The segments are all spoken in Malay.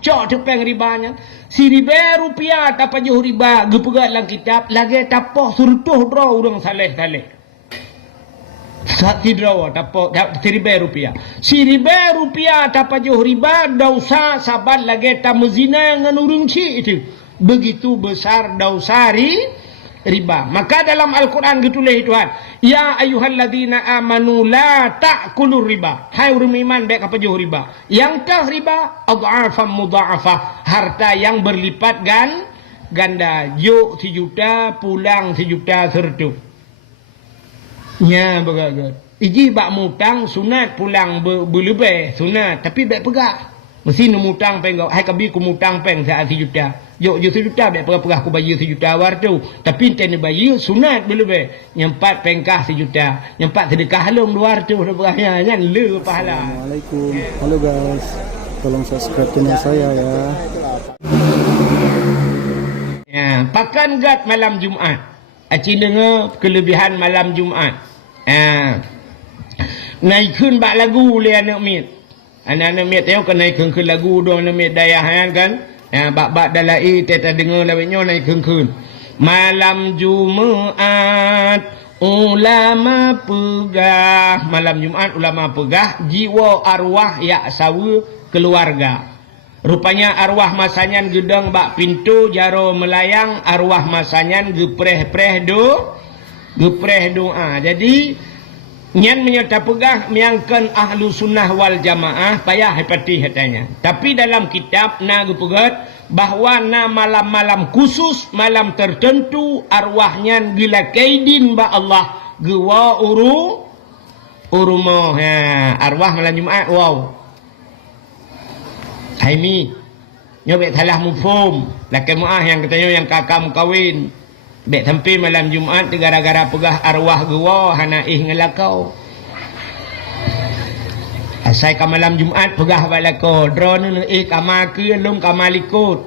Cok tepeng ribanya. Si riba rupiah tak pajuh riba. Gepegat dalam kitab. Lagi tapoh surtuh draw orang saleh-saleh. Sati draw tapoh si riba rupiah. Si riba rupiah tak pajuh riba. Dausa sabat lagi tak mezina dengan urung si itu. Begitu besar dausari riba. Maka dalam Al-Quran ditulis Tuhan, ya ayyuhalladzina amanu la ta'kulur riba. Hai orang iman baik apa jauh riba. Yang tah riba adhafan mudha'afah, harta yang berlipat ganda. Yuk 1 juta pulang 1 juta sertu. Nya begagat. Iji bak mutang sunat pulang berlebih sunat tapi baik pegah. Mesti mutang peng hai kabi ku mutang peng saat 1 juta. Yo 1 juta baik pegah aku bayar 1 juta awar tu. Tapi tene bayar sunat berlebih. Nyempat pengkah 1 juta. Nyempat sedekah halung 200 berahnya kan le pahala. Assalamualaikum. Halo guys. Tolong subscribe channel saya ya. Ya, pakan gat malam Jumaat. Acing dengar kelebihan malam Jumaat. Naik kun bak lagu le anak mit. Anak mit tengok kan naik kun lagu do anak mit dayahan kan. Bak dalai teta dengar lawetnya naik kun. Malam Jumaat ulama pegah. Malam Jumaat ulama pegah jiwa arwah yak sawu keluarga. Rupanya arwah masanyan gedang bak pintu jaro melayang, arwah masanyan gepreh-preh doa. Jadi nyan menyerta pegah miangkan ahlu sunnah wal jamaah payah hepati hatanya. Tapi dalam kitab na gepegat bahwa na malam-malam khusus, malam tertentu arwahnya gila kaidin ba Allah gewa urumoh arwah malam Jumaat wow. Hai mi nyobek salah mufhum laki muah yang katanya yang kakak kawin bek sampai malam Jumaat gara-gara pegah arwah gua hanaih ngelakau asai ka malam Jumaat pegah balako drone kama ke lum kamalikut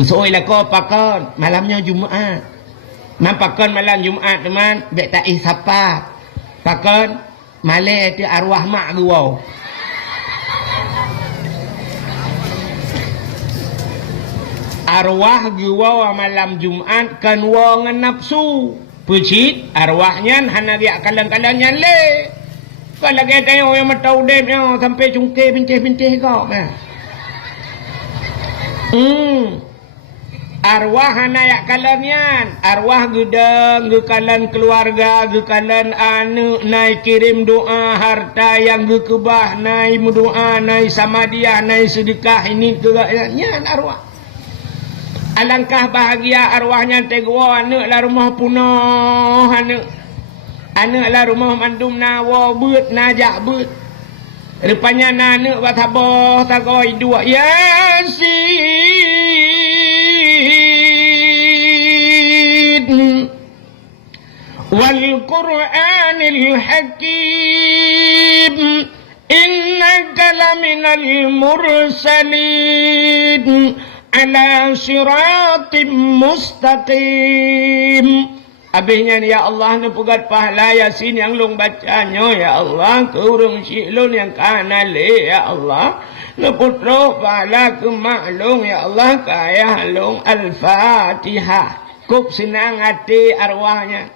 usoi lako pakon malamnya Jumaat pakon malam Jumaat teman bek tak sapa pakon male ti arwah mak gua arwah gua malam Jumaat kan wong nafsu pucit arwahnya hana dia kalang-kalangnya le kalau kita yang matau dem sampai cungke bintih-bintih kau arwah hana ya kalangan arwah gedang gekalan keluarga gekalan anu naik kirim doa harta yang gekebah naik doa naik sama dia naik sedekah ini kegaknya arwah. Alangkah bahagia arwahnya tegwa anak lah rumah punah anak lah rumah mandum nawa beut najak beut rupanya anak bataboh takoi dua Yasin wal Qur'anil Hakim innaka laminal mursalin ala siratim mustaqim. Abihnya ya Allah ni pugat pahala Yasin yang long bacanya ya Allah ke urung silun yang kanale ya Allah ni putro pahala ke maklum ya Allah kaya long al-Fatihah kup senang hati arwahnya.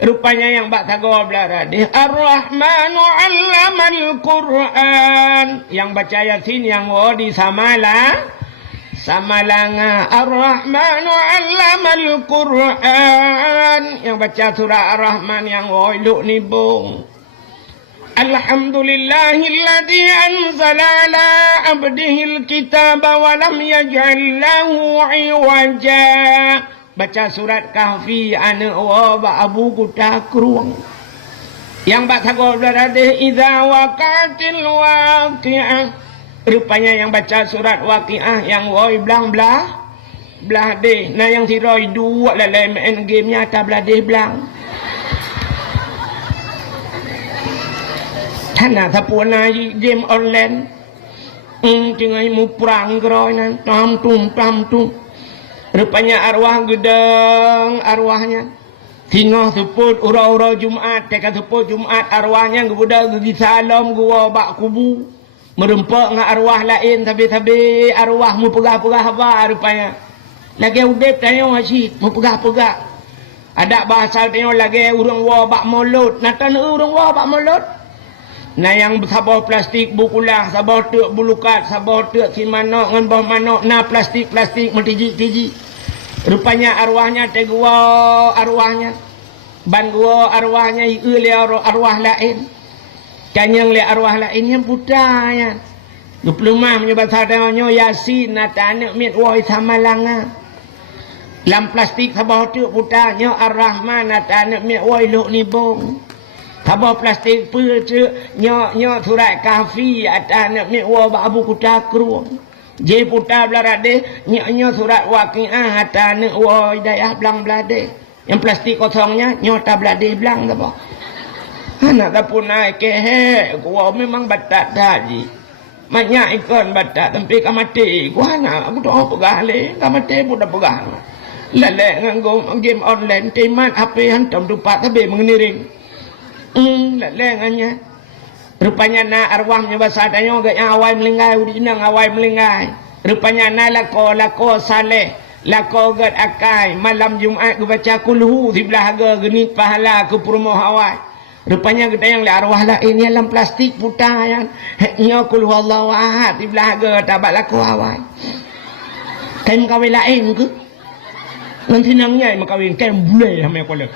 Rupanya yang bak tago belaradi Ar-Rahmanu 'allamal Qur'an yang baca Yasin yang wadi Samalanga Ar-Rahmanu 'allamal Qur'an yang baca surah Ar-Rahman yang wailuk nibung Alhamdulillahilladzi anzala ala abdihil kitaba wa lam yaj'al lahu 'iwaja baca surat Kahfi ana wa abu kutakruang yang bak sagol berade idza waqatil waqi'ah. Rupanya yang baca surat Waqiah yang woi belah deh. Nah yang si Roy dua lah main game nyata belah deh belang. Tanah sapuna game online. Cengai mu perang geroy nan tam tum. Rupanya arwah gedeng arwahnya. Tinggal seput ura-ura Jumaat, teka seput Jumaat arwahnya gebudak gigi salam gua bak kubu. merempak dengan arwah lain tapi arwah mu pegah-pegah apa rupanya. Lagi udip tanya haji mu pegah-pegah. Ada bahasa tanya lagi urang wa bak mulut. Natan urang wa bak mulut. Nah yang sabah plastik bukulah, sabah tek bulukat, sabah tek si manok ngan bah manok, nah plastik mentiji-tiji. Rupanya arwahnya tegua arwahnya. Ban gua arwahnya le arwah lain. Kanyang le arwah lainnya buta ya. Diploma menyebut sadanya Yasin natane mit woi samalanga. Lam plastik sabah tek butanya Ar-Rahman natane mit woi luk nibong. Sabah plastik pu ce nyo surat kahfi atane mit wo abu kutakru. Je putar belade nyo surat waqiah atane wo hidayah belang belade. Yang plastik kosongnya nyo ta belade belang apa? Anak tak pun naik kehe, gua memang batak tadi. Banyak ikon batak, tapi kamati. Gua anak, aku tak pegah le, kamati pun dah pegah. Lelek dengan game online, teman HP hantam tempat tapi mengeniring. Lelek ngannya. Rupanya na arwahnya bahasa tanya agaknya awai melinggai, udinang awai melinggai. Rupanya na lako saleh. Lako gad akai, malam Jumaat aku baca kulhu, di belah harga genit pahala ke perumahan awai. Rupanya kita yang le arwah lain dalam plastik putah yang nya kul huwallahu ahad di belaga tabat laku awal. Kain kawin lain ke? Nanti nangnya makawin kain bule hame kolek.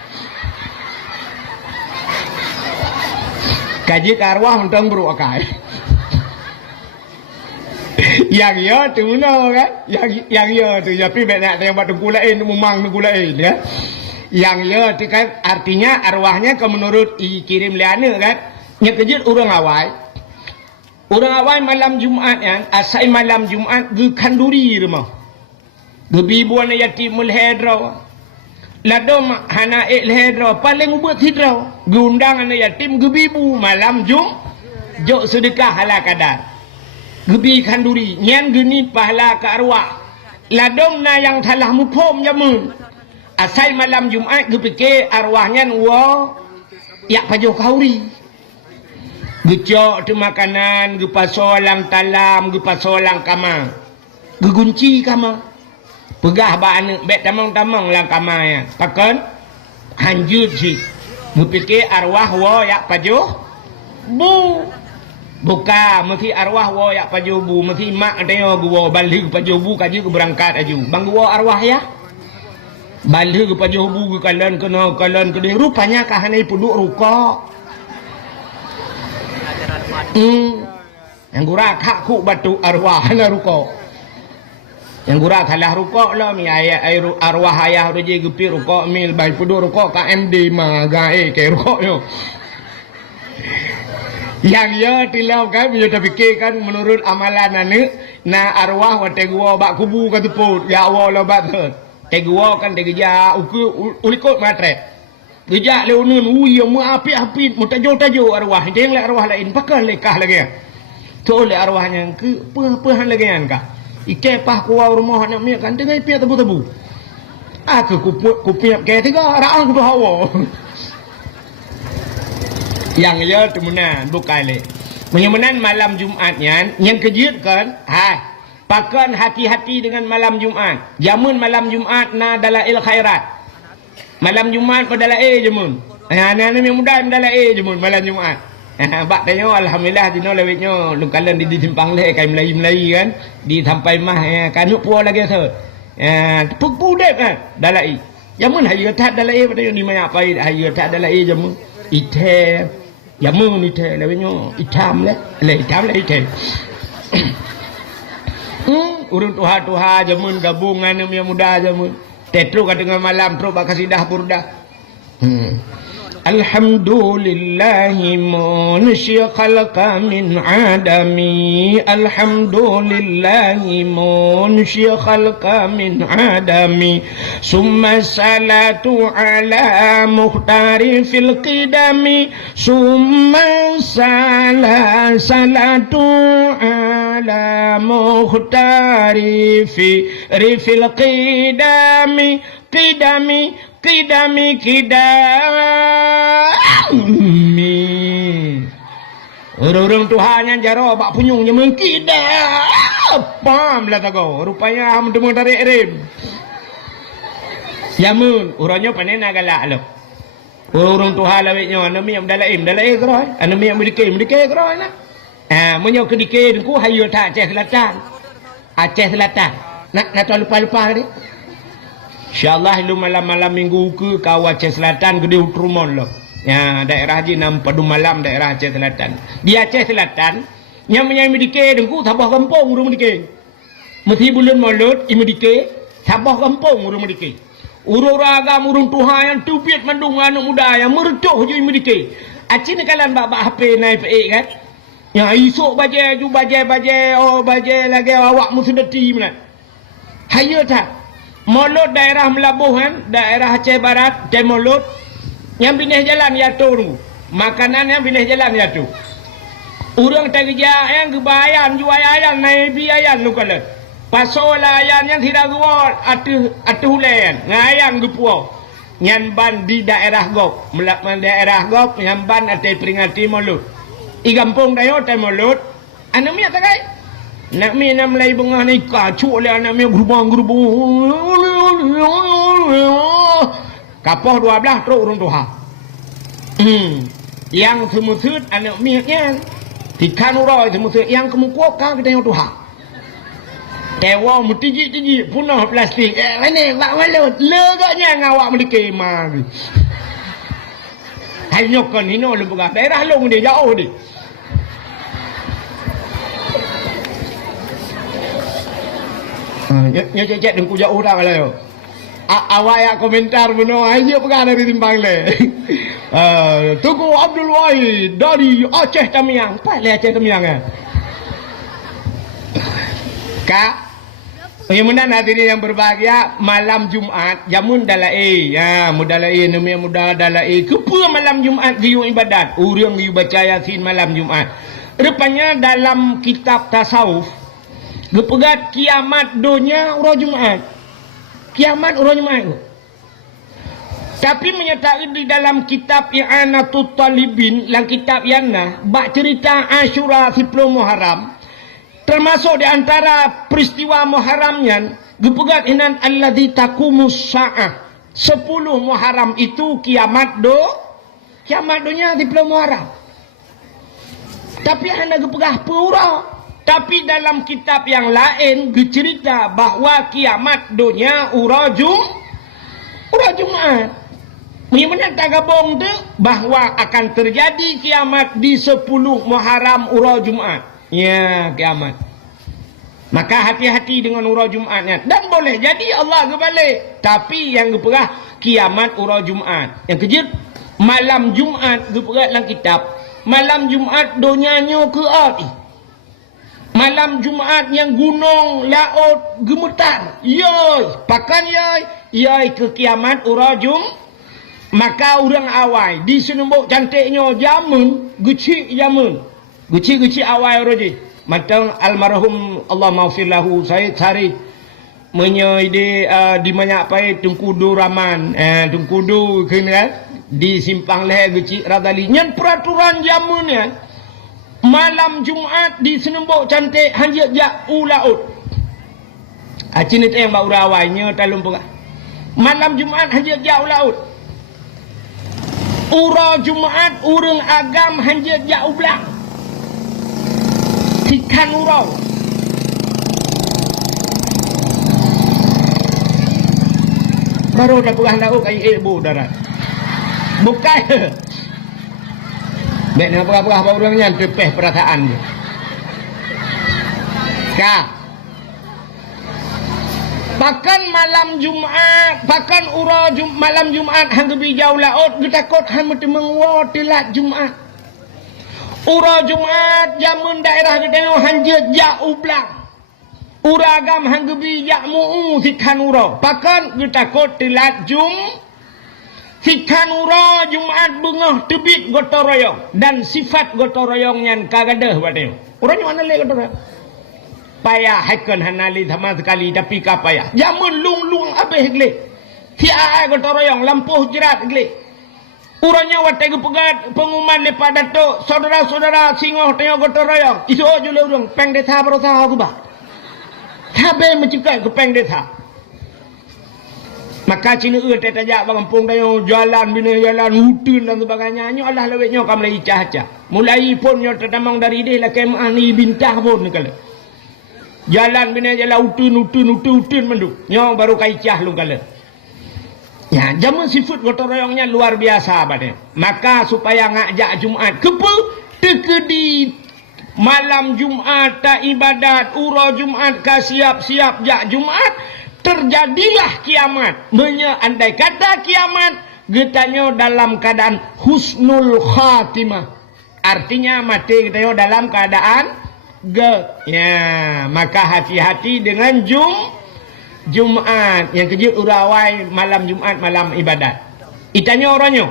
Kaji ke arwah mentang buru akai. Yang ya tu no kan? Yang ya tu ya pi benak yang batu kulain memang kulain ya. Yang ya itu kan artinya arwahnya ke menurut kirim liana kan nyekejut orang awai malam Jumaat kan asai malam Jumaat ge kanduri rumah ge bibuan yatimul hedra ladom hana hedra paling ubut hidra ge undangan yatim ge bibu malam jok sedekah hala kadar ge bi kanduri nyan geni pahala ke arwah ladom na yang salah mupom jamun. Asal malam Jumaat gue fikir arwahnya yak pajoh kauri. Gue cok tu makanan, gue pasolang talam, gue pasolang kamar. Gue kunci kamar. Pegah baan bet tamang-tamang lang kamar ya. Pakan hanjut sih. Gue fikir arwah yak pajoh bu. Buka mesti arwah yak pajoh bu, mesti mak tengok gue balik pajoh bu kaji gue berangkat aju. Bang gue arwah ya. Balik kepada hubu ke kalian kena rupanya kahanai puduk rukok. Yang gura kak ku batu arwah na rukok. Yang gura kalah rukok lah mi ayah arwah ayah roje gepi rukok mil baik puduk rukok KMD magae ke rukok yo. Yang ya tilau kan dia terfikir kan menurut amalan ane na arwah wate gua bak kubu ka teput ya Allah bat tegua kan tegeja ulikot matre geja leunun yang mu api mu tajo arwah deng le arwah lain pakan lekah lagi tu le arwahnya ke pehan lagi kan ka ike pah kuau rumah nak mi kan dengan pia tebu aku kupiap ke tiga raang ku hawa yang ya temunan bukan le menyemenan malam Jumatnya yang kejut kan pakan hati-hati dengan malam Jumaat. Jamun malam Jumaat na dalail khairat. Malam Jumaat pada jamun. Anak-anak yang muda dalail jamun malam Jumaat. Bak tanya alhamdulillah dino lewitnya lu kalian di simpang le kai Melayu kan di sampai mah kan puo lagi se. Pupu dek kan dalail. Jamun hayu tak dalail pada ni mana apa hayu tak dalail jamun. Ite jamun ite lewitnya hitam le hitam le ite. Urung tuha jamun gabungan yang muda jamun tetru dengan malam terus bakasi dah burdah. Alhamdulillahi munsyi khalqa min adami. Alhamdulillahi munsyi khalqa min adami. Summa salatu ala muhtari fil qidami. Summa salatu ala muhtari fil qidami. Qidami Orang-orang Tuhan yang jaro bak punyungnya mengki dah. Pam lah tago. Rupanya ham demo dari rem. Yamun, urangnya panen galak lo. Orang Tuhan lawetnya anu mi am dalaim keroi. Anu mi am merdeka keroi lah. Menyo kedike ku hayu tak Aceh Selatan. Aceh Selatan. Nak lupa ni. InsyaAllah lu malam-malam minggu ke kau Aceh Selatan gede utrumon lo. Ya, daerah Haji Padu Malam daerah Aceh Selatan. Di Aceh Selatan, yang merdeka dengku tabah kampung urung merdeka. Mesti bulan Maulud merdeka, tabah kampung urung merdeka. Urung ragam urung Tuhan yang tubit mandung anak muda yang merduh je merdeka. Aceh ni kalan bak HP naik peik kan. Ya esok baje ju baje lagi awak mu sedeti mana. Hayo tak. Maulud daerah Melabuhan, daerah Aceh Barat, dan Maulud yang binih jalan ya tu. Makanan yang binih jalan ya tu. Urang tak kerja yang kebayan jual ayan naik biayan lu kalau. Pasal ayan yang tidak kuat atu hulen ngayan gepuo. Nyan ban di daerah Gop, melakman daerah Gop yang ban ate peringati Maulud. I kampung dayo tai Maulud. Anu mi tak kai? Nak mi nam lai bengah ni kacuk le anak mi gerubang. Kapoh 12 teruk urung Tuhan. Yang semusut anak miaknya tikan uroi semusut yang kemukuap kau kita yang Tuhan. Tewa mutiji punah plastik. Mana bak malut legaknya ngawak melike mah. Hanyok kan hino lembaga daerah long dia jauh dia. Cek dengku jauh dah kalau. Awak ya komentar benar aja perkara dari timbang le. Tugu Abdul Wahid dari Aceh Tamiang. Pak le Aceh Tamiang ya. Kak, yang mana hati ini yang berbahagia malam Jumat jamun dalai ya mudalai namanya muda dalai kepa malam Jumat giyu ibadat urang giyu baca Yasin malam Jumat. Rupanya dalam kitab tasawuf gepegat kiamat dunia urang Jumat. Kiamat urang Jumat. Tapi menyatakan di dalam kitab I'anatul Talibin, dalam kitab Yana, bak cerita Asyura 10 Muharram, termasuk di antara peristiwa Muharramnya, gepegat inan alladzi taqumus sa'ah. 10 Muharram itu kiamat dunia 10 Muharram. Tapi anda gepegah pura. Tapi dalam kitab yang lain bercerita bahawa kiamat dunia urang Jumat. Bagaimana tak gabung tu bahawa akan terjadi kiamat di 10 Muharram urang Jumat. Ya, kiamat. Maka hati-hati dengan urang Jumatnya. Dan boleh jadi Allah kebalik. Tapi yang geperah kiamat urang Jumat. Yang kejut malam Jumat geperah dalam kitab. Malam Jumat donyanya ke api. Malam Jumat yang gunung laut gemetar. Yoi, pakan yoi ke kiamat urang Jumat. Maka orang awai di senembok cantiknya jamun, gecik jamun. Gecik awai roji. Macam almarhum Allah maghfir lahu Said Sarif menyoide di banyak pai Tungkudu Raman, Tungkudu kan di simpang leh gecik radali. Nyan peraturan jamunnya malam Jumat di senembok cantik hanjak jauh laut. Acin itu yang bau rawainya talum pegah. Malam Jumat hanjak jauh laut. Urang Jumat urang agam hanjak jauh belang. Tikan urang. Baru dah pegah laut kai ibu darat. Bukan. Mek nak pegah orangnya tepeh perasaan dia. Kak. Bahkan malam Jumat, bahkan urang malam Jumat hang gebi jauh laut, getakot hang mesti mengwa telat Jumat. Urang Jumat jamun daerah gedeno hanjut jauh belang. Uragam hang gebi jak muu sikan urang. Bahkan getakot telat sikan urang Jumat bengah tebit gotong royong dan sifat gotong royongnya kagadah badeu. Urang mana le gotong royong? Payah hakan hanali sama sekali tapi kapayah. Jamun lung-lung habis gele. Tiada gotong royong lampuh jerat gele. Urangnya watai pegat pengumuman lepas datuk saudara-saudara singoh tengok gotong royong. Isu jule urang peng desa berusaha aku bah. Tabe mencipta ke peng desa. Maka Cina tajak kampung tayong jalan bina jalan hutun dan sebagainya. Nyo Allah lewetnya kam mulai icah-icah. Mulai pun nyo tertamang dari dia lah kemah ni bintah pun ni kala. Jalan bina jalan hutun mendu. Nyo baru kaicah lu kala. Ya, jaman sifut gotong royongnya luar biasa pada. Maka supaya ngajak Jumaat kepe tekedi malam Jumaat tak ibadat, ura Jumaat ka siap-siap jak Jumaat, terjadilah kiamat. Andai kata kiamat getanyo dalam keadaan husnul khatimah. Artinya mati getanyo dalam keadaan ya, maka hati-hati dengan Jumaat yang kejut urawai malam Jumaat malam ibadat. Itanya orangnya,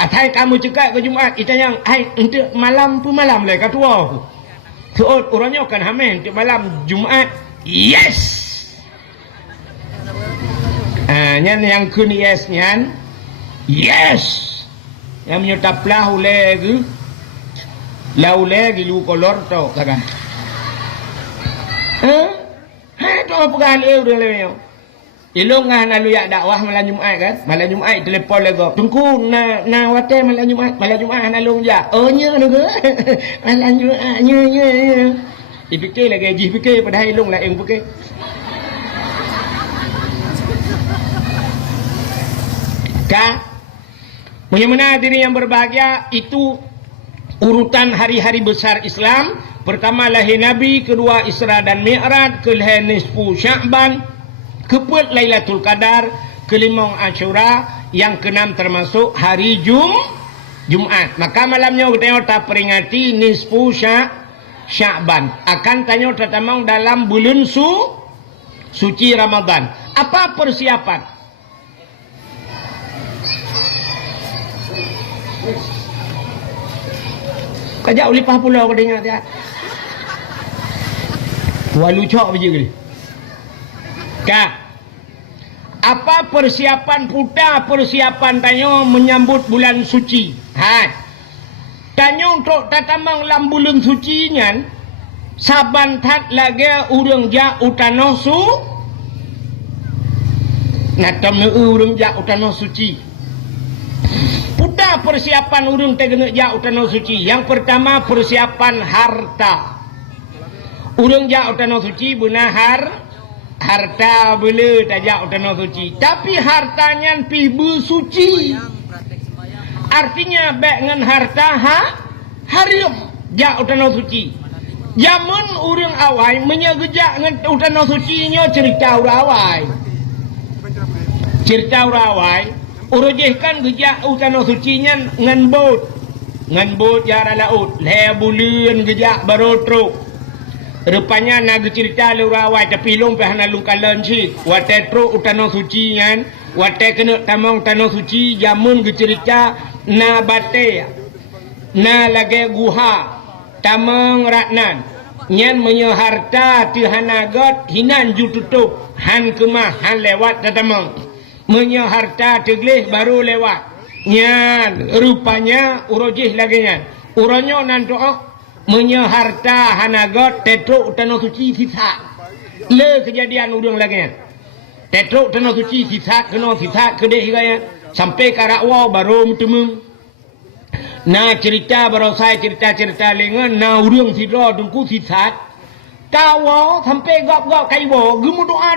atai kamu cekak ke Jumaat, itanya hai untuk malam pu malam lah katua aku. Keot orangnya kan hamen untuk malam Jumaat. Yes. Nyan yang kun yes nyan. Yes. Yang menyutap lahu lagi. Lahu lagi lu kolor tau kakak. Hai tu apa kali udah lewat. Ilung ngah nalu yak dakwah malam Jumaat kan. Malam Jumaat telefon lego. Tunggu na wate malam Jumaat nalung ja. Oh nya tu ke. Malam Jumaat nya. Dipikir lagi gaji fikir pada ilung lah yang fikir. Bagaimana diri yang berbahagia itu urutan hari-hari besar Islam. Pertama lahir Nabi, kedua Isra dan Mi'raj, kelihatan nisfu Sya'ban, keempat Lailatul Qadar, kelima Asyura, yang keenam termasuk hari Jumaat. Maka malamnya kita tak peringati nisfu Sya'ban. Akan tanya tatamang dalam bulan suci Ramadan. Apa persiapan? Kajak ulipah pulau kau dengar tak? Walu cok biji ke? Kak, apa persiapan puta persiapan tanyo menyambut bulan suci? Tanyo untuk tatamang lam bulan suci nyan, saban tat lagi urang ja utano natam urang ja utano suci. Puta persiapan urang tegene ja utano suci. Yang pertama persiapan harta. Urang ja utano suci benar harta bela tajak utano suci. Tapi hartanya pi bersuci. Artinya baik dengan harta harim ja utano suci. Zaman urang awai menyegejak dengan utano suci nya cerita urang awai. Cerita urang awai urujihkan gejak utano suci nya ngan bot jara laut. Le bulan gejak baru truk. Rupanya nak cerita lurawai tapi long pahana lung kalan si watetro utano suci ngan wate kena tamong tano suci jamun cerita na bate na lage guha tamong ratnan nyan menyo harta ti hanagot hinan ju tutup han kemah han lewat tatamong menyo harta tegleh baru lewat nyan rupanya urojih lagi nyan uronyo nan doa menyo harta hanagot tetro utano suci sisa le kejadian udang lagi tetro utano suci sisa kena sisa kedeh gaya sampai karakwa baru mutemung na cerita baru saya cerita lengan na udang sidro dungku sisa kawo sampai gap kaibo gemu doa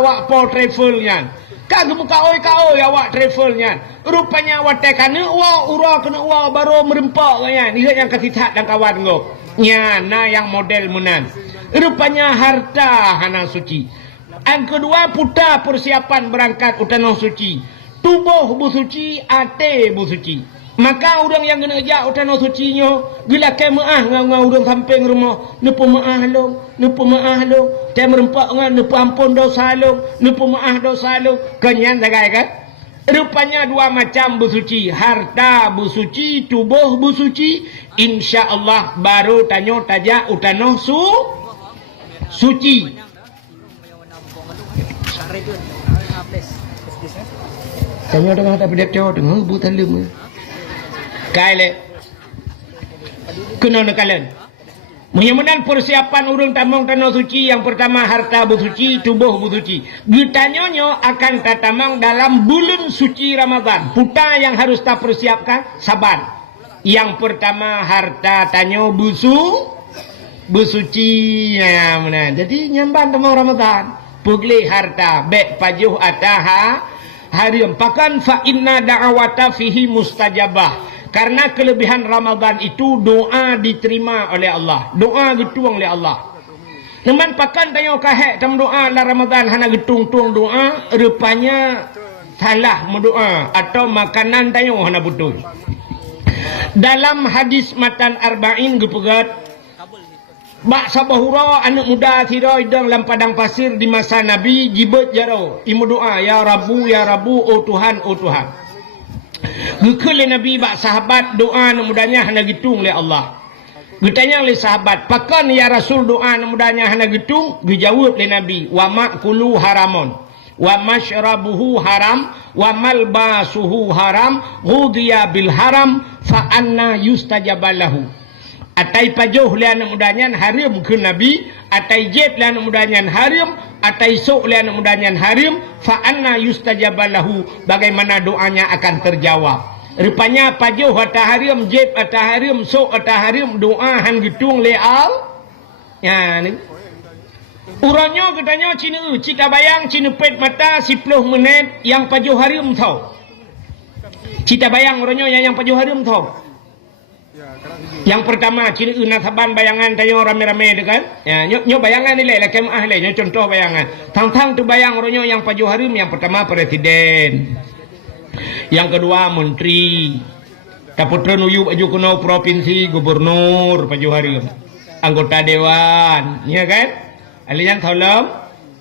awak po travel nyan kagemu kaoi awak travel nyan rupanya awak tekane ura kena baru merempak gaya ni yang kasih dan kawan go nyana yang model menan rupanya harta hana suci. Yang kedua puta persiapan berangkat utano suci, tubuh bersuci, ate bersuci. Maka orang yang kena jak utano suci nyo gila ke maah ngau orang samping rumah nepu maah long te merempak ngan nepu ampun dosa long nepu maah dosa long kenyan sagai kan. Rupanya dua macam bersuci, harta bersuci, tubuh bersuci. InsyaAllah baru tanyo tajak utano suci. Tanyo dengar tapi dia tengok dengar buta lem. Kale kena nekalan. Menyemenan persiapan urang tamang tanah suci yang pertama harta bersuci, tubuh bersuci. Gitanyonyo akan tatamang dalam bulan suci Ramadan. Puta yang harus tak persiapkan saban. Yang pertama harta tanyo bersuci. Ya, mana? Jadi nyamban tamang Ramadan. Pugli harta bek pajuh ataha harium. Pakan fa inna da'awata fihi mustajabah. Karena kelebihan Ramadan itu doa diterima oleh Allah. Doa getuang oleh Allah. Namun pakan tanya kahek dalam doa la Ramadan hana getung tuang doa, rupanya salah mendoa atau makanan tanya hana betul. Dalam hadis matan arba'in gepegat bak sabahura anak muda tira idang dalam padang pasir di masa Nabi jibut jaro imu doa ya Rabbu oh Tuhan oh Tuhan. Gekele Nabi bak sahabat doa mudahnya hana gitung oleh Allah. Getanya oleh sahabat, pakan ya Rasul doa mudahnya hana gitung, dijawab oleh Nabi, wa ma'kulu haramun, wa mashrabuhu haram, wa malbasuhu haram, ghudiya bil haram, fa anna yustajabalahu. Atai pajuh lian mudahnya harim ke Nabi, atai jet lian mudahnya harim, atai sok lian mudahnya harim, fa anna yustajabalahu, bagaimana doanya akan terjawab. Rupanya pajuh atah harim, jet atah harim, sok atah harim, doa han gitung leal. Ya ni. Uranyo katanya cita bayang cina pet mata 10 menit yang pajuh harim tau. Cita bayang uranyo yang pajuh harim tau. Yang pertama cina nasaban bayangan tayo rame-rame dekan. Ya, nyo bayangan ni lah kemah le, nyo contoh bayangan. Tang-tang tu bayang ronyo yang pajuh harim yang pertama presiden. Yang kedua menteri. Kaputra nuyu baju kuno provinsi gubernur pajuh harim. Anggota dewan, ya kan? Alian tolong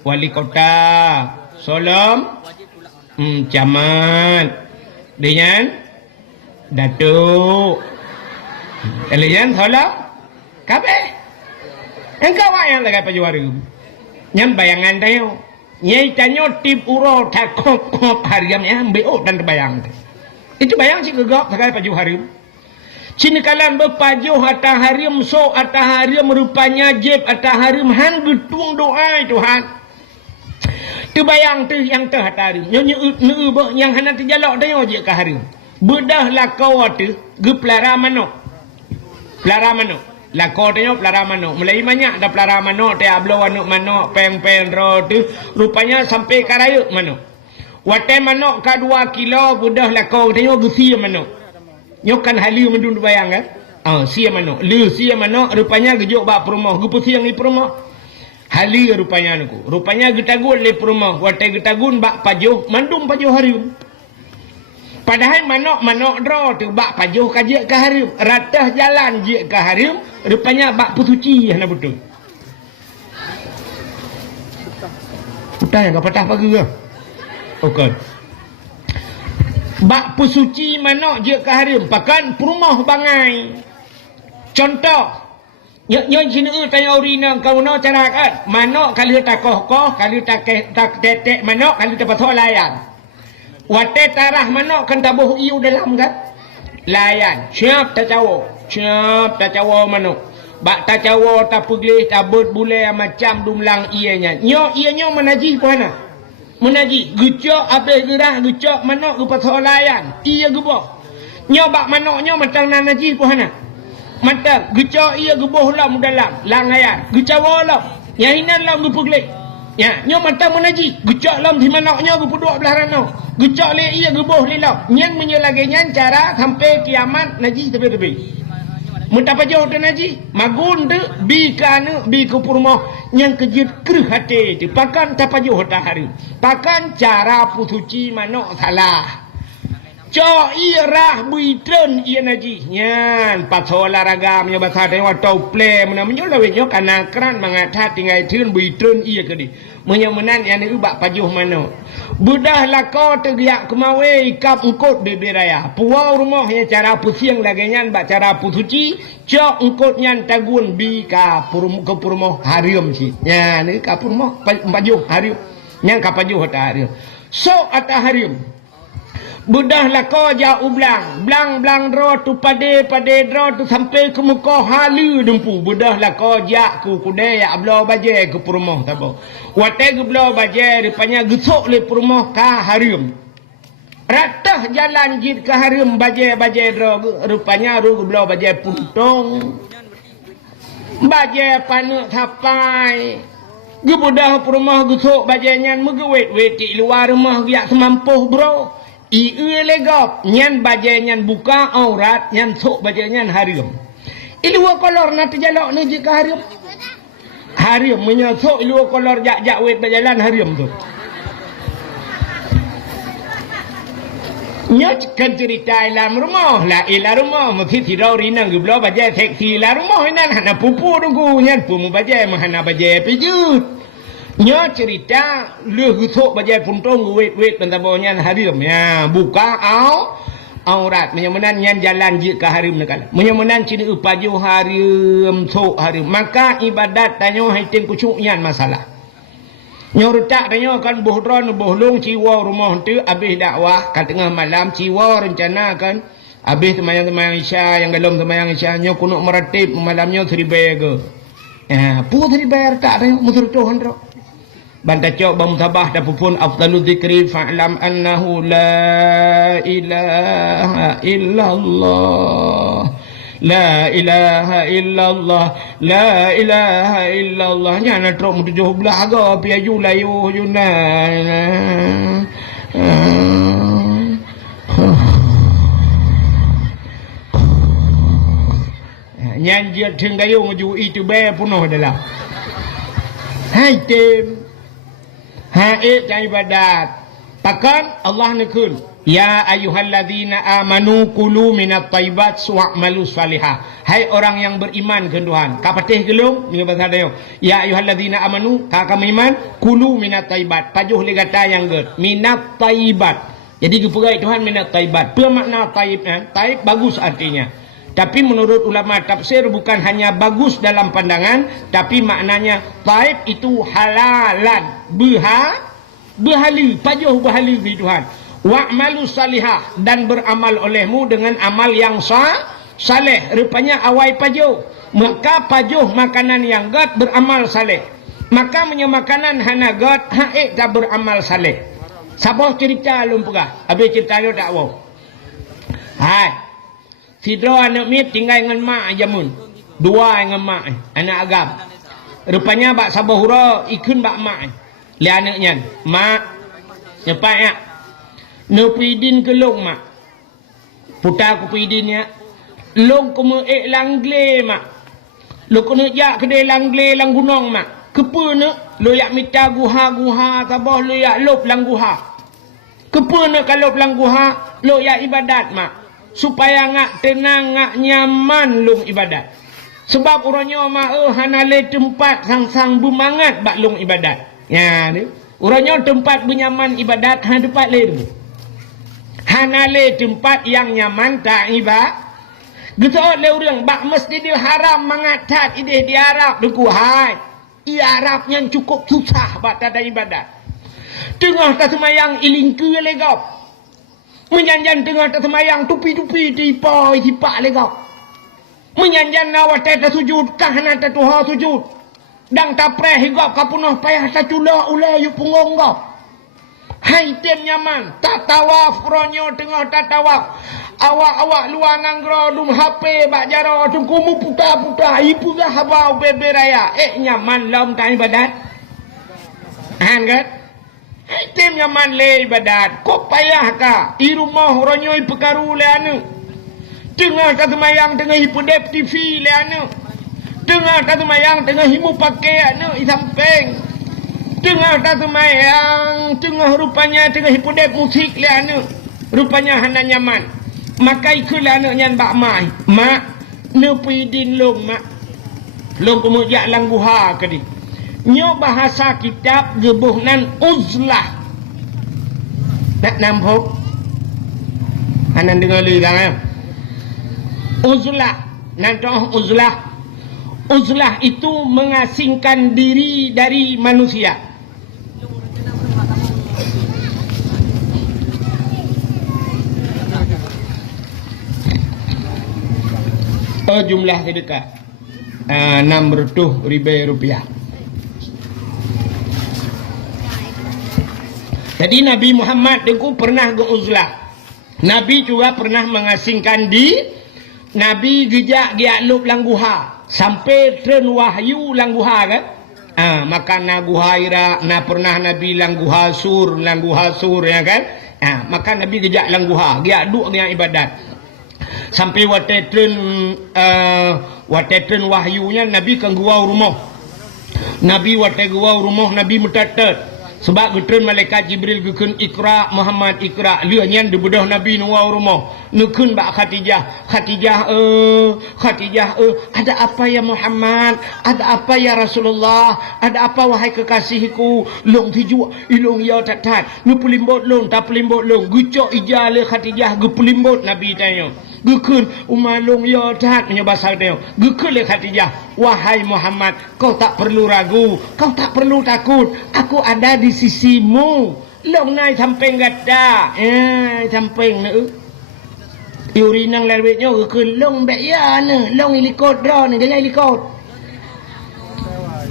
wali kota, solom camat. Dengan datuk. Kalian tolong kabe engkau yang lagi pajuh harim nyam bayangan tayo nyai tanyo tip uro takok hariam ya mbeo dan bayang itu bayang si gegak lagi pajuh harim cini kalian berpajuh atah harim so atah harim rupanya jeb atah harim han getung doa Tuhan tu bayang tu yang tu atah harim nyo yang hana terjalak tayo je ke harim bedah lakau tu geplara manok pelara manok. Lako tanya pelara manok. Mulai banyak dah pelara manok. Dia ablo manok manok. Peng-peng ro tu. Rupanya sampai karayuk manok. Watai manok ka 2 kilo. Budah lako tanya gesia manok. Nyokan hali mendun bayang kan. Sia manok. Sia manok. Rupanya gejuk bak perumah. Gepu siang ni perumah. Hali rupanya aku. Rupanya getagun le perumah. Watai getagun bak pajuh. Mandum pajuh harim. Padahal manok dro tu bak pajuh kajik ke harim. Ratah jalan je ke harim. Rupanya bak pusuci yang betul. Putah yang patah pagi ke? Okey. Bak pusuci manok je ke harim. Pakan perumah bangai. Contoh. Nyo sini tanya urina kau no cara kan. Manok kali tak koh kali tak tetek manok kali tak patah layan. Watai tarah manok kan tabuh iu dalam kan layan siap tak cawo manok bak tak cawo tak pugli tak bud bule macam dumlang ianya nyo menaji puana menaji gecok habis gerah gecok manok ke pasal layan ia geboh nyo bak manok nyo macam naji puana mata gecok ia geboh lam dalam langayan gecawo lam yahinan lam gepugli ya nyo mata menaji gecok lam di manoknya gepuduk belah ranau gecok le ia geboh le lam nyan menyelagi nyan cara sampai kiamat naji tepi-tepi muta pajuh tu naji magun tu bi kana bi ke purmah nyan kejut kreh hati tu pakan tapajuh ta hari pakan cara pusuci manok salah co irah buitren ia naji nyan pasal olahraga punya bahasa dia atau play mana menyolawe nyo kana kran mangathat tinggal tun buitren ia ke di menyemenan yang ni bak pajuh manok budah lako tegiak kemawe ikap engkot bebe raya puau rumah yang cara pusiang lagi nyan bak cara pusuci cok engkot nyan tagun bi ka ke purmoh harium si nyan ni ka purmoh pajuh harium nyan ka pajuh ta harium so atah harium Budah lah kau jauh belang. Belang draw tu pada draw tu sampai ke muka halu dempu. Budah lah kau jak ku kudai ya belah baje ke perumah tabo. Watai ke belah baje rupanya gesok le perumah ka harim. Ratah jalan jid ke harim baje draw rupanya ru belah baje puntong. Baje panuk sapai. Gebudah perumah gesok baje nyan megewet di luar rumah giak semampuh bro. Ieu legop nyan baje nyan buka aurat nyan sok baje nyan harim. Ilua kolor na terjalok ni jika harim. Harim menyosok ilua kolor jak wet berjalan harim tu. Nyat kan cerita dalam rumah lah ila rumah mesti tirau rinang geblo baje seksi la rumah nan hana pupu tunggu nyan pumu baje mahana baje pijut. Nya cerita le husuk bajai puntong wet pentabonya harim ya buka aurat menyemenan nyan jalan je ke harim nakal menyemenan cini upaju harim sok harim maka ibadat tanyo haitin kucuk nyan masalah nyortak tanyo kan bohdron bohlung ciwa rumah tu habis dakwah kat tengah malam ciwa rencana kan habis temayang isya yang galom temayang isya nyo kunuk meratib malamnya 1000 ke pu 1000 tak tanyo musur tuhan ro Banta cok bang mutabah dapupun afdalu dzikri fa'lam annahu la ilaha illallah la ilaha illallah la ilaha illallah nyana trok mutujuh belah aga piaju layu yuna nyan dia tenggayu meju itu be punuh dalam hai tim haid dan ibadat. Takkan Allah nekun. Ya ayyuhalladzina amanu kulu minat tayyibat wa'malu salihah. Hai orang yang beriman ke Tuhan. Kapatih gelung ni bahasa dia. Ya ayyuhalladzina amanu kakam iman kulu minat tayyibat. Pajuh le kata yang get. Minat tayyibat. Jadi keperai Tuhan minat tayyibat. Apa makna tayyib? Tayyib bagus artinya. Tapi menurut ulama tafsir bukan hanya bagus dalam pandangan, tapi maknanya taib itu halalan, berhala, pajuh berhala di Tuhan. Wa'malu salihah dan beramal olehmu dengan amal yang saleh. Rupanya awai pajuh. Maka pajuh makanan yang gat beramal saleh. Maka menyemakanan hana gat haik tak beramal saleh. Sabah cerita lumpurah. Habis cerita lu tak wow. Hai. Sidro anak mit tinggal dengan mak jamun. Dua dengan mak anak agam. Rupanya bak sabahura ikun bak mak. Le anaknya, mak cepat ya. No pidin ke long mak. Putar ku pidin ya. Long ku me langle mak. Lo ku nak jak kedai langle lang gunung mak. Kepa nak lo yak mita guha tabah lo yak lop lang guha. Kepa nak kalau lang guha lo yak ibadat mak. Supaya ngak tenang, ngak nyaman lung ibadat. Sebab orangnya hanale tempat sang-sang bermangat bak lung ibadat. Ya ni. Orangnya tempat bernyaman ibadat han tempat le. Hanale tempat yang nyaman tak ibadat. Getok le orang bak Masjidil Haram mangatat ide di Arab deku hai. I Arab yang cukup susah bak tada ibadat. Tengah tak semayang ilingku le gop. Menyanjan tengah tak semayang tupi-tupi tipak le kau. Menyanjan nawat tak sujud kahana tak tuha sujud. Dang tak preh higap kau punah payah tak cula ulai yu punggung kau. Hai tem nyaman tak tawaf ronyo tengah tak tawaf. Awak luar nangro dum HP bak jaro tungkumu puta-puta ipu dah habau bebe raya. Nyaman lam tak ibadat. Han kan? Tim nyaman le ibadat. Kau payah ka? Di rumah orangnya perkaru le anu. Tengah tak semayang tengah hipodep TV le anu. Tengah tak semayang tengah himu pakai anu di samping. Tengah tak semayang tengah rupanya tengah hipodep musik le anu. Rupanya hana nyaman. Maka ikut le anu nyan bak mai. Mak, ne pidin long mak. Long kemudian lang guha ke di. Nyo bahasa kitab gebuhnan uzlah. Nak nampak? Anan dengar li kan? Uzlah. Nantoh uzlah. Uzlah itu mengasingkan diri dari manusia. jumlah sedekah 600 ribu rupiah. Jadi Nabi Muhammad itu pernah ke uzlah. Nabi juga pernah mengasingkan di Nabi gejak gialup langguha sampai tren wahyu langguha kan. Maka na guha ira na pernah Nabi langguha sur ya kan. Maka Nabi gejak langguha gia duk yang ibadat. Sampai watetren wahyunya Nabi kan gua rumah. Nabi watet gua rumah Nabi mutatet. Sebab getren malaikat Jibril gekun Iqra Muhammad Iqra lianyan di bedah Nabi nuwa rumah nekun bak Khadijah ada apa ya Muhammad, ada apa ya Rasulullah, ada apa wahai kekasihku, long tiju ilong ya tatat nu pelimbot long tak pelimbot long gucok ijale Khadijah ge pelimbot Nabi tanya gekun umalong ya tat nya bahasa dia gekun le Khadijah, wahai Muhammad, kau tak perlu ragu, kau tak perlu takut, aku ada di sisimu. Long nai samping gada samping ne yuri nang lerwetnya gekun long bek ya ne long ilikot dra ne dengan ilikot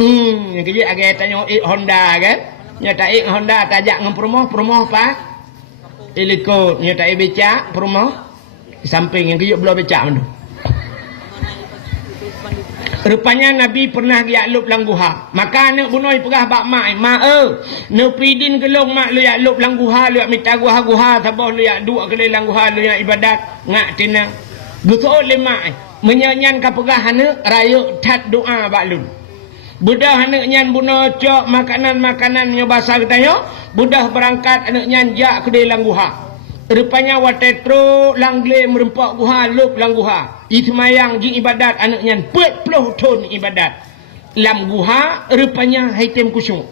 yang kerja agak tanya Honda kan nyata Honda tajak dengan promoh pak ilikot nyata becak promoh samping yang kerja belah becak tu. Rupanya Nabi pernah gialup langguha. Maka anak bunoi pegah bak mak. Mak no pidin gelong mak lu ya lup langguha lu ya minta guha sabah lu ya dua kali langguha lu ya ibadat ngak tina. Gusto le mak menyanyan ka pegah anak rayu tat doa bak lu. Budah anak nyan buno cok makanan nya basah katayo. Budah berangkat anak nyan jak kedai langguha. Rupanya watetro langle merempak guha lup langguha. Itmayang jing ibadat anaknya 40 ton ibadat. Lam guha rupanya haitem kusyuk.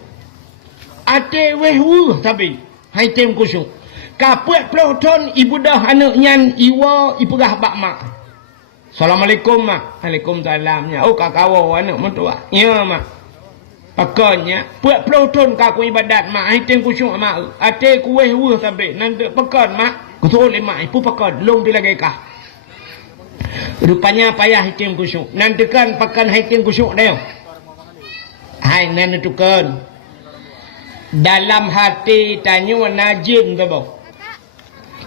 Ate wehwu tapi haitem kusyuk. Ka 40 ton ibudah anaknya iwa ipegah bak mak. Assalamualaikum mak. Waalaikumsalamnya. Oh kakawo anak mentua. Ya mak. Pakannya 40 ton kaku ibadat mak haitem kusyuk mak. Ate ku wehwu tapi nanti pakan mak. Kutul mak ipu pakan long dilagay ka. Rupanya payah hitim kusyuk. Nantikan pakan hitim kusyuk dia. Hai nantikan. Dalam hati tanyo najin tu boh.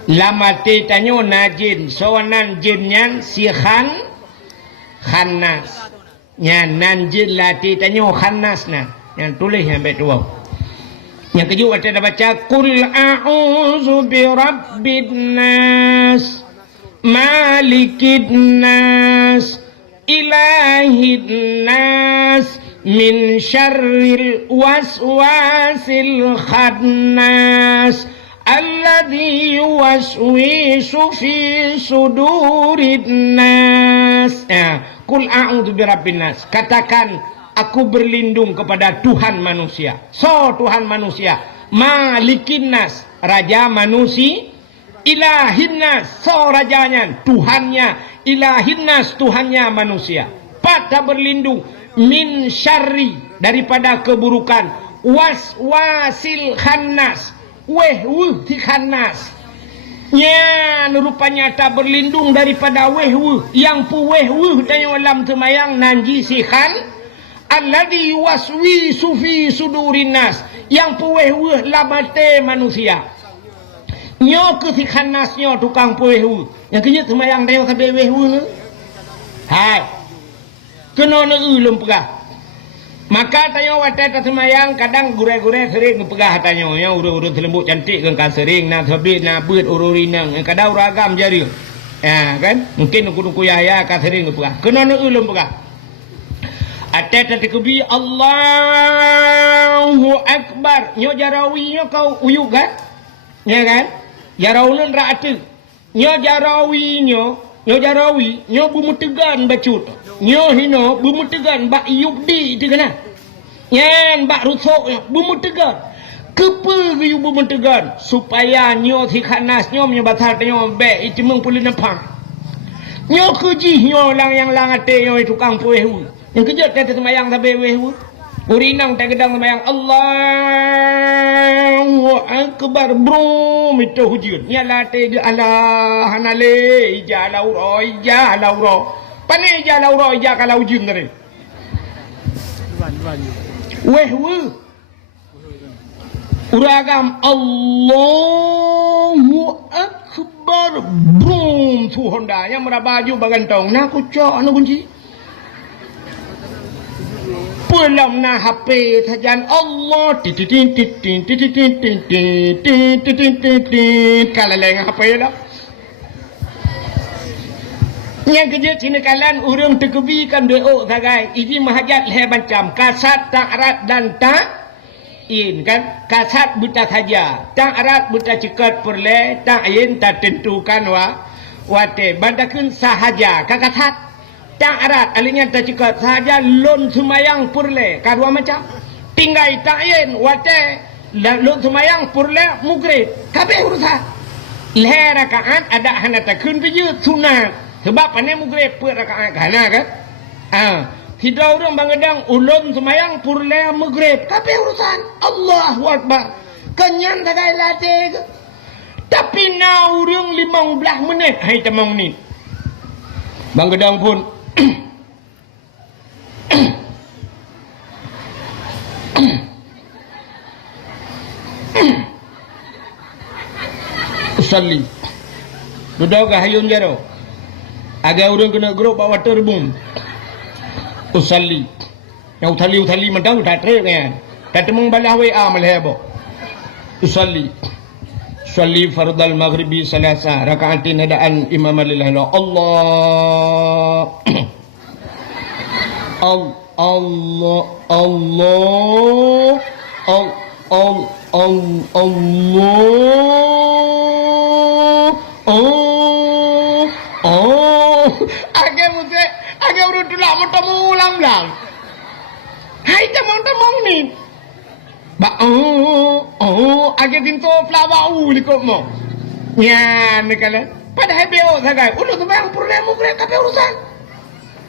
Dalam hati tanyo najin. Soanan jinnya si khannas. Yang nanjin lati tanyo khannas na. Yang tulis yang betul boh. Yang kedua kita baca Qul a'udzu birabbin nas. Malikin nas ilahin nas min syarril waswasil khannas alladzi yuwaswisu fi sudurin nas. Qul a'udzu birabbin nas. Katakan aku berlindung kepada Tuhan manusia. So Tuhan manusia. Malikin nas, raja manusia. Ilahinnas, so rajanya, Tuhannya. Ilahinnas, Tuhannya manusia. Pada berlindung min syarri, daripada keburukan. Waswasil khannas, wehwu si khannas. Ya, rupanya tak berlindung daripada wehwu. Yang pu wehwu tanya alam temayang nanji si khan. Alladhi waswisu fi sudurin nas. Yang pu wehwu labate manusia. Nyo ke si khanasnya tukang puehu. Yang kerja semayang dia sampai wehu ni. Hai. Kena na ulum pegah. Maka tanya watai tak semayang kadang gure-gure sering pegah tanya. Yang urut-urut selembut cantik kan sering na sabit na beut ururinang. Kadang ragam jari. Ya kan? Mungkin nuku-nuku yaya kan sering pegah. Kena na ulum pegah. Atai tak kebi Allahu Akbar. Nyo jarawinya kau uyuk kan? Ya kan? Jarawun ra'atu. Nyo jarawi nyo bumutegan bacut. Nyo hino bumutegan bak yubdi itu kena. Yan bak rusuk bumutegan. Kepa yu bumutegan supaya nyo si khanas nyo menyebatar nyo be itu mengpulih nampak. Nyo keji nyo yang ate nyo tukang puehu. Yang kejut kata semayang sampai wehu. Urinang tak gedang semayang Allahu Akbar bro itu hujud. Nyala te Allah hanale ija lauro. Pane ija lauro ija kalau ujung tadi. Weh. Uragam Allahu Akbar. Boom tu Honda yang merabaju bagantong. Nah kucok anu kunci. Pulang na HP tajan Allah kalau lain HP lah. Yang kerja Cina kalan urang terkebikan doa sagai. Ini mahajat leher macam kasat tak erat dan tak in kan. Kasat buta saja, tak erat buta cekat perle, tak in tak tentukan wate bandakun sahaja kakasat. Tak erat alinya tak cekat sahaja lon semayang perle kadua macam tinggai tak in wate lon semayang perle mugrib kabeh urusan leher rakaat ada hana takun biju sunat sebab pandai mugrib per rakaat kana kan tidak orang bangadang ulun semayang perle mugrib kabeh urusan Allahu Akbar kenyan tagai latih tapi na urang 15 minit hai temang ni bangadang pun usalli duduk hayun jaro agak urang kena grup bawa terbung usalli yang uthali mentang dah trek kan tak temung balah WA malhabo usalli fardal maghribi salasa rakaatin hadaan imam lillahi Allah agak urut dulu mau ulang hai temong ni agak tinto flawau likop mo nyan kala padahal beo sagai ulun semayang purle mugrib kabeh urusan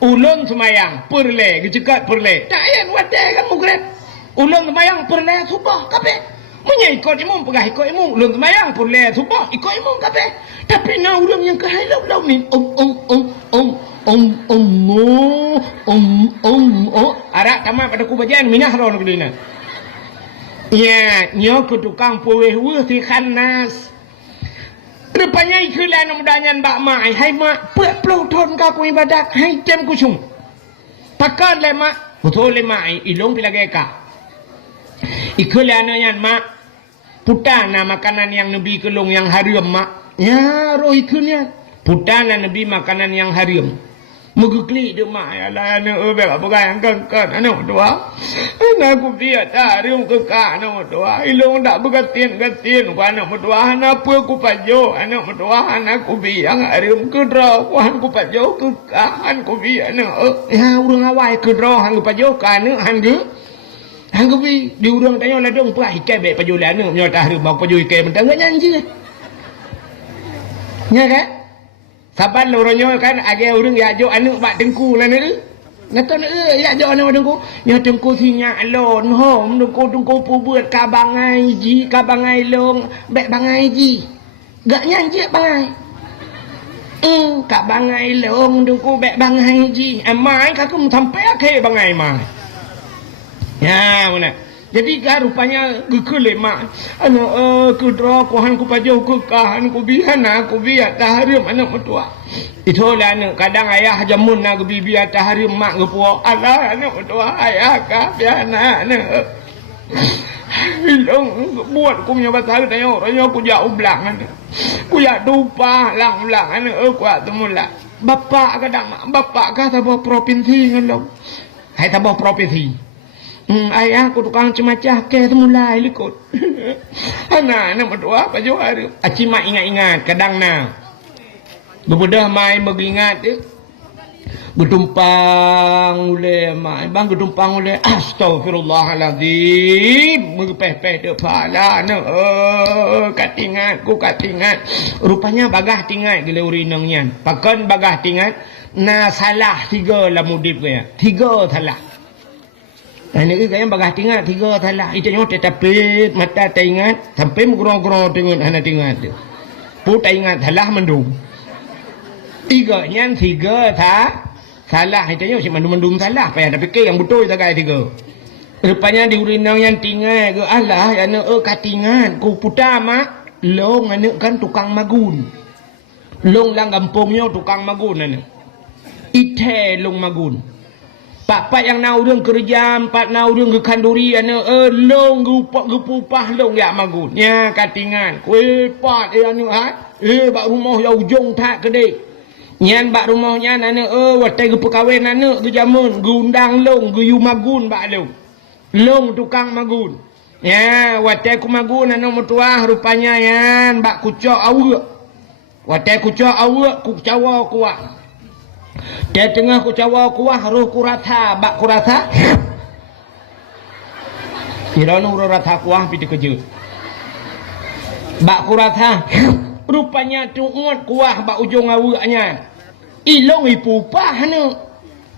ulun semayang purle gejekat purle tak ayan wate kan mugrib ulun semayang purle subah kabeh munya ikut imum pegah ikut imum ulun semayang purle subah ikut imum kabeh tapi na ulun yang kehalau ni arak tamat pada kubajan minah ron kedina ya nyo ke tukang puweh ti khanas rupanya ikulah namudanyan bak mai hai mak peluk thon ka ku ibadat hai tem ku sung pakan le mak betul le mai ilong pilageka ikulah nayan mak putana makanan yang nabi kelong yang haram mak ya roh ikunya putana nabi makanan yang haram mugukli de mak ala ana be apa kan kan ana doa ana ku biar tarim ke ka ana doa ilong dak begatin ku ana doa ana apa ku pajo ana doa ana ku biang arim ke dro ku han ku pajo ke ka han ku biar ana ya urang awai ke dro han ku pajo ka ana han ku bi di urang tanyo la dong pai ke be pajo la ana nyo tarim bak pajo ke mentang nyanyi nya kan saban loronyo kan age urang ya jo anu bak tengku lah ni ngaton ya jo anu tengku nya tengku sinya alon hom tengku pu buat ka bangai ji ka bangai long bek bangai ji gak nyanyi bangai ka bangai long tengku bek bangai ji amai ka ku sampai ke bangai mai ya mana jadi kan rupanya gekele mak anu ku dro ku han ku pajo ku kahan ku bihana ku biat tahrim anak mertua itulah anu kadang ayah jamun na ku biat tahrim mak ku puak ala anak mertua ayah ka biana anu ilong buat ku punya pasal tanya orangnya ku jauh belang anu ku ya dupa lang anu ku temula bapak kadang bapak ka sebuah provinsi ngelong hai sebuah provinsi ayah aku tukang cemacah ke mulai likut anak berdoa apa jauh hari aci mak ingat-ingat kadang na bebedah mai mengingat gedumpang ule mak bang gedumpang ule astagfirullahaladzim mengepeh-peh depala katingat rupanya bagah tingat gila urinangnya pakan bagah tingat na salah 3 lah mudib kaya 3 salah. Ini kaya bagah tingat 3 salah. Itu nyo tetapi mata tingat sampai menggerong-gerong tingat hana tingat. Pu tingat salah mendung. 3 nyan 3 Salah itanya si mandum-mandum salah. Payah dah fikir yang betul tak kaya tiga. Rupanya di urinang yang tinggal ke Allah yang katingan ku putar mak long ane kan tukang magun. Long lang kampungnya tukang magun ane. Ite long magun. Pak yang nau รื่องkerja, pak nau รื่องke kanduri ane long gupupah long ya magun. Ya katingan. Kuih pat ane ha. Bak rumah ya ujung tak gede. Nyan bak rumahnya ane watai ke perkahwin ane ke jamun gundang long ke yu magun bak long. Long tukang magun. Ya, watai ku magun ane mutuah rupanya yan bak kucok awak. Watai kucok awak ku cawa kuah. Dia tengah ku cawa kuah roh kuratha bak kuratha. Kira nu roh ratha kuah piti kejut. Bak kuratha. Rupanya tu'ut kuah bak ujung awaknya. Ilong ipupah nu.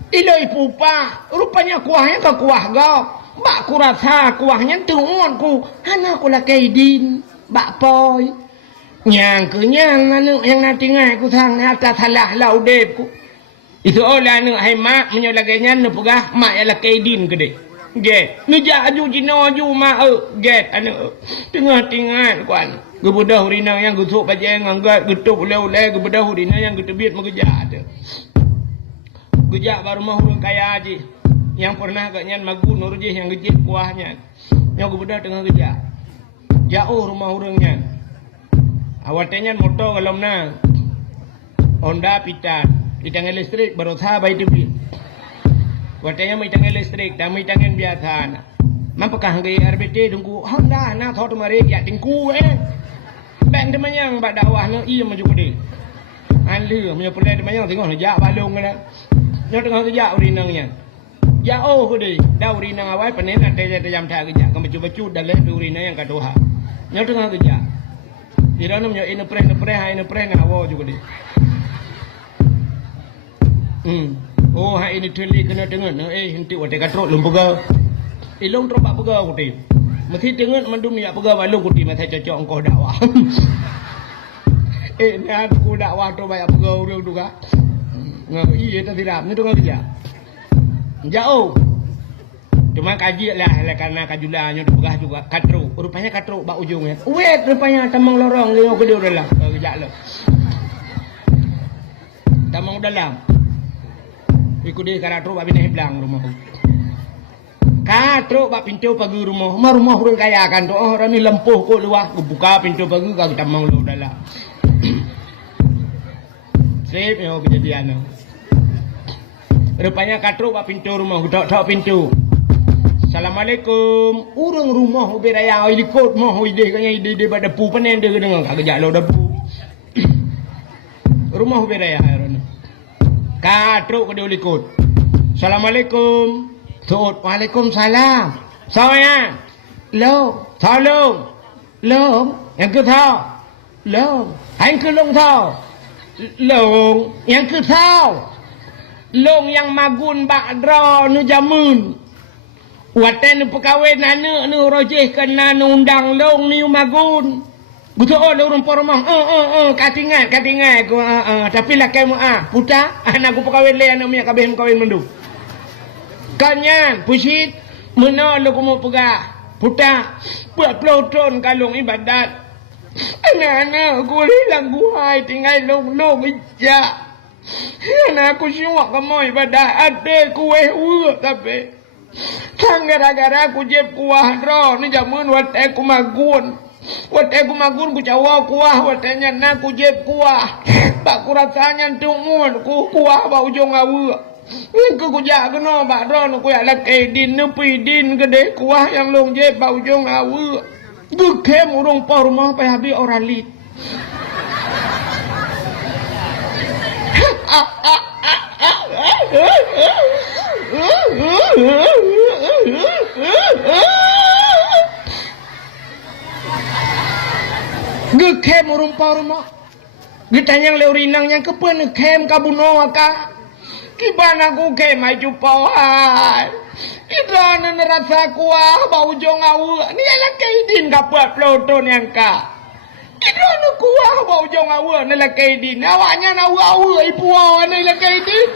Ilong ipupah. Rupanya kuahnya ke kuah gau. Bak kuratha kuahnya tu'ut ku. Hana ku lakai din. Bak poi. Nyang ke nyang anu yang nanti ngai ku thang atas halah laudep ku. Itu olah nu hai mak menyolagainya nu pegah mak ya lakai din gede. Get. Nu jaju jino ju mak get anu. Tengah-tengah kuan. Gebudah hurinang yang gusuk pajang anggat getuk oleh-oleh gebudah hurinang yang getebit megejak tu. Gejak baru mah hurung kaya aje. Yang pernah katnya magun urjih yang gejit kuahnya. Yang gebudah tengah gejak. Jauh rumah hurungnya. Awatnya motor kalau na. Honda pitan. Di tangan listrik baru tha bai tebit. Watanya mai tangan listrik dan mai tangan biasa. Mampakah ngai RBT tunggu Honda na thot mari ya tingku Bang temannya bak dakwah no iya maju gede. Anlu punya pelai temannya tengok jak balung kena. Nyo tengah kejak urinangnya. Jauh gede. Dah urinang awal panen ada jam tak kejak. Kamu bacu dalam urinang yang kadoha. Nyo tengah kejak. Kira no nyo ino pre na awo juga deh. Oh hai ini teli kena dengar no henti wate katrok lumpega. Ilong trok bak pega gede. Mesti dengar mandum ya pega balung kuti masa cocok engkau dakwah. Ni aku dakwah tu banyak pega urang tu ka. Iya tak tidak, ni tu kan kerja. Jauh. Cuma kaji lah karena kajulanya tu pegah juga katro. Rupanya katro bak ujungnya. Wait rupanya tamang lorong dia ke dia dalam. Kerja lo. Tamang dalam. Ikut dia katro bak pindah belang rumah. Katro bak pintu pagi rumah. Rumah orang kaya kan tu. Orang ni lempuh kok luah. Buka pintu pagi kau kita mang lu dalam. Sip yo kejadian. Rupanya katro bak pintu rumah. Tok pintu. Assalamualaikum. Urang rumah beraya ikut mau ide kanya ide pada depu panen dia dengan kagak lo depu. Rumah beraya ron. Katro ke dia ikut. Assalamualaikum. Tuh, waalaikumsalam. Saya, lo, tolong, lo, yang ke tahu, lo, yang ke long tahu, lo, yang ke tahu, long yang magun bakdra nu jamun, watan perkahwin anak nu rojih kena nu undang long ni magun, betul lo orang poromah, katingan, aku, tapi lah kamu puta, anak aku perkahwin le anak miak kabeh kawin mendu. Kanyan, pusit, mana lu mau pegah, putar, buat peloton kalung ibadat. Anak-anak aku hilang guai, tinggal long ijak. Anak aku semua kamu ibadat, ada kue urut tapi. Sang gara-gara aku jeb kuah roh, ni jamun wat aku magun. Wat aku magun ku cawa kuah, watanya nak aku jeb kuah. Pak ku rasanya tungun, ku kuah bau ujung awak. Ku kujak kena bak ron ku ya lakai din nepi din gede kuah yang long je bau jong awu. Gekem urung pa rumah pa habis oralit. Gekem urung pa rumah. Ditanya leurinang yang kepen kem kabuno ka. Kibana ku ke mai jupawai. Ida na rasa kuah bau jong awu. Ni ala kaidin kapat ploton yang ka. Ida na kuah bau jong awu na la kaidin. Awaknya na awu ipuwa na la kaidin.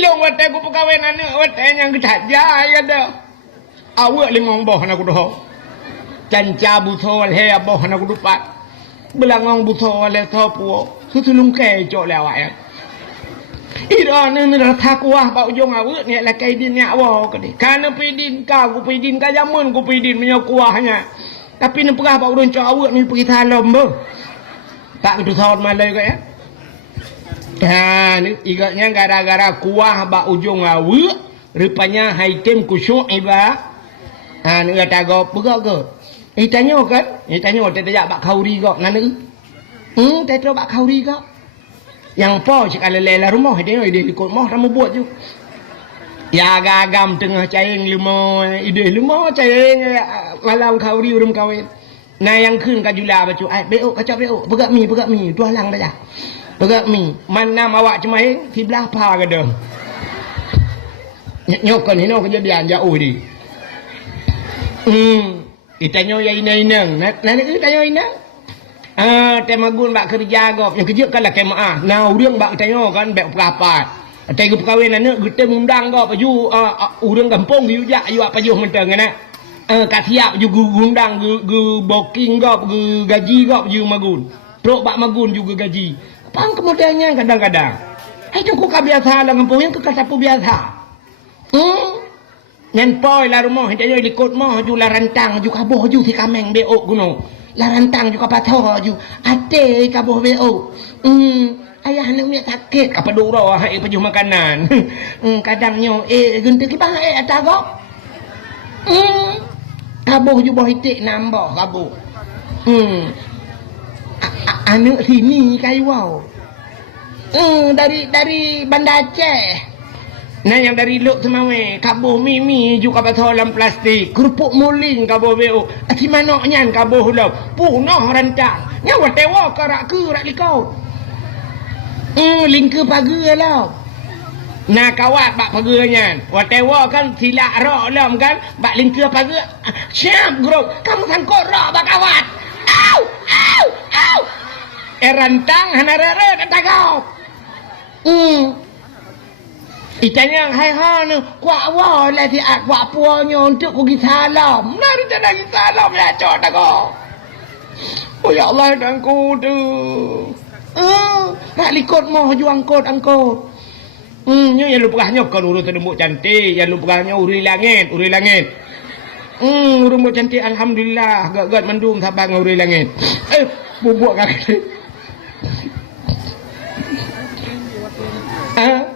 Ilong wate ku perkahwinan ni wate yang ketat jaya dah. Awak limong boh nak kudu. Canca butol he boh nak kudu pat. Belangong butol le topu. Tutulung ke jok le awak ya. Ira ni dah takwah ba ujung awak ni la kai din nya wa ke di. Kana pidin ka ku pidin ka jamun ku pidin menyakuahnya. Tapi ni perah ba urun cok awak ni pergi talom be. Tak kudu thon malai ke ya. Ha ni igatnya gara-gara kuah ba ujung awak rupanya haitim kusyuk iba. Ha ni kata go pegak ke. Tanya kan? Tanya tak bak kauri kok nana. Tak bak kauri kok. Yang po sekali lela rumah dia ikut mah kamu buat tu. Ya gagam tengah caing lima ide lima caing malam kauri urum kawin. Nah yang kun kajula bacu ai beo kacau beo pegak mi dua lang dah. Pegak mi mana awak cemaing di belah pa ke dah. Nyokon ini kejadian jauh di. Itanya ya inang. Nanti itanya inang. Temagun bak kerja gop yang kerja kan lah kemaah. Nah urang bak tanya kan bek perapat. Tengok perkahwinan ni kita mengundang gop aju urang kampung yu jak yu apa yu mentang kan. Kat siap yu gundang gu booking gop gu gaji gop yu magun. Truk bak magun juga gaji. Pang kemudiannya kadang-kadang. Itu ku biasa lah kampung yang ke sapu biasa. Nyan poi la rumah tanya ikut mah ju la rantang ju kaboh ju si kameng beok gunung. Larantang juga patah ju ate kabuh beo ayah nak minyak sakit apa dura hai pejuh makanan kadangnya gentik bang atagok kabuh ju boh itik nambah kabuh anak sini kayu wow dari Bandar Aceh. Nah yang dari luk semawe kabuh mimi juga patah dalam plastik kerupuk muling kabuh beo ati manok nyan kabuh lau punah rantang nyawa tewa karak ke rak likau lingke pagar lau nah kawat bak pagar nyan watewa kan silak rak lam kan bak lingke pagar siap grup kamu sangkut rak bak kawat au rantang hanarere kata kau Itanya hai ni kuat wah lah siat kuat puanya untuk pergi salam. Nari tak lagi salam ya cok tak kau. Oh ya Allah dan ku tu. Tak likut mau juang angkut. Yang lupanya kan urut tembok cantik, yang lupanya uri langit. Urut cantik alhamdulillah gak mendung sabang uri langit. Bubuk kaki.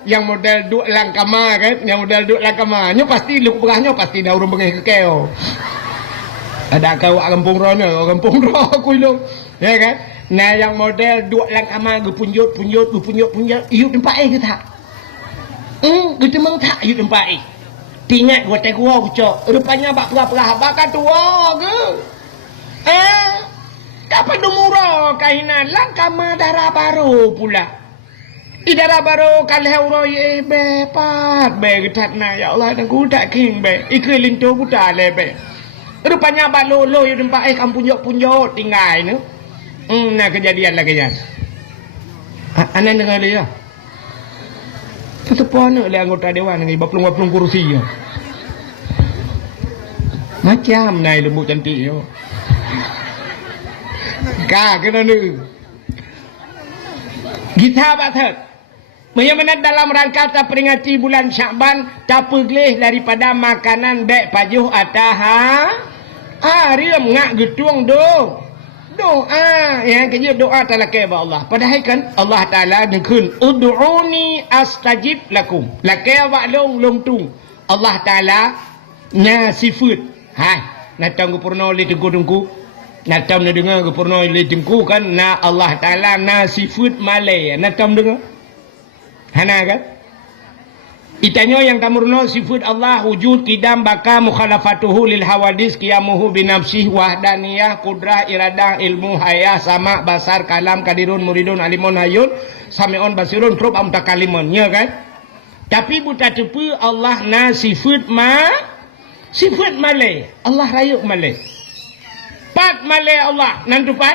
Yang model duk langkama kan, yang model duk langkama nyo pasti lu perahnya pasti dah urung bengai kekeo. Ada kau kampung rono, kampung ro aku lu. Ya kan? Nah yang model duk langkama gepunjut, iu tempat kita. Kita mang tak iu tempat. Tingat gua teh gua cok, rupanya bak perah bakal tua ke. Kapan dumuro kainan langkama darah baru pula. Idara baru kalau roy bepat begitu na ya Allah dan ku tak king be ikelin tu ku tak lebe rupanya balolo yang tempat kampung punjok tinggal ni nah kejadian lagi ya anak dengar dia tetapnya oleh anggota dewan ni baplung kursi ya macam nai lembu cantik yo ka kena ni kita batat Menyemenat dalam rangka peringati bulan Syakban tak pergelih daripada makanan dek pajuh ataha riem ngak getung doa yang kerja doa talakai ba Allah padahal kan Allah Ta'ala dengkun ud'uni astajib lakum lakai wa long tung Allah Ta'ala na sifut hai natang purno le tengku natam na dengar purno le tengku kan na Allah Ta'ala na sifut malai natam dengar Hana kan? Itanya yang tamurno sifat Allah wujud kidam baka mukhalafatuhu lil hawadis qiyamuhu binafsih wahdaniyah kudrah iradah ilmu hayah sama basar kalam kadirun muridun alimun hayun sami'un basirun trub amtakalimun ya kan? Tapi buta tepu Allah na sifat malai Allah rayuk malai pat malai Allah nantu pat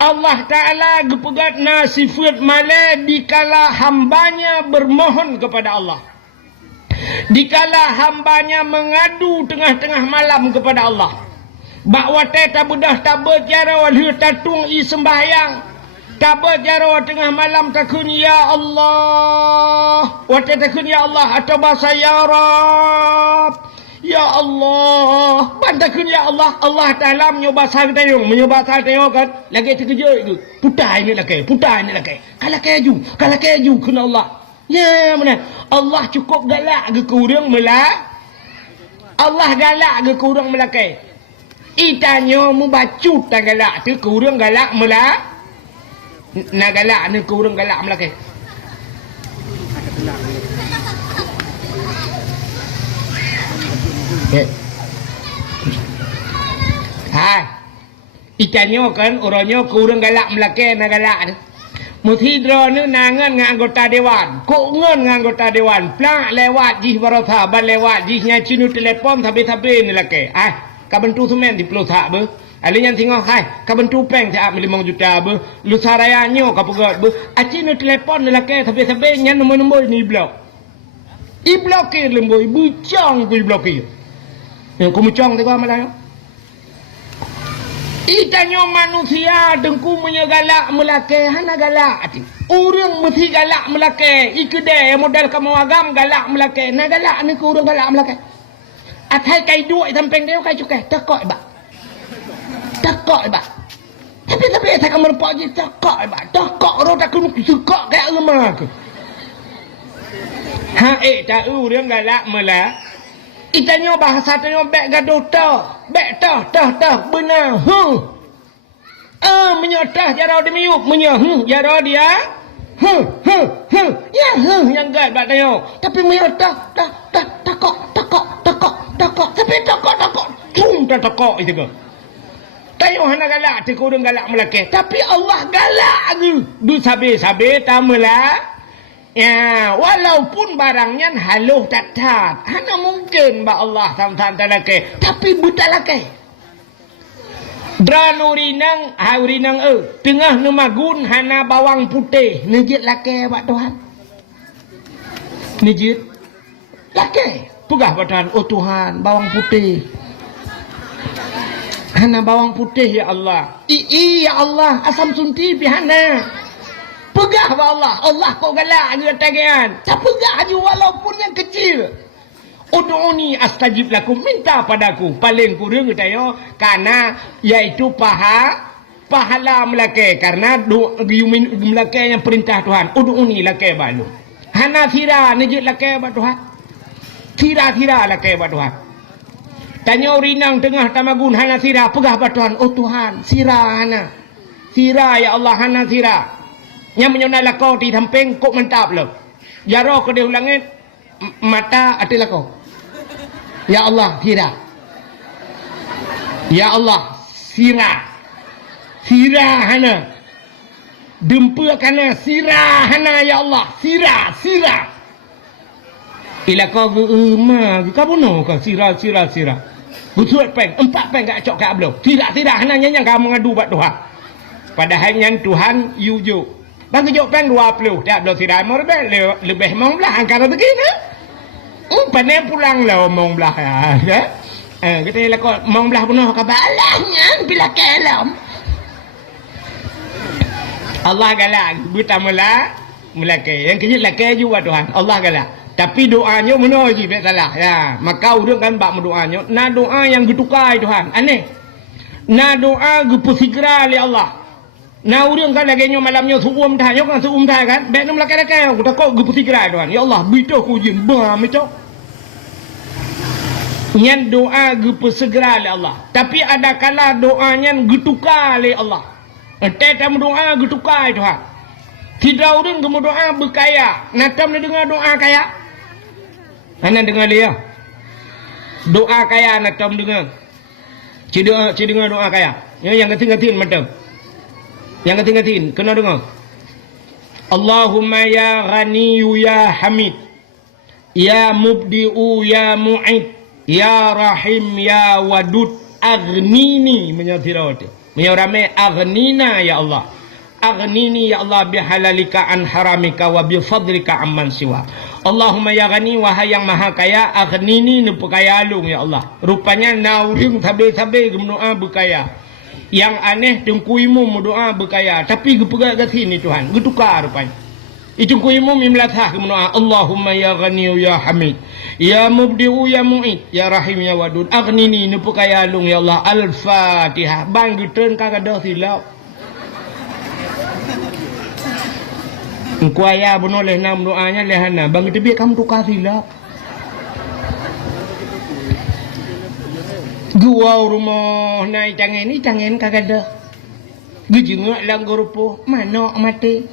Allah Ta'ala gepegat na sifat malai dikala hambanya bermohon kepada Allah. Dikala hambanya mengadu tengah-tengah malam kepada Allah. Bahawa tak bedah tak berjara walhu tatung i sembahyang. Tak berjara tengah malam takun ya Allah. Wata takun ya Allah atau bahasa ya Rab. Ya Allah. Bantakun ya Allah. Allah Ta'ala menyoba sang tayung. Menyoba sang tayung kan. Lagi terkejut itu. Putai ni lagi. Putai ni lagi. Kalau keju kena Allah. Ya mana. Allah cukup galak ke kurang melak. Allah galak ke kurang melakai. Itanya membacut tak galak tu kurang galak melak. Nak galak ni kurang galak melakai. Hai. Ikannya kan orangnya kurang galak melakai nak galak tu. Muthidra ni nangan dengan anggota dewan. Kok ngan dengan anggota dewan. Plak lewat jih baratha ban lewat jihnya cinu telefon tabe-tabe ni laki. Kabentu semen di Pulau Tak ber. Alin yang tengok kabentu peng tak 5 juta ber. Lu sarayanya ka pegat ber. Cinu telefon ni laki tabe-tabe nyan nombor-nombor ni blok. I blokir lemboy bucang ku blokir. Yang ku mucang tengok malah. Itanya manusia dengku menyegalak melake hana galak ati. Urang mesti galak melake. Ikede modal kamu agam galak melake. Na galak ni ku urang galak melake. Atai kai duit sampeng dia kai cukai tekok ba. Tekok ba. Tapi atai kamu repot je tekok ba. Tekok ro tak kunu sekok kai lemah ke. Tak urang galak melak. Itanya bahasa tanya bek gaduh bek benar menyotah jara dia meyuk jara dia ya yang gad bak tanya tapi menyotah takok tapi takok cung takok itu ke tayo hana galak ti kurang galak melakeh tapi Allah galak du sabe tamalah. Ya, walaupun barangnya haluh tak hana mungkin ba Allah samtan talake tapi buta lake dralurinang haurinang tengah nemagun hana bawang putih nejit lake ba Tuhan nejit lake pugah ba Tuhan oh Tuhan bawang putih hana bawang putih ya Allah ya Allah asam sunti pihana pegah ba Allah kau galak je tagihan. Tak pegah je walaupun yang kecil. Ud'uni astajib lakum, minta padaku. Paling kurang tayo karena yaitu pahala melake karena melake yang perintah Tuhan. Ud'uni lake balu. Hana thira nejit lake ba Tuhan. Thira lake ba Tuhan. Tanya rinang tengah tamagun hana thira pegah ba Tuhan. Oh Tuhan, sira hana. Thira ya Allah hana thira. Yang menyonai lakau di samping kok mentap lo. Jaro ke dia ulangit mata ati lakau. Ya Allah sira. Ya Allah sira. Sira hana. Dempa kana sira hana ya Allah. Sira. Ilakau ke ka bono ka sira. Butuat peng 4 peng gak cok ka belum. Tidak hana yang kamu ngadu buat Tuhan. Padahal yang Tuhan yuju. Bang kejok peng 20 tak belum tidak mau lebih mong belah angkara begini pandai pulang lah mong belah ya kita lakon mong belah penuh kabalahnya bila kelam Allah galak buta mulake yang kejut lake juga Tuhan Allah galak tapi doanya mana je tak salah ya maka urang kan bak doanya na doa yang getukai Tuhan aneh na doa gepusigra oleh Allah. Nah urang kan lagi malamnya suum dah kan bek nam lakai aku takut gepusi gerai Tuhan ya Allah bito ku jin bam itu nyan doa segera oleh Allah tapi ada kala doanya getukar oleh Allah tamu doa getukar Tuhan tidak urang gemu doa berkaya natam dia dengar doa kaya ana dengar dia doa kaya natam dengar dengar doa kaya yang keting-keting macam yang keting-keting kena dengar Allahumma ya ghaniyu ya hamid ya mubdi'u ya mu'id ya rahim ya wadud aghnini menyatirati Punya ramai aghnina ya Allah. Aghnini ya Allah bihalalika an haramika wa bifadlika amman siwa. Allahumma ya ghani wahai yang maha kaya, aghnini nu pekaya alung ya Allah. Rupanya nauring tabe-tabe berdoa berkaya. Yang aneh tengkuimu berdoa berkaya, tapi gepegak kat sini Tuhan, getukar rupanya. Itu kuimu mimlatah berdoa Allahumma ya ghani ya hamid. Ya mubdi'u ya mu'id, ya rahim ya wadud. Aghnini nu pekaya alung ya Allah. Al-Fatihah. Bang geteun kagak silap. Kuaya benoleh nam doanya lehana bang itu biar kamu tukar silap. Gua rumah naik tangan kagak ada. Gejengak lang grupo mana mati.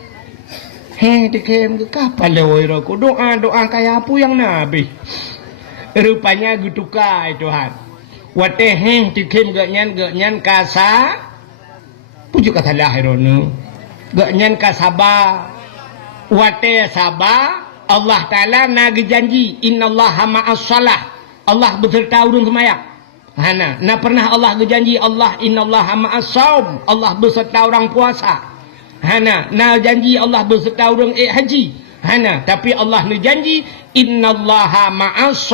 Dikem kapal lewoi roku doa kayak apa yang nabi. Rupanya getuka Tuhan. Wateh dikem gak nyan kasa. Pujuk kata lahirono. Gak nyan kasaba. Wate sabah Allah Ta'ala nagi janji innallaha ma'as salah Allah beserta urang sembahyang. Hana na pernah Allah berjanji Allah innallaha ma'as saum Allah beserta orang puasa. Hana na janji Allah beserta orang haji. Hana tapi Allah ni janji innallaha ma'as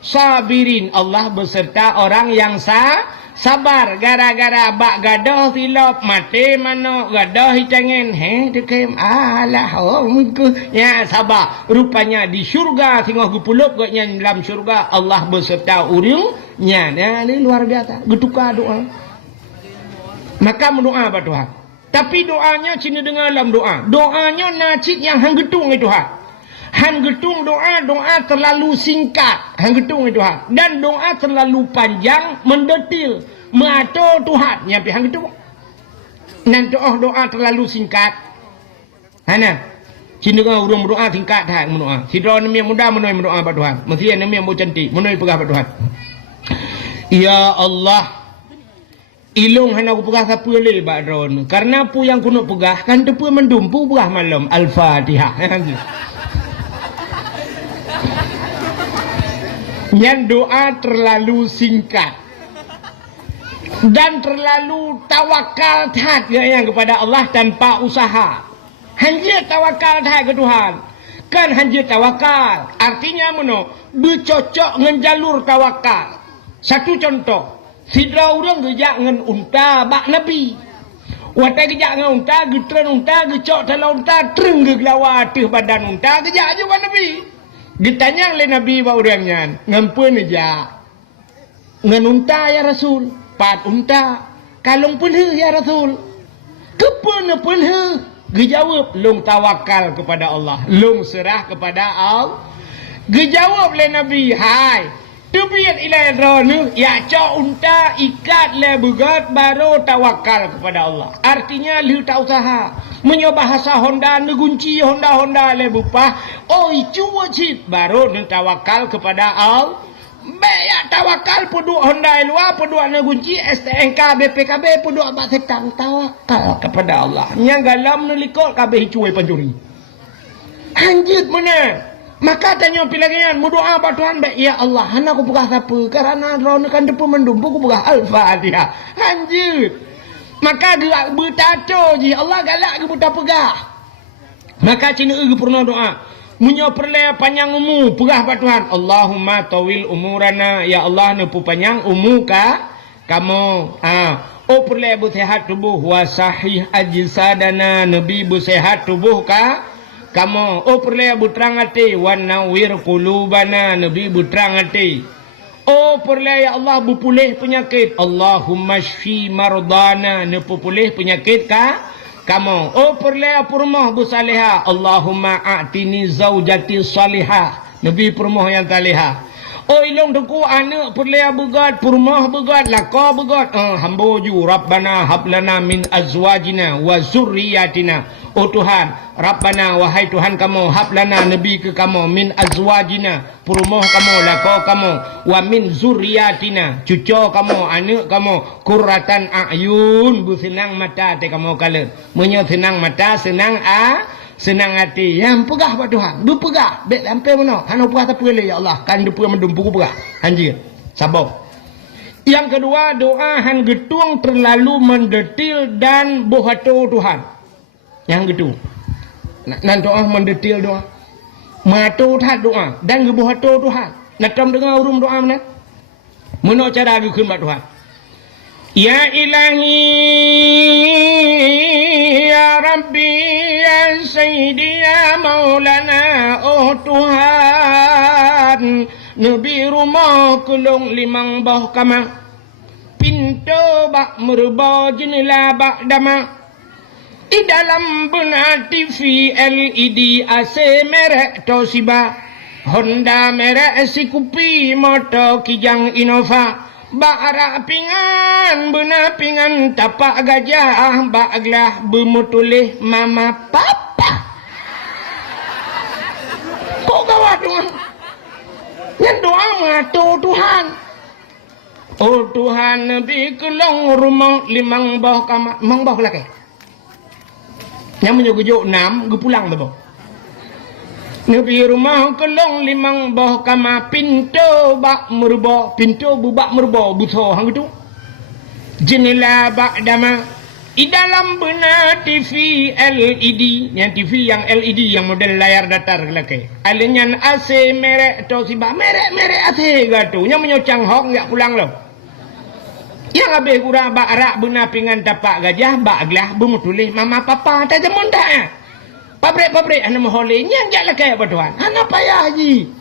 sabirin Allah beserta orang yang sabar gara-gara bak gadah silap mati mano gadah hitangan dekem alah ya sabar rupanya di syurga tengah gupulup gaknya dalam syurga Allah beserta urangnya ini luar biasa getuka doa maka mendoa apa Tuhan tapi doanya cina dengar dalam doanya nacik yang hang getung itu Tuhan. Han getung doa terlalu singkat. Han getung itu Tuhan. Dan doa terlalu panjang, mendetil. Mengatur Tuhan. Nyampe han getung. Dan doa terlalu singkat. Hana. Cina dengan urung berdoa singkat Tuhan mendoa. Sidra nami yang muda menoi mendoa pada Tuhan. Mesti nami yang cantik menoi pegah pada Tuhan. Ya Allah. Ilung hana aku pegah siapa le badron. Karena pu yang kuno pegah kan tu pu mendumpu pegah malam. Al-Fatihah. Yang doa terlalu singkat dan terlalu tawakal yang kepada Allah tanpa usaha. Hanya tawakal ke Tuhan. Kan hanya tawakal. Artinya mana? Bercocok dengan jalur tawakal. Satu contoh. Sidra orang gejak dengan unta bak Nabi. Watai gejak dengan unta, getren unta, gecok dalam unta, tereng geglawa atas badan unta, gejak juga Nabi. Ditanya oleh Nabi bahawa orangnya, ngampun aja. Ngan unta ya Rasul, pat unta, kalung penhe ya Rasul. Kepun penhe, dijawab, long tawakal kepada Allah, long serah kepada Allah. Dijawab oleh Nabi, hai, tubiat ilai ronu, ya cok unta, ikat le begat, baru tawakal kepada Allah. Artinya, lu tak usaha. Menyoba bahasa Honda negunci Honda le bupah oi cuba cip baru nu tawakal kepada Allah ya tawakal pudu Honda luar pudu negunci STNK BPKB pudu abak setang tawakal kepada Allah yang galam nu likot kabeh cuai pencuri anjit mana maka tanya pilangan berdoa pada Tuhan baik ya Allah hana aku pegah siapa karena drone kan depu mendumpu aku pegah Al-Fatihah anjit. Maka gelak bertato je Allah galak ke buta pegah. Maka cina pernah doa. Munyo perle panjang umur pegah pada Tuhan. Allahumma tawil umurana ya Allah nepu panjang umur ka kamu. Oh perle bersehat tubuh wa sahih ajsadana nabi bersehat tubuh ka kamu. Oh perle berterang hati wa nawir qulubana nabi berterang hati. Oh perle ya Allah berpulih penyakit. Allahumma shfi mardana nepulih penyakit ka kamu. Oh perle purmah busaleha. Allahumma a'tini zaujati salihah. Nabi purmah yang talihah. Oh ilong duku anak perle begat purmah begat laka begat. Hamba ju Rabbana hablana min azwajina wa zurriyatina. Oh Tuhan, Rabbana wahai Tuhan kamu, hablana nabi ke kamu min azwajina, purmoh kamu, lako kamu, wa min zuriyatina, cucu kamu, anak kamu, kurratan a'yun, bu senang mata te kamu kala. Menyo senang mata, senang hati. Yang pegah Pak Tuhan, du pegah, bek sampai mana? Hana pegah tak pegah ya Allah, kan du pegah mendumpu pegah. Anjir, sabar. Yang kedua, doa han getung terlalu mendetil dan bohato Tuhan. Yang gedung. Nan doa mendetil doa. Mato that doa dan gebohato Tuhan. Natam dengar urum doa mana? Meno cara gekeun ba Tuhan. Ya ilahi ya Rabbi ya Sayyidi ya Maulana, oh Tuhan, Nabi rumah kulung limang bawah kama, pintu bak merba jendela bak dama, di dalam benar TV LED AC merek Toshiba, Honda merek Sikupi, motor Kijang Innova, bak arak pingan benar pingan tapak gajah, bak aglah bermutulih mama papa. Kok gawat Tuhan? Yang doa matu Tuhan. Oh Tuhan, Nabi kelong rumah limang bawah kamar, mang bawah lagi. Yang menyugujuk 6, gue pulang tu. Nabi rumah kelong limang bawah kamar, pintu bak merubah, pintu bubak merubah, butuh hang itu. Jendela bak dama. Di dalam benar TV LED, yang TV yang LED yang model layar datar lagi. Alenyan AC merek Toshiba, merek AC gatu. Yang menyocang hok nggak pulang loh. Yang habis kurang bak arak benar pingan tapak gajah, bak gelah bermutulih mama papa tak jamun dah. Pabrik anak mohole yang jak lagi apa Tuhan? Anak payah haji.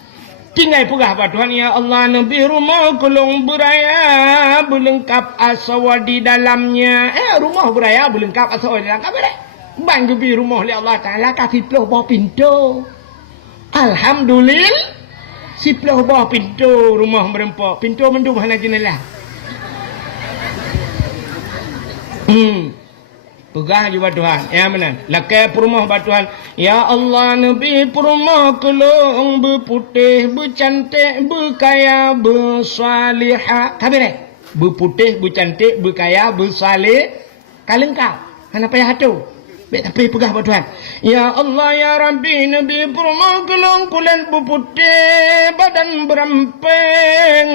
Tinggal pegah apa Tuhan, ya Allah, Nabi rumah kolong beraya berlengkap aswa di dalamnya. Rumah beraya berlengkap aswa di dalamnya. Bang gebi rumah oleh Allah Ta'ala kasih peluh bawah pintu. Alhamdulillah, si peluh bawah pintu rumah merempok. Pintu mendung hana jendela. Pegah juga Tuhan. Ya benar. Lakai perumah ba Tuhan. Ya Allah, Nabi perumah kelong berputih, bercantik, berkaya, bersalihah. Kabir berputih, bercantik, berkaya, bersalih. Kalengkap. Kenapa ya tu? Tapi pegah ba Tuhan. Ya Allah, ya Rabbi, Nabi perumah kelong kulit berputih, badan berampeng,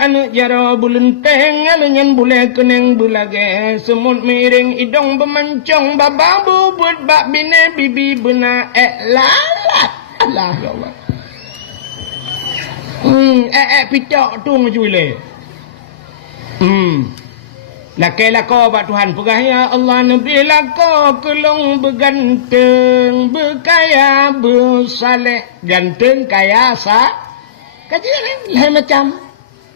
anak jara bulenteng, alenyan boleh keneng bulage, semut miring, hidung bermancung, baba bubut, bak bine, bibi benar, lalat. Allah, ya Allah. Pitok tu ngejule. Lakai lako bak Tuhan pegah, ya Allah, Nabi lako kelong berganteng, berkaya, bersaleh, ganteng, kaya, kajian lain macam.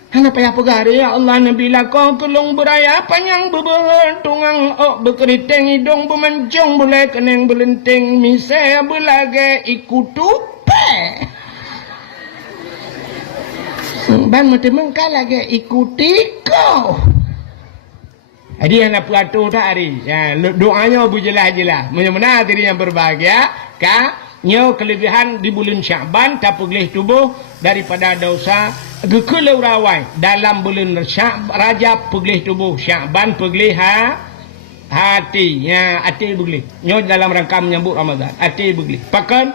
Hana payah pegah ya Allah, Nabi lako kelong beraya, panjang beber, tungang ok berkeriting, hidung bermancung, boleh keneng berlenteng, misai berlage ikut tupe. Ban mati mengkal lagi ikuti kau. Jadi yang nak peratur tak hari. Ya, doanya berjelas-jelas. Mana-mana diri yang berbahagia. Nyo kelebihan di bulan Sya'ban tak pergelih tubuh daripada dosa gekelau rawai dalam bulan Rajab pergelih tubuh, Sya'ban pergelih hati. Ya, hati pergelih. Nyo dalam rangka menyambut Ramadan. Hati pergelih. Pakan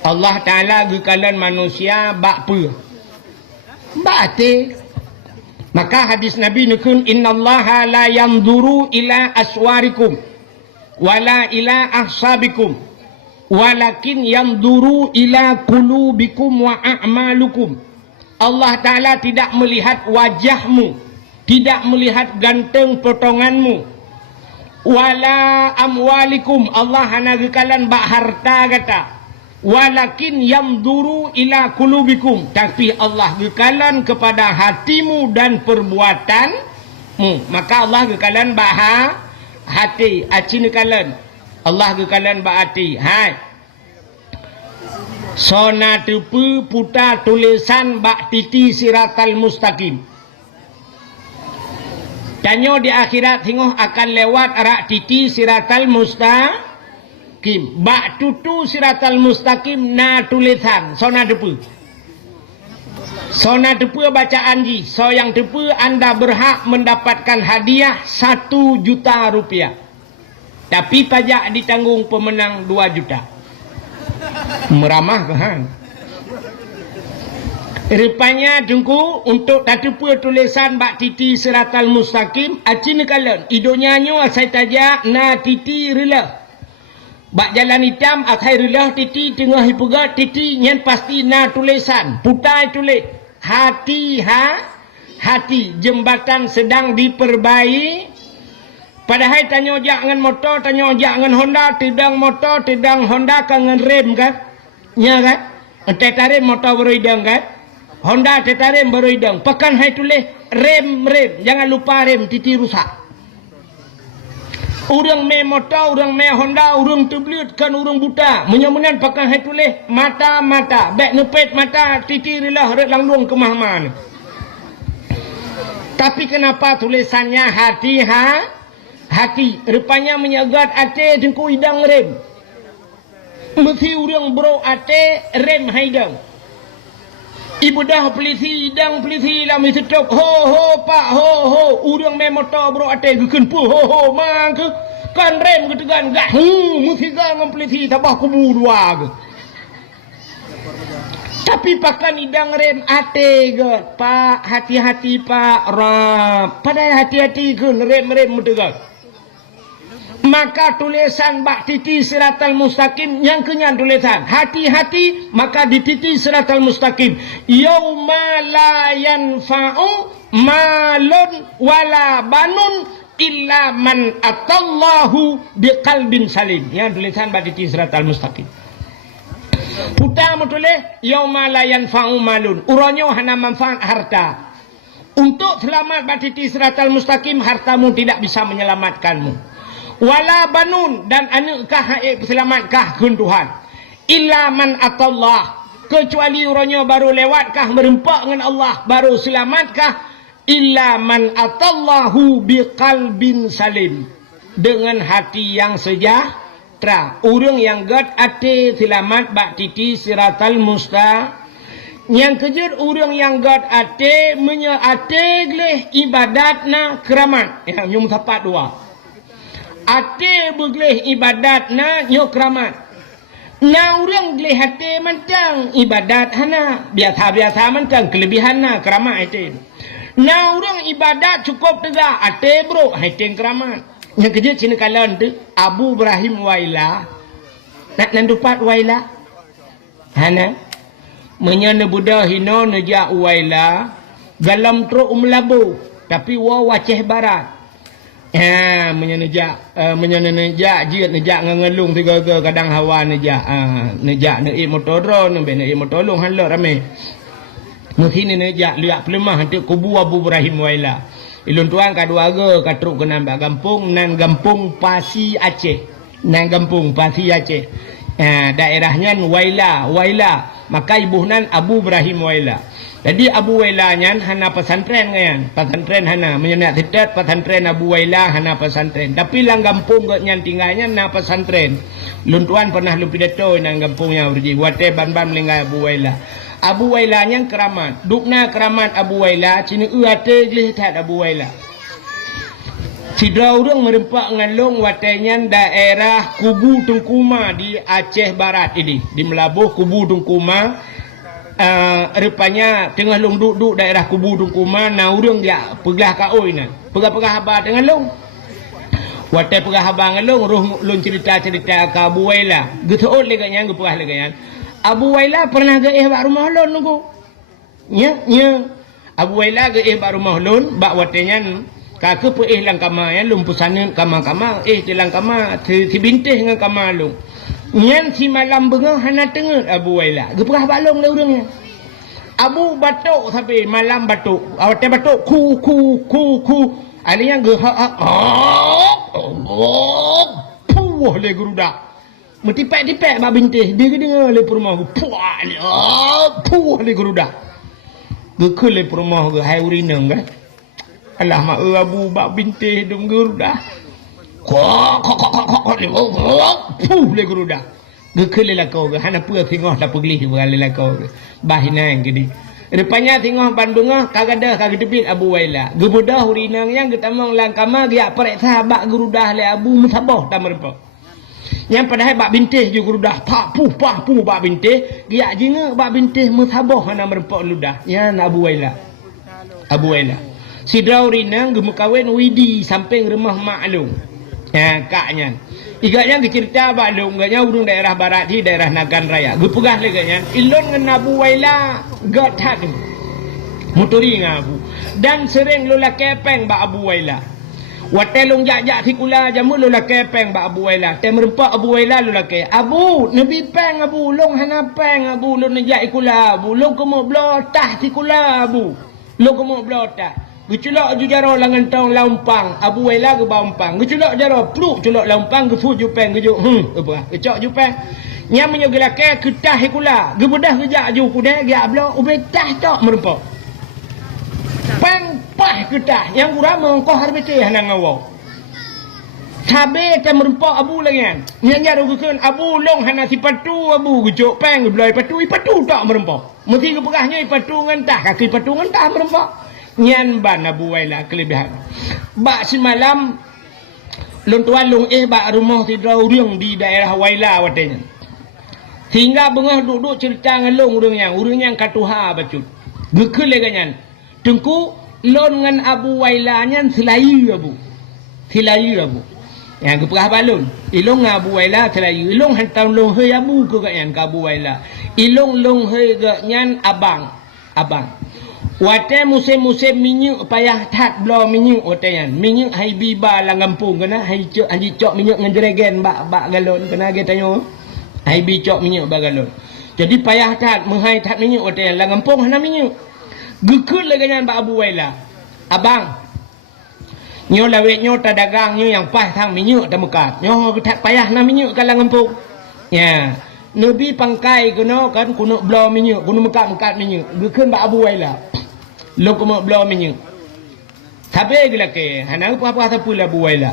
Allah Ta'ala gekalan manusia bak pe. Bak hati. Maka hadis Nabi nukun, innallaha la yanzuru ila aswarikum wala ila ahsabikum walakin yanzuru ila qulubikum wa a'malukum. Allah Ta'ala tidak melihat wajahmu, tidak melihat ganteng potonganmu, wala amwalikum, Allah hanya gekalan bak harta kata, walakin yamduru ila kulubikum, tapi Allah gekalan kepada hatimu dan perbuatanmu. Maka Allah gekalan bah hati, acin gekalan Allah gekalan bah hati. Hai sona tepu putar tulisan bak titi siratal mustaqim. Tanyo di akhirat tengok akan lewat arak titi siratal mustaqim. Bak tutu siratal mustaqim na tulisan sona depu. Sona depu bacaan ji. So yang depu anda berhak mendapatkan hadiah 1 juta rupiah. Tapi pajak ditanggung pemenang 2 juta. Meramah kan? Rupanya tunggu untuk tatupu tulisan bak titi siratal mustaqim acin kalan idonya nyo asai tajak na titi rela bak jalan hitam akai rela titi tengah hipuga titi nyen pasti na tulisan putai tulis hati hati jembatan sedang diperbaiki. Padahal tanya jangan motor, tanya jangan Honda, tidang motor, tidang Honda kangen rem kan? Ya kan? Tetarem motor baru idang kan? Honda tetarem baru idang. Pekan hai tulis rem, jangan lupa rem titi rusak. Urang me motor, urang me Honda, urang terbelut kan urang buta. Menyamunan pekan hai tulis mata, bek nepet mata titi rilah red langlung ke mahman. Tapi kenapa tulisannya hati hati rupanya menyagat ate dengku idang rem mesti urang bro ate rem haidang ibu dah pelisi idang pelisi lah mesti stop ho pak ho urang me motor bro ate gekeun pu ho mang ke kan rem getegan gah mesti gang pelisi tabah kubu dua ke tapi pakan idang rem ate ge pak hati-hati pak rap pada hati-hati ke rem mutegan. Maka tulisan bak titi siratal mustaqim yang kenyan tulisan hati-hati maka di titi siratal mustaqim yauma la yanfa'u malun wala banun illa man atallahu biqalbin salim yang tulisan bak titi siratal mustaqim putamu tulis yauma la yanfa'u malun uronyo hana manfaat harta untuk selamat bak titi siratal mustaqim hartamu tidak bisa menyelamatkanmu wala banun dan anukkah selamatkah kun Tuhan illa man atallah kecuali orangnya baru lewatkah merempak dengan Allah baru selamatkah illa man atallahu biqalbin salim dengan hati yang sejahtera orang yang gad ate selamat bak titi siratal musta yang kejar orang yang gad ate ate gleh ibadatna keramat ya nyum sapat dua ate begleh ibadat na nyo kramat na urang gleh hati mantang ibadat hana biasa mantang kelebihan na kramat ate na urang ibadat cukup tegak ate bro hati kramat yang kerja cina kalan tu Abu Ibrahim Waila nak nandupat Waila hana menyana Buddha hino nejak Waila galam truk umlabu tapi wa waceh barat menyenejak jiat nejak ngelung tiga kadang hawa nejak nejak naik motor drone naik motor long hanla rame mungkin nejak liak pelemah nanti kubu Abu Ibrahim Waila ilun tuang kadua ge katruk ke nambah gampung nan gampung Pasi Aceh nan gampung Pasi Aceh daerahnya Waila maka ibuhnan Abu Ibrahim Waila. Jadi Abu Waila nyan hana pesantren kan? Pesantren hana menyenak tidak pesantren Abu Waila hana pesantren. Tapi lang kampung ke nyan tinggalnya na pesantren. Luntuan pernah lu pidato nang kampungnya berji. Wate ban-ban melinggai Abu Waila. Abu Waila nyan keramat. Dukna keramat Abu Waila cini uate glih tat Abu Waila. Sidra urang merempak ngalung watenya daerah Kubu Tungkuma di Aceh Barat ini. Di Melabuh Kubu Tungkuma. Rupanya tengah long duduk daerah Kubu Tungkuma na urang dia pegah kaoi na pegah habar dengan long watai pegah habar dengan long long cerita ke Abu Waila geteot leganya gepegah leganya Abu Waila pernah ge bak rumah lon nunggu nya Abu Waila ge bak rumah lon bak watenya kake pe lang kama yan lum pusaneun kama lang kama ti bintih dengan kama long nyan si malam bengah hana tengah Abu Waila gepegah balong le urangnya Abu batuk sampai malam batuk awate batuk ku alihnya ge puh le gerudak metipek-tipek bak bintih dia dengar le rumah puh le gerudak ge le rumah ge hai urinang kan alah mak Abu bak bintih dum gerudak puh le gerudak gekele la kau ge hana pua tengok la peglih berale la kau ge bahinang gini rupanya tengok bandungah kagada kagedebit Abu Waila gebudah urinang yang getamong langkama dia perek sahabat gerudah le Abu musabah tamerpa Yang padahal bak bintih juga ludah. Pak pu bak bintih. Giak jinga bak bintih musabah hana merempak ludah. Ya Abu Waila. Abu Waila. Si Drau rinang gemu kawin widi samping rumah maklum. Ya kaknya. Igaknya dicerita baklum gaknya urung daerah barat di daerah Nagan Raya. Gepegah lagi gaknya. Ilon ngan Abu Waila gat hak. Muturi ngabu. Dan sering lula kepeng bak Abu Waila. Watelung jak-jak tikula jamu lula kepeng ba Abu Waila. Te merempak Abu Waila lula ke. Abu, nabi peng Abu, long hana peng Abu, long najak ikula Abu. Long kemo blotah tikula Abu. Long kemo blotah. Geculak ju jaro langan tong laumpang. Abu Waila ke baumpang. Geculak jaro pluk culak laumpang ke fu ju peng gejuk. Apa? Gecok ju peng. Nyam menyo gelake ketah ikula. Gebedah gejak ju kude giak blok ubetah tok merempak. Peng pah ketah yang kurang mengkoh harbete hanang awak. Sabe ta merempak Abu langan. Nyanya rugukeun Abu long hana si patu Abu gejok peng belai patu tak merempak. Mesti kepegahnya patu ngentah kaki patu ngentah merempak. Nyan ban Abu Waila kelebihan. Bak semalam lon tuan long bak rumah tidrau riung di daerah Waila watenya. Hingga bengah duduk cerita ngelong urang yang katuha bacut. Gekeul le ganyan. Tengku lon ngan Abu Waila nyan selayu Abu. Selayu Abu. Yang keperah balun. Ilong Abu Waila selayu. Ilong hantam long hei Abu ke ganyan ke Abu Waila. Ilong long hei ganyan abang. Abang. Wate musim-musim minyak payah tak blo minyak wateyan. Minyak hai biba lang kampung kena hai cok minyak ngan jeregen bak galon kena ge tanyo. Hai bi cok minyak bak galon. Jadi payah tak menghai tak minyak wateyan lang kampung hana minyak. Gekul lagi dengan Pak Abu Waila. Abang, nyo lawet nyo ta dagang nyo yang pas thang minyak ta mekat. Nyo tak payah na minyak kalang empuk. Ya, Nabi pangkai kuno kan kuno blo minyak, kuno mekat minyak. Gekul Pak Abu Waila. Lo kuno blo minyak. Tapi gila ke, hanang apa sapu Abu Waila.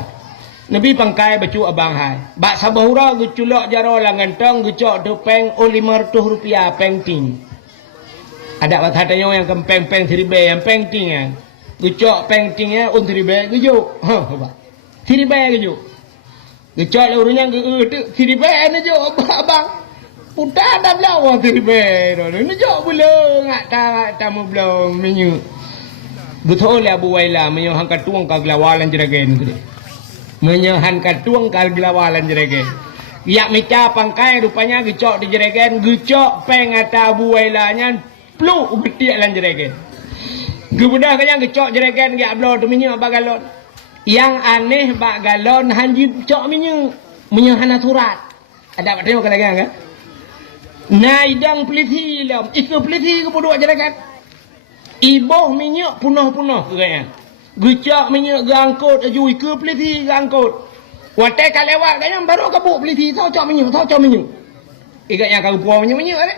Nabi pangkai bacu abang hai. Bak sabahura geculok jaro langan tong gecok topeng Rp500 peng ting. Ada katanya yang kempeng-peng seribe yang pengting ya. Gecok pengtingnya seribe gejuk. Apa? Seribe gejuk. Gecok lurusnya seribe nejo abang. Putar dah belau seribe. Nejo belum ngak tamu belum menyu. Betul Abu Waila menyo hangkat tuang ka gelawalan jeragen gede. Menyo hangkat tuang ka gelawalan jeragen. Yak meca pangkai rupanya gecok di jeragen, gecok peng ata Abu Waila nya pluk betiak lan jeregen. Gebudah kayang gecok jeregen gak blo tu minyak bak galon. Yang aneh bak galon hanji cok minyak hana surat. Ada pak tengok lagi kan? Naidang peliti lam, iku peliti ke bodoh jeregen. Iboh minyak punah-punah kayang. Gecok minyak gangkut aju iku peliti gangkut. Watai kalewat kayang baru kabuk peliti tau cok minyak. Ikat yang kau puang minyak kan?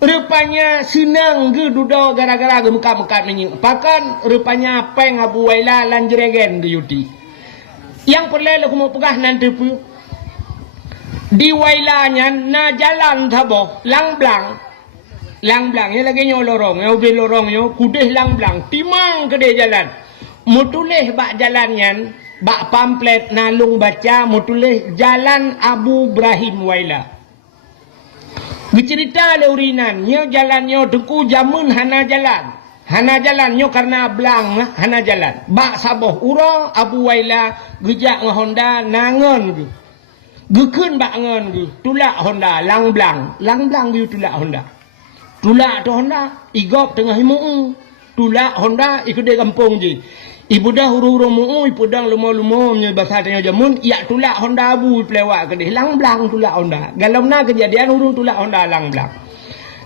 Rupanya senang ke duduk gara-gara ke mekat-mekat minyak. Pakan rupanya peng Abu Waila lan jeregen ke yuti. Yang perlu aku mau pegah nanti pu. Di Wailanya na jalan taboh lang blang. Lang blang ya lagi nyo lorong, ya ubi lorong yo kudeh lang blang. Timang ke dia jalan. Mutuleh bak jalan yan, bak pamflet nalung baca mutuleh jalan Abu Ibrahim Waila. Bercerita le urinan, nyo jalan nyo tengku jamun hana jalan. Hana jalan nyo karena belang lah, hana jalan. Bak saboh urang Abu Waila gejak nge Honda nangon ge. Gekun bak ngon ge, tulak Honda lang blang. Lang blang ge tulak Honda. Tulak tu Honda igop tengah himu. Tulak Honda ikut de kampung je. Ibu dah huru-huru mu'u, ibu dah lumo-lumo punya bahasa tanya jamun, ya tulak Honda Abu pelewak ke dia, lang blang tulak Honda. Galau na kejadian urung tulak Honda lang blang.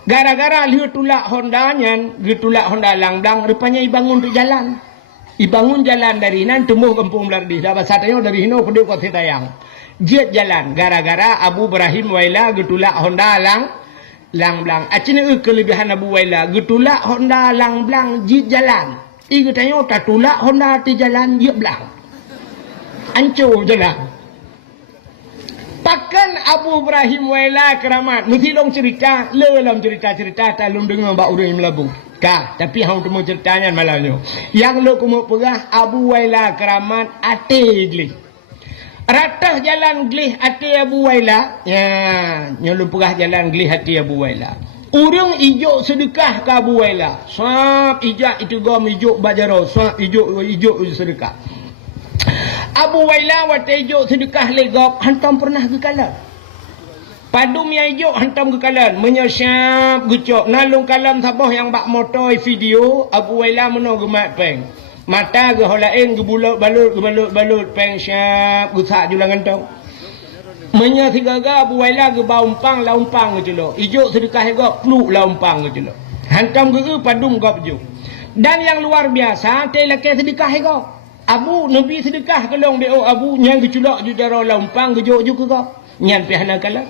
Gara-gara lihat tulak Honda nyan, tulak Honda lang blang, rupanya ibangun tu jalan. Ibangun jalan dari nan tumbuh kampung Belardi. Dah bahasa tanya dari hino kedua kota Tayang. Jet jalan, gara-gara Abu Ibrahim Waila tulak Honda lang blang. Acina kelebihan Abu Waila, tulak Honda lang blang, jet jalan. Iku tanya tak tulak Honda ti jalan dia belang. Ancur jalan. Pakan Abu Ibrahim Waila keramat. Mesti long cerita, lelam cerita-cerita tak lum dengar bak urang melabu. Kah, tapi hang temu ceritanya malamnya. Yang lo kumu pegah Abu Waila keramat ate gli. Ratah jalan gelih hati Abu Waila. Ya, nyolong perah jalan gelih hati Abu Waila. Urang ijuk sedekah ke Abu Waila. Sap ijak itu gom ijuk bajaro. Sap ijuk sedekah. Abu Waila waktu ijuk sedekah legop. Hantam pernah ke kalan. Padum yang ijuk hantam ke kalan. Menyesyap gucok. Nalung kalan sabah yang bak motor video. Abu Waila menang gemat peng. Mata ke holain ke balut peng syap gusak julangan tau. Menya sigaga Abu Waila ke baumpang laumpang ke celok. Ijuk sedekah gop peluk laumpang ke celok. Hantam ke padum gop juk. Dan yang luar biasa te laki sedekah gop. Abu Nabi sedekah kelong deo Abu nyang ke celok judara laumpang ke juk ke gop. Nyan pihana kala.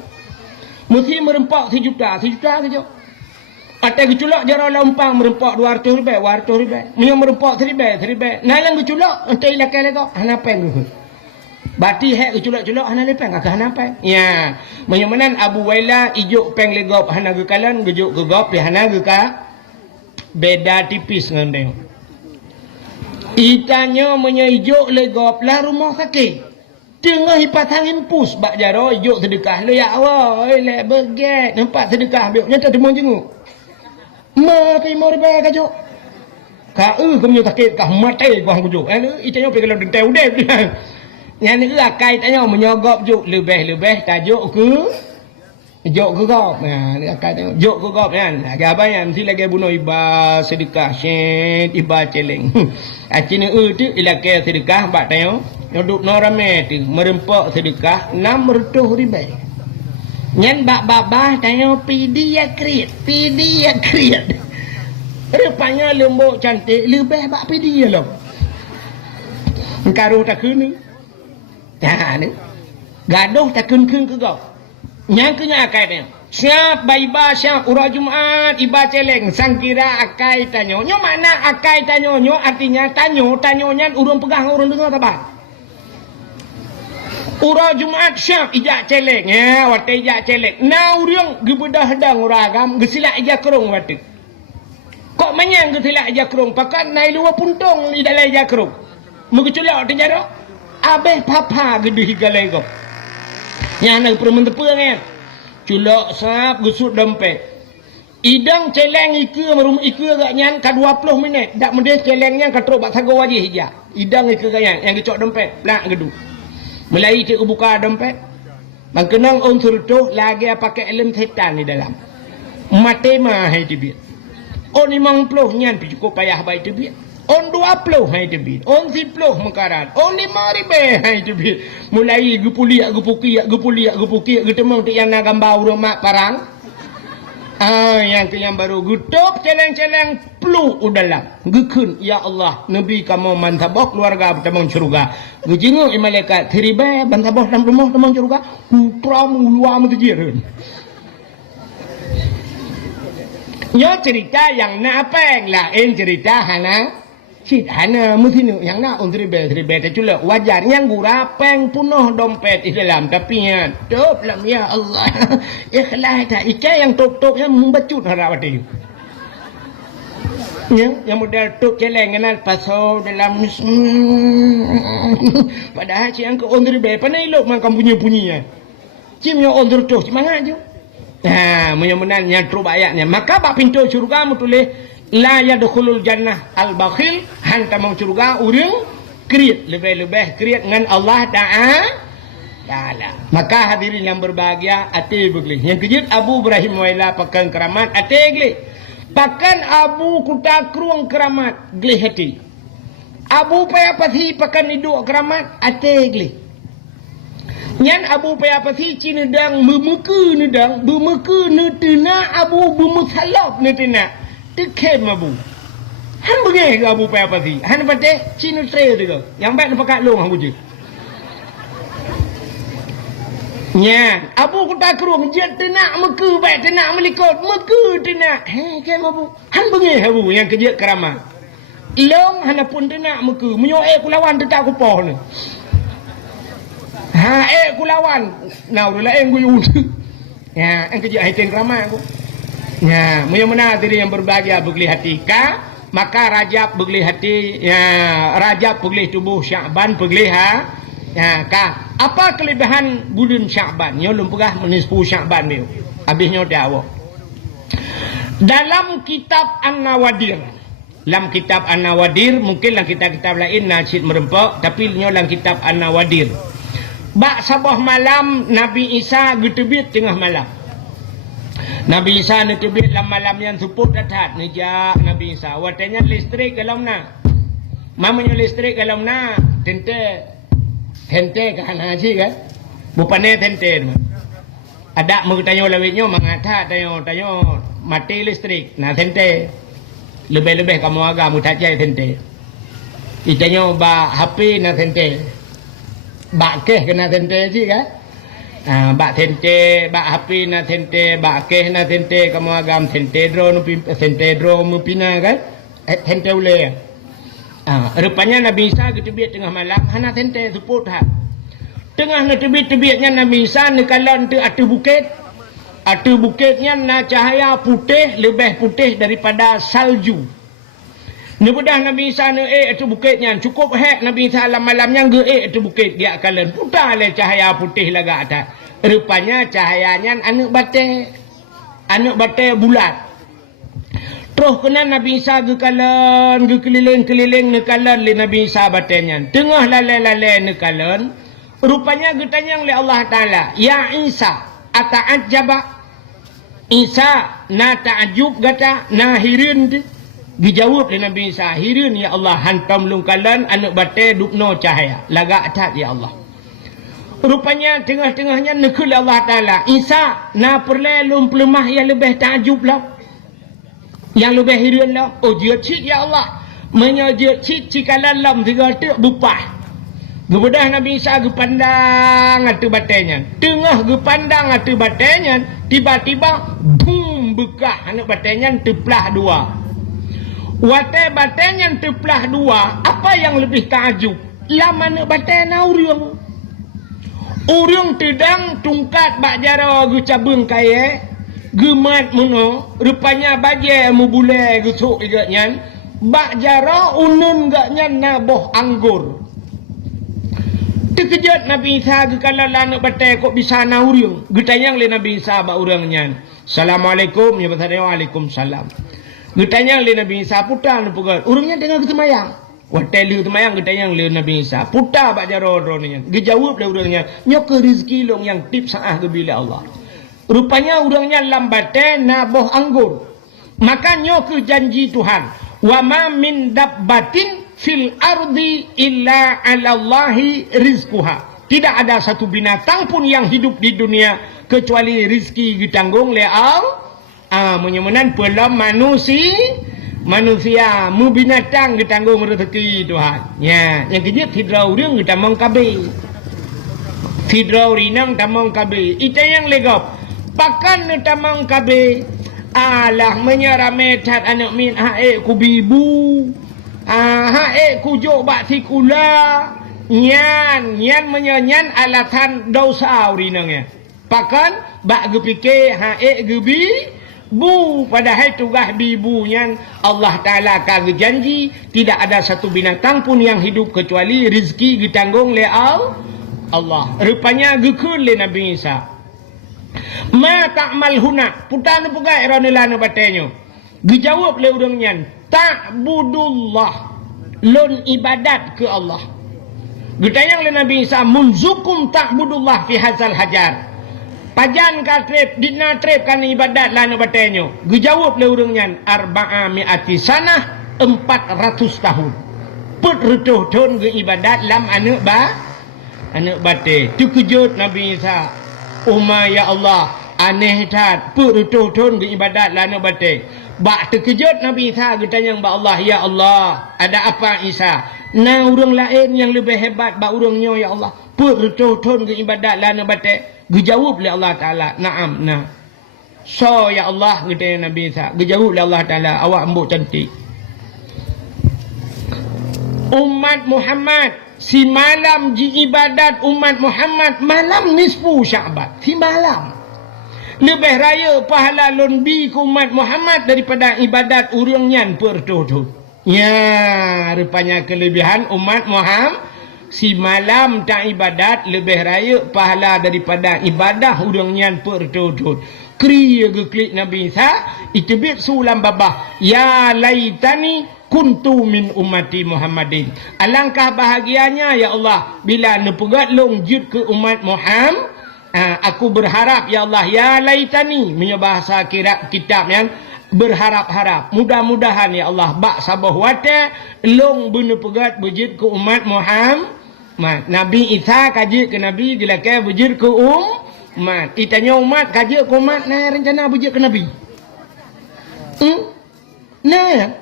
Mesti merempak 1 juta ke juk. Atas keculak jara laumpang merempak 200 ribu. Menyang merempak 1,000. Nalang keculak entai lakai lekok. Hanapeng ke. Bati hek keculak-culak hana lepeng. Akah hanapeng. Ya. Menyamanan Abu Waila ijuk peng legop. Hana ke kalan. Gejuk ke gop. Hana ke ka. Beda tipis dengan dia. Itanya menyijuk legop lah rumah sakit. Tengah hipatang impus. Bak jara ijuk sedekah. Le ya Allah. Lek beget. Nampak sedekah. Bioknya tak demang jenguk. Mati mau riba kajo. Kau kamu sakit kau mati kau kajo. Itanya pergi kalau dentai udah. Yang ni akai tanya menyogop juk lebih tajuk ke jok ke gop. Nah, ni akai tanya jok ke gop kan. Agak banyak mesti lagi bunuh iba sedekah syed iba celeng. Acini tu ilakai sedekah bak tanya. Duduk norame tu merempak sedekah 600 ribu. Nyan bak-babah tanya pidi ya kriat. Rupanya lembut cantik lebih bak pidi ya lo. Karuh tak kena. Ya ni. Gaduh tak kena ke kau. Yang kena akai tanya. Siap baiba siap urah Jumaat iba celeng sangkira akai tanya. Nyo mana akai tanya nyo artinya tanyo urang pegang urang dengar apa? Urah Jumaat syap ijak celeng. Ya, waktu ijak celeng. Na urang gebedah hedang uragam. Gesilak ijak kerung waktu. Kok menyang gesilak ijak kerung. Pakat naik luar puntung di dalam ijak kerung. Mengeculak waktu jadok. Abeh papa gedih galai kau. Yang nak permen tepung kan. Culak sap gesut dompet. Idang celeng ike merum ike agak nyan ka 20 minit. Dak mendes celengnya ka teruk bak sago wajih hijak. Idang ike agak yang gecok dompet. Plak gedu. Mulai cikgu buka dompet. Mangkenang unsur tu lagi pakai elem setan di dalam. Mati mah hai tibit. On 50 nyan pi cukup payah baik tibit. On 20 hai tibit. On 10 mekarat. On 5,000 hai tibit. Mulai gupuliak gupuki getemong ti yang na gambar urang mak parang. Yang ke yang baru gutup celeng-celeng peluk udalam gekun ya Allah Nabi kamu mantabok keluarga bertemang syurga gejenguk malaikat teribai bantabok dalam rumah temang syurga putram luam terjeun nya cerita yang na apeng lah cerita hana Cid hana mesti yang nak teribai terculak wajarnya gurapeng punuh dompet di dalam tapi ya top lam ya Allah ikhlas tak ika yang top yang membacut harap ada yang model top celeng kenal pasal dalam padahal si yang ke teribai pandai elok makan bunyi-bunyinya cim yang top semangat je menyamanan yang teruk ayatnya maka bak pintu syurga mu tulis la yadkhulul jannah al-bakhil hantam surga urang kriat lebih-lebih kriat dengan Allah Ta'ala. Maka hadirin yang berbahagia ate begli. Yang kejut Abu Ibrahim Waila pakan keramat ate gli. Pakan Abu Kuta Kruang keramat gli hati. Abu Payapasi pakan iduk keramat ate gli. Nyan Abu Payapasi cinedang memeke nedang bemeke netena Abu bemusalaf netena. Dekem Abu. Han bengeh ke Abu Payah pasti. Han pateh Cina tre tu ke. Yang baik nampak kat long aku je. Nya, Abu Kuta Kruang jet tenak meke baik tenak melikot meke tenak. Kem Abu. Han bengeh Abu yang kerja keramah. Long han pun tenak meke. Menyoe ku lawan tetap ku poh ni. Ku lawan. Nau la eng ku yun. Ya, ang kerja hiten keramah aku. Ya, mudah-mudahan diri yang berbahagia begli hati ka, maka Rajab begli hati, ya Rajab begli tubuh Sya'ban begli ya ka. Apa kelebihan bulan Sya'ban? Nyo lumpurah menispu Sya'ban dia. Habisnya dah awak. Dalam kitab An-Nawadir. Dalam kitab An-Nawadir, mungkin dalam kitab-kitab lain Nasyid merempak, tapi nyo dalam kitab An-Nawadir. Bak sabah malam Nabi Isa getebit tengah malam. Nabi Isa getebit dalam malam yang suput datang. Nejak Nabi Isa. Watanya listrik kalau na. Mamanya listrik kalau na. Tente kan haji kan? Bupane tente. Ada mau tanya lawitnya mengata tanya mati listrik. Nah tente. Lebih-lebih kamu agak mutajai tente. Itanya ba HP na tente. Ba keh kena tente sih kan? Ba tente, ba HP na tente, ba keh na tente kamu agam tente dro mupina kan? Tente ule. Rupanya Nabi Isa ketebit tengah malam hana tente suput ha. Tengah netebit-tebitnya Nabi Isa nekalan tu atu bukit. Atu bukitnya na cahaya putih lebih putih daripada salju. Nebedah Nabi Isa atu bukitnya cukup hek Nabi Isa malamnya atu bukit dia kalan putar le cahaya putih laga atas. Rupanya cahayanya anak bate bulat. Terus kena Nabi Isa kalan keliling-keliling nekalan le Nabi Isa batenya. Tengah lalai-lalai nekalan rupanya getanya oleh Allah Ta'ala. Ya Isa, ata'ajjaba. Isa, na ta'ajub gata, na hirin. Dijawab oleh Nabi Isa, hirin ya Allah, hantam lungkalan, anak batai dukno cahaya. Laga atat ya Allah. Rupanya tengah-tengahnya nekul Allah Ta'ala. Isa, na perlelum pelemah yang lebih ta'ajub lah. Yang lebih hirin lah. Oh, dia cik ya Allah. Menyajak cik cikalan lam tiga tuk bupah. Gebedah Nabi Isa gepandang atu batainya. Tengah gepandang atu batainya, tiba-tiba boom bekah anak batainya teplah dua. Watai batainya teplah dua, apa yang lebih takjub? Lama anak batainya urung. Urung tedang tungkat bak jara ge cabung kaya, gemat muno, rupanya baje mu bule ge sok igatnya, bak jara unun gatnya na boh anggur. Terkejut Nabi Isa kalau anak batai kok bisa na urang. Getanyang le Nabi Isa ba urangnya. Assalamualaikum ya batare waalaikumsalam. Getanyang le Nabi Isa putar pugal. Urangnya tengah ketemayang. Watai le ketemayang getanyang le Nabi Isa. Putar ba jaro-ronnya. Gejawab le urangnya. Nyok ke rezeki long yang tip saah ke bila Allah. Rupanya urangnya lambatai na boh anggur. Maka nyok ke janji Tuhan. Wa ma min dabbatin fil ardi illa 'alallahi rizquha. Tidak ada satu binatang pun yang hidup di dunia kecuali rizki ditanggung oleh Allah. Menyemenan pula manusia mu binatang ditanggung rezeki Tuhan. Ya, yang kejut hidrau ring kita mong kabe. Hidrau rinang tamong kabe. Ita yang legap. Pakan tamong kabe. Alah menyarametat anak min hae kubibu. Kujuk bak tikula nyan menyanyan alatan dosa urinangnya. Pakan bak gepike gebi bu padahal tugas bibunya Allah Ta'ala kagak janji tidak ada satu binatang pun yang hidup kecuali rezeki ditanggung oleh Allah. Rupanya gekul le Nabi Isa. Ma ta'mal huna putan pugai ranelana batenyo. Dijawab le urangnya ta'budullah lun ibadat ke Allah. Getayang le Nabi Isa munzukum ta'budullah fi hazal hajar. Pajan ka trip dina trip kan ibadat lana batenyo. Dijawab le urangnya arba'a mi'ati sanah 400 tahun. Put rutuh ton ge ibadat lam anak bate. Tu kejut Nabi Isa. Ya Allah aneh tat put rutuh ton ge ibadat lana bate. Bak terkejut Nabi Isa getanya ba Allah, ya Allah, ada apa Isa? Na urang lain yang lebih hebat ba urangnya ya Allah. Put rutuh-rutuh ke ibadat lana bate. Gejawab oleh Allah Taala, "Na'am, nah." So ya Allah getanya Nabi Isa. Gejawab oleh Allah Taala, "Awak embuk cantik." Umat Muhammad si malam ji ibadat umat Muhammad malam nisfu Sya'ban. Si malam lebih raya pahala lonbi ke umat Muhammad daripada ibadat urang nyan pertutup. Ya, rupanya kelebihan umat Muhammad si malam tak ibadat lebih raya pahala daripada ibadah urang nyan pertutut. Kriya ge klik Nabi Isa itibit sulam babah ya laitani kuntu min ummati Muhammadin. Alangkah bahagianya ya Allah bila nepegat longjut ke umat Muhammad. Aku berharap ya Allah ya laitani punya bahasa kitab yang berharap-harap. Mudah-mudahan ya Allah bak sabah wate long benepegat bejit ke umat Muhammad. Nabi Isa kaji ke Nabi dilakai bejit ke umat. Itanya umat kaji ke umat nah rencana bejit ke Nabi. Nah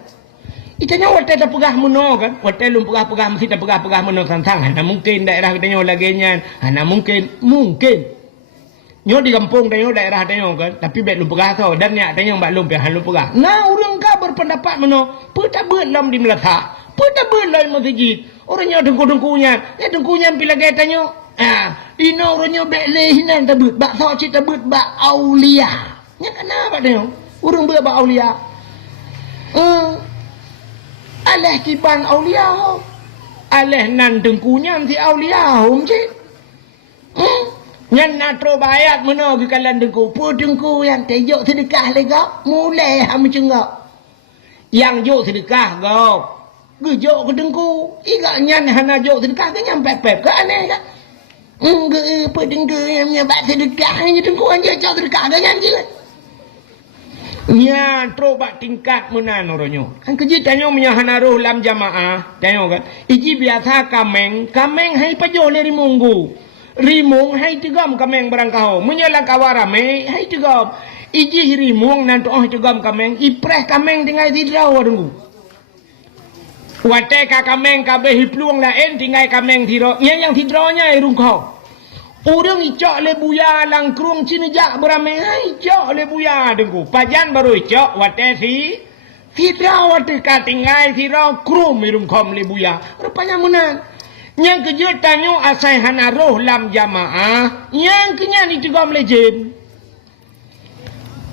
itanya wate tak pegah meno kan. Wate lum pegah-pegah mesti tak pegah-pegah meno sang-sang. Nah mungkin daerah kitanya lagi nyan. Nah mungkin nyo di kampung tanya daerah tanya kan, tapi bet lu pegah tau dan nyak tanya mbak lu pegah lu pegah. Nah urang ka berpendapat meno, peta beut lam di melata, peta beut lai masjid. Orangnya dengku-dengkunya, dengkunya pila gaya tanya. Ino orangnya bet lehinan ta beut, bak sok cita beut bak aulia. Nya kenapa tanya? Urang beut bak aulia. Aleh kiban aulia ho. Aleh nan dengkunya si aulia ho cik. Yang natro bayat mana ke kalan dengku. Pu dengku yang tejok sedekah lega. Mulai macam kau. Yang jok sedekah kau. Gejok ke dengku. Iga nyan hana jok sedekah ke nyampe pep. Ke aneh kan? Pu dengku yang nyabat sedekah. Yang dengku yang jok sedekah ke nyan je. Nya trobak tingkat menan oronyo. Kan keji tanyo menyahana roh lam jamaah. Tanyo kan. Iji biasa kameng hai pajo leri munggu. Rimung hai tigam kameng barangkau menyala kawarame hai tigam iji rimung nanti tigam kameng ipreh kameng tinggal di draw dengku wate ka kameng kabeh hipluang lain tinggal kameng tiro yang tidronya irung kau urang icok le buya lang krung cinejak berame hai icok le buya dengku pajan baru icok wate si draw wate ka tinggal tiro krum irung kom le buya rupanya menang. Yang kejutannya asai hana roh lam jamaah. Yang kenya ni tigam lejen.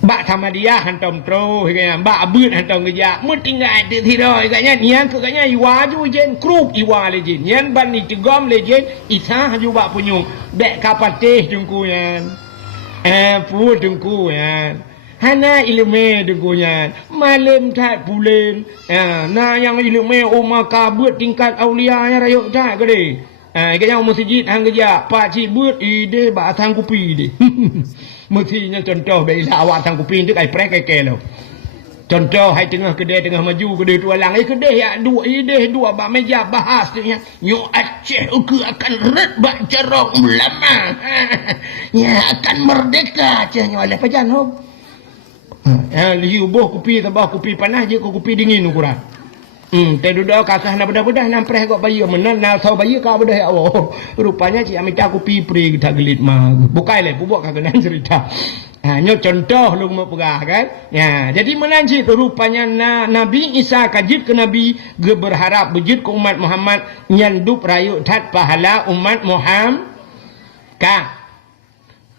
Bak sama dia hantam tro. Bak abut hantam kerja. Tinggal ada tiroi katnya. Yang katanya iwa ju jen. Krup iwa lejen. Yang ban ni tigam lejen. Isah ju bak punyung. Bek kapatih jengku yan. Pu jengku yan. Hana ilmu dengkunya malam tak bulan. Nah yang ilmu umma kabut tingkat aulia nya rayuk tak ke de. Kaya masjid hang kerja pak cik buat ide ba tang kupi de. Mestinya contoh bila awak tang kupi tu kai prek kai kelo. Contoh hai tengah kedai tengah maju kedai tualang kedai ya dua ide dua ba meja bahas dia. Nyo Aceh uku akan red ba cerok lama. Ya akan merdeka cahnya oleh pajan hob. Liu boh kupi tabah kupi panas je ko kupi dingin ukuran. Tedudak kakah na bedah-bedah nampreh kok bayi menan na sau bayi ka bedah ya Allah. Rupanya cik amita kupi pri kita gelit mah. Bukai le bubuk kagak nan cerita. Nyo contoh lu mau pegah kan. Ya, jadi menanji rupanya Nabi Isa kajit ke Nabi ge berharap bejit ke umat Muhammad nyandup rayu tat pahala umat Muhammad. Ka.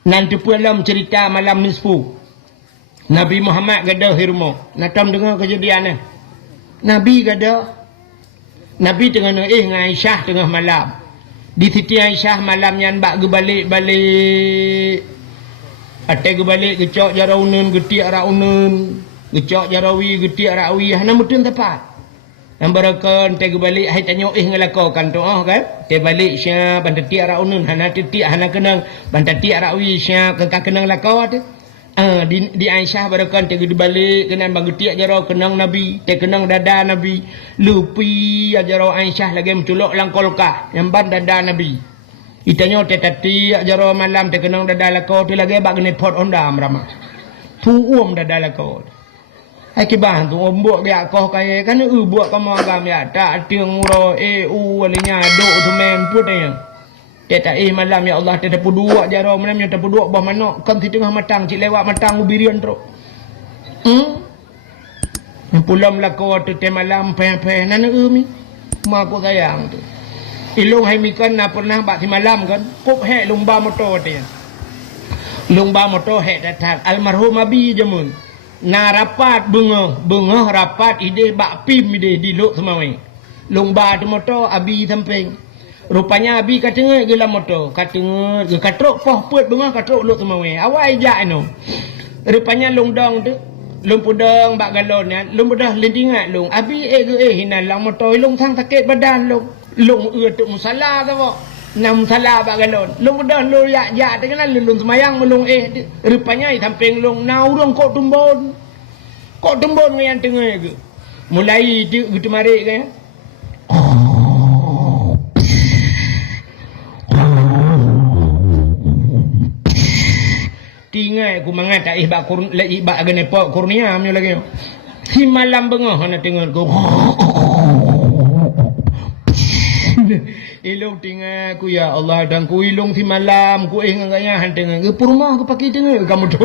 Nanti pulang cerita malam nisfu. Nabi Muhammad gadah hirmo. Natam dengar kejadian ni. Nabi gadah. Nabi tengah dengan Aisyah tengah malam. Di Siti Aisyah malam yang bak balik. Atai balik gecok jaraunan getiak raunan. Gecok jarawi getiak rawi. Hana mutun tepat. Yang berakan te balik hai tanya ngelakokan tu kan. Te balik syah bantat tiak raunan hana tiak hana kenang bantat tiak rawi syah kekak kenang lakau tu. Di Aisyah barakan tega dibalik kenan bang getiak jaro kenang Nabi te kenang dada Nabi lupi jaro Aisyah lagi menculok langkolkah yang ban dada Nabi itanya te tati jaro malam te kenang dada lako tu lagi bak gene pot onda ramah tu dada lako ai ke bang tu buat dia kau kaya kan buat kamu agam ya tak tiang muro walinya do tu men putnya tak malam ya Allah tak dua jaro malam yang tak dua bah mana kan di tengah matang cik lewat matang ubirian teruk pulang lako tu te malam pe nana mi mak aku sayang tu ilung hai mikan na pernah bak di malam kan kop he lumba motor dia lumba motor he datang almarhum abi jamun na rapat bunga rapat ide bak pim ide di lok semawi lumba tu motor abi samping Rupanya abi katengah ge lam motor, katengah ge katrok poh peut bengah katrok luk temawe. Awai jak anu. Rupanya long dong tu, long pudong bak galon kan, long bedah lendingat long. Abi ge hinan lang motor long thang sakit badan long. Long tu musala tu kok. Nam salah bak galon. Long bedah long jak tu kan long semayang melong rupanya samping long nau dong kok tumbon. Kok tumbon yang tengah ge. Mulai tu gitu marik kan. Tinggal aku mengata ibak agane pok kurnia amyo lagi. Si malam bengah ana tengok ku. Ilung tinggal aku ya Allah dan ku ilung si malam ku ngaya han tengok. Ke rumah aku pakai tengok kamu tu.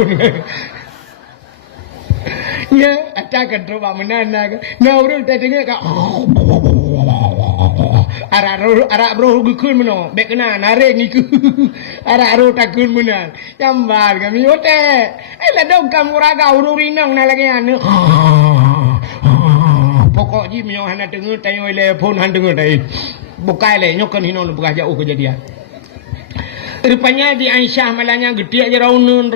Ya, atakan coba menana. Nah urang tak tengok ka. Arak bro gukun meno. Bek kena narik ni ku. Arak ro takun menan. Gambar kami ote. La dong kamu raga ururinang na lagi anu. Pokok ji menyo hana tengok tayo telefon han tengok tai. Bukai le nyokan hino buka jauh kejadian. Rupanya di Aisyah malanya gede aja raunun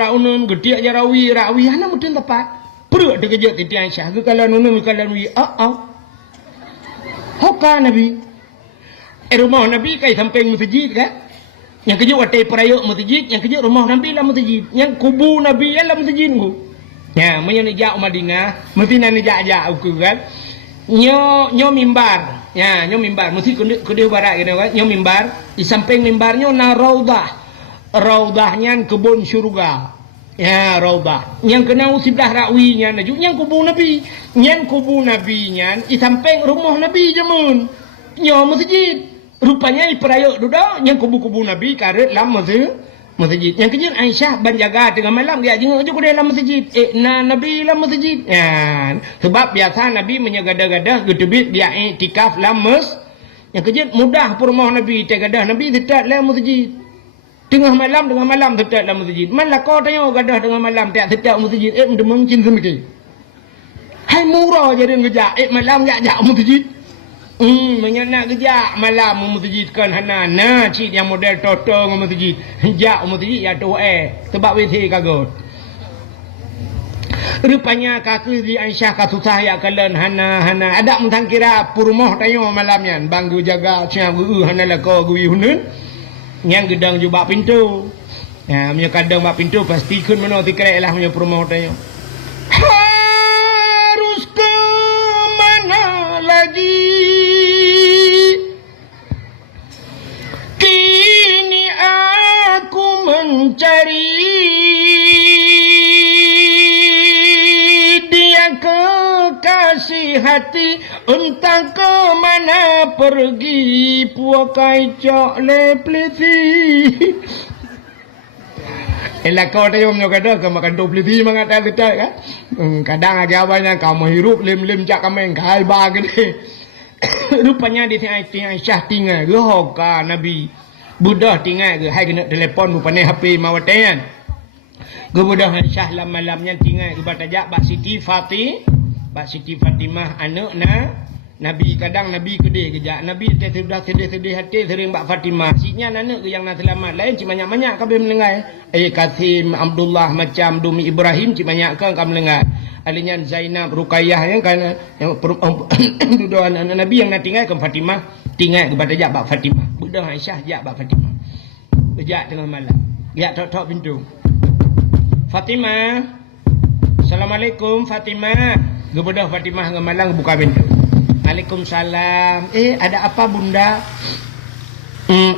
gede aja rawi hana mudun tepat. Perut terkejut di Aisyah. Kalau nunun kalau wi Hoka Nabi. Rumah Nabi kai samping masjid kan? Yang kejut watai perayuk masjid, yang kejut rumah Nabi lah masjid. Yang kubu Nabi lah masjid ku. Ya, menyo ni jak Madinah, mesti ni jak aku kan. Nyo mimbar. Ya, nyo mimbar. Mesti kudu barat gitu kan. Nyo mimbar, di samping mimbarnya na raudah. Raudahnya kebun syurga. Ya, raudah. Yang kena sebelah rakwinya naju yang kubu Nabi. Yang kubu Nabi nya di samping rumah Nabi jamun. Nyo masjid. Rupanya perayuk duduk yang kubu-kubu Nabi karet lam masjid. Yang kejut Aisyah banjaga tengah malam dia jenguk je dalam masjid. Nabi lam masjid. Ya, sebab biasa Nabi menyagadah-gadah gedebit dia iktikaf lam masjid. Yang kejut mudah rumah Nabi tegadah Nabi tetap lam masjid. Tengah malam tetap lam masjid. Malah kau tanya gadah tengah malam tak tetap masjid. Mendemang cin semiki. Hai murah jadi ngejak malam jak masjid. Menyenak kejak malam masjidkan hana cik yang model toto ngam masjid. Jak masjid ya tu sebab wisi kagut. Rupanya kaki di Aisyah kasusah ya kalen hana ada mentang kira purmoh tayo malamnya banggu jaga siang hana lako gui hunun yang gedang jubak pintu. Ya punya kadang bak pintu pasti kun meno tikrek lah punya purmoh tayo. Harus ke mana lagi? Mencari dia kekasih hati, entah ke mana pergi, puakai cok lepliti. Elah kau tanya omnya kata kau makan dopliti mengata kita kan? Kadang agak banyak kamu hirup lim cak kamen kai bagede. Rupanya di Aisyah tinggal ke hoka Nabi. Budah tinggal ke hai kena telefon rupanya HP mawatan. Ke budah Aisyah malamnya tinggal ke batajak Pak Siti Fatimah anak Nabi kadang Nabi kedai kejak Nabi sudah sedih hati sering Pak Fatimah siknya anak ke yang nak selamat lain cik banyak kami mendengar Kasim Abdullah macam Dumi Ibrahim cik banyak kan kami mendengar alinya Zainab Ruqayyah yang kan yang duduk anak Nabi yang nak tinggal ke Fatimah tinggal ke batajak Pak Fatimah budak Aisyah jak Pak Fatimah kejak tengah malam ya tok pintu Fatimah Assalamualaikum Fatimah gebedah Fatimah ke malam buka pintu Waalaikumsalam. Ada apa bunda?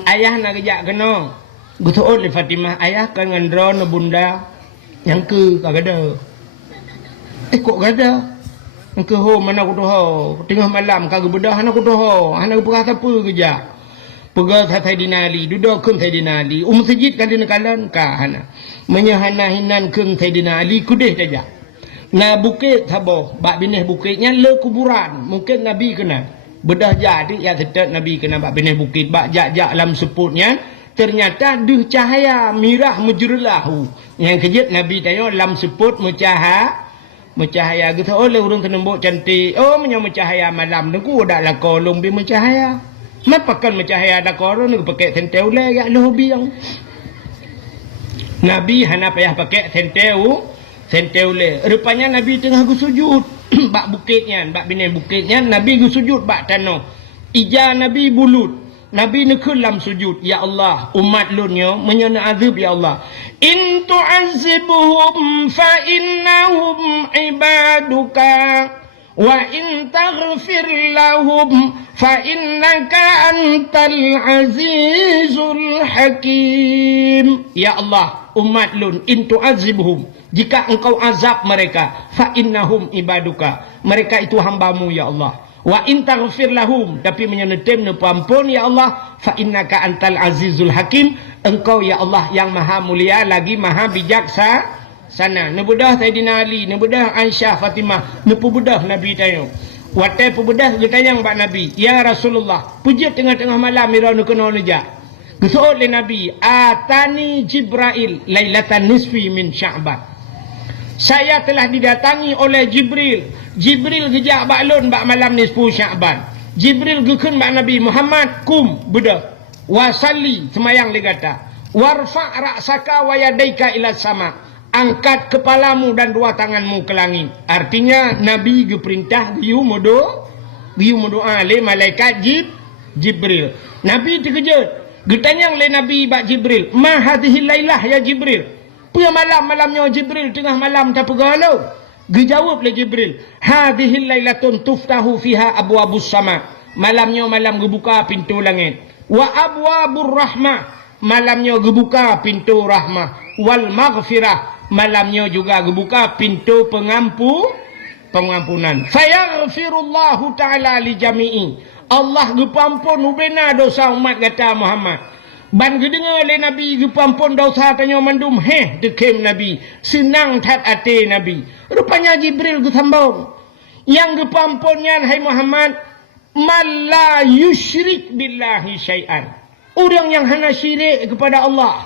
Ayah nak kejak kena. Gutuut le Fatimah. Ayah kan ngandro na bunda. Yang ke kagada. Kok gada? Yang ke ho mana aku ho? Tengah malam kagak bedah anak aku ho. Anak perah apa kejak? Pegal thai dinali. Duduk kun thai dinali. Masjid kan dinakalan ka hana. Menyahana hinan kun thai dinali kudeh saja. Na bukit saboh, bak bineh bukitnya le kuburan. Mungkin Nabi kena. Bedah jadi ya tetap Nabi kena bak bineh bukit, bak jak dalam seputnya. Ternyata duh cahaya mirah mujurlahu. Yang kejut Nabi tanya dalam seput mencahaya gitu. Oh le urang tenembok cantik. Oh menyamuk cahaya malam. Dengku dak lah kolong bi mencahaya. Mapakan macam ada korang ni pakai senteu le ya hobi yang. Nabi hana payah pakai senteu le. Rupanya Nabi tengah sujud bak bukitnya, bak binen bukitnya Nabi sujud bak tanah. Ija Nabi bulut. Nabi nekulam sujud, ya Allah, umat lunyo menyana azab ya Allah. In tu'azibuhum fa innahum ibaduka wa in taghfir lahum fa innaka antal azizul hakim. Ya Allah, umat lun, in tu'azibuhum, jika engkau azab mereka, fa innahum ibaduka, mereka itu hambamu ya Allah. Wa in taghfir lahum, tapi menyenetem ne pampun ya Allah, fa innaka antal azizul hakim, engkau ya Allah yang maha mulia lagi maha bijaksana. Nebudah Sayyidina Ali, nebudah Aisyah Fatimah, nepubudah Nabi tayo. Watai pubudah getayang bak Nabi, ya Rasulullah, puji tengah-tengah malam mira nu kena leja. Gesoot le Nabi, atani Jibril lailatan nisfi min Sya'ban. Saya telah didatangi oleh Jibril. Jibril gejak baklun bak malam nisfu Sya'ban. Jibril gekun bak Nabi Muhammad, kum bedah wasalli, semayang legata, warfa' ra'saka wa yadaika ila sama, angkat kepalamu dan dua tanganmu ke langit. Artinya Nabi geperintah diu doa le malaikat Jibril. Nabi terkejut, getanyang le Nabi bak Jibril, ma hadhihi lailah ya Jibril, pu malamnya Jibril tengah malam tak pegalau. Dijawab le Jibril, hadhihi lailatun tuftahu fiha abwabus sama, malamnya malam gebuka pintu langit. Wa abwabur rahmah, malamnya gebuka pintu rahmah. Wal maghfirah, malamnya juga gebuka pintu pengampunan. Fayaghfirullahu ta'ala li jami'i, Allah gepampun ubena dosa umat kata Muhammad. Ban gedengar le Nabi gepampun dosa tanya mandum, dekem Nabi, senang tat ate Nabi. Rupanya Jibril gesambung, yang gepampunnya hai Muhammad, man la yusyrik billahi syai'an, orang yang hana syirik kepada Allah,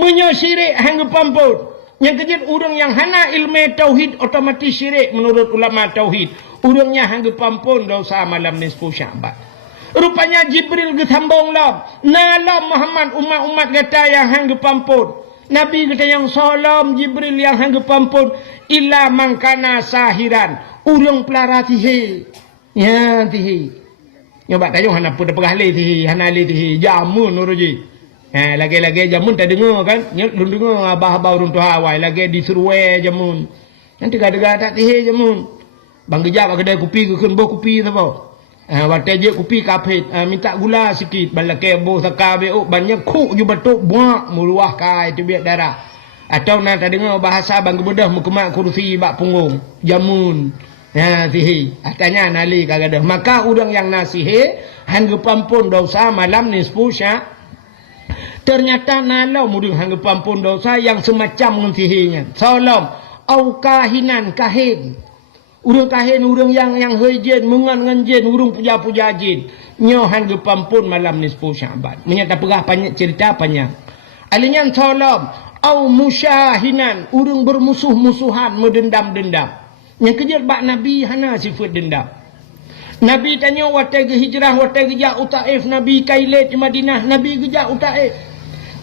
menyyirik hang gepampun. Yang kejut orang yang hana ilmu tauhid otomatis syirik menurut ulama tauhid, orangnya hang gepampun dosa malam nisfu Sya'ban. Rupanya Jibril gesambung lah, nalam Muhammad umat-umat kata yang hang gepampun. Nabi kata yang salam Jibril yang hang gepampun, illa mangkana sahiran, urang pelara tihi. Ya tihi. Nyoba tayo hana pun pegah le tihi, hana le tihi, jamun uruji. Lagi-lagi jamun tak dengar kan? Nyut dengar abah-abah urang tu hawai lagi disuruh jamun. Nanti gada-gada tak tihi jamun. Bang gejak kedai kopi ke boh kopi tu apa? Waktu je kopi kapit, minta gula sikit, balake boh sakabe banyak kuk ju batuk buak meluah kai tu biar darah. Atau nak tak dengar bahasa bang gebedah mukemak kursi bak punggung jamun. Tihi atanya nali kagadah. Maka udang yang nasihe hang pampun dosa malam nisfu Sya'ban. Ternyata nalau mudeng hang pampun dosa yang semacam ngentihinya. Salam au kahinan kahin. Urang kahin, urang yang hejin, mengan jin, urang puja-puja jin. Nyo hang pampun malam nisfu Sya'ban. Menyata perah banyak cerita panjang. Alinya salam au musyahinan, urang bermusuh-musuhan, mendendam-dendam. Yang kejut bak Nabi hana sifat dendam. Nabi tanya watai ke hijrah, watai gejak Taif, Nabi kailet di Madinah, Nabi gejak Taif.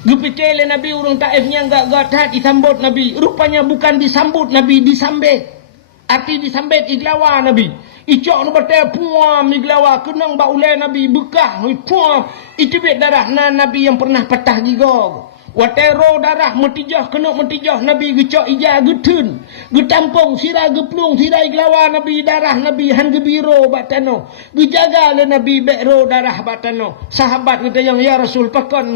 Gepikir le Nabi urang Taifnya enggak gatat disambut Nabi. Rupanya bukan disambut Nabi, disambit. Arti disambit iglawa Nabi. Icok nu batai puam iglawa, kenang bak ulai Nabi bekah, puam. Itu biar darah Nabi yang pernah patah gigong. Watai roh darah metijah, kena metijah Nabi gecok ijah getun, getampung sirah geplung sirah iglawa Nabi, darah Nabi han gebiro batano, gejaga le Nabi bek roh darah batano. Sahabat kata yang ya Rasul pakan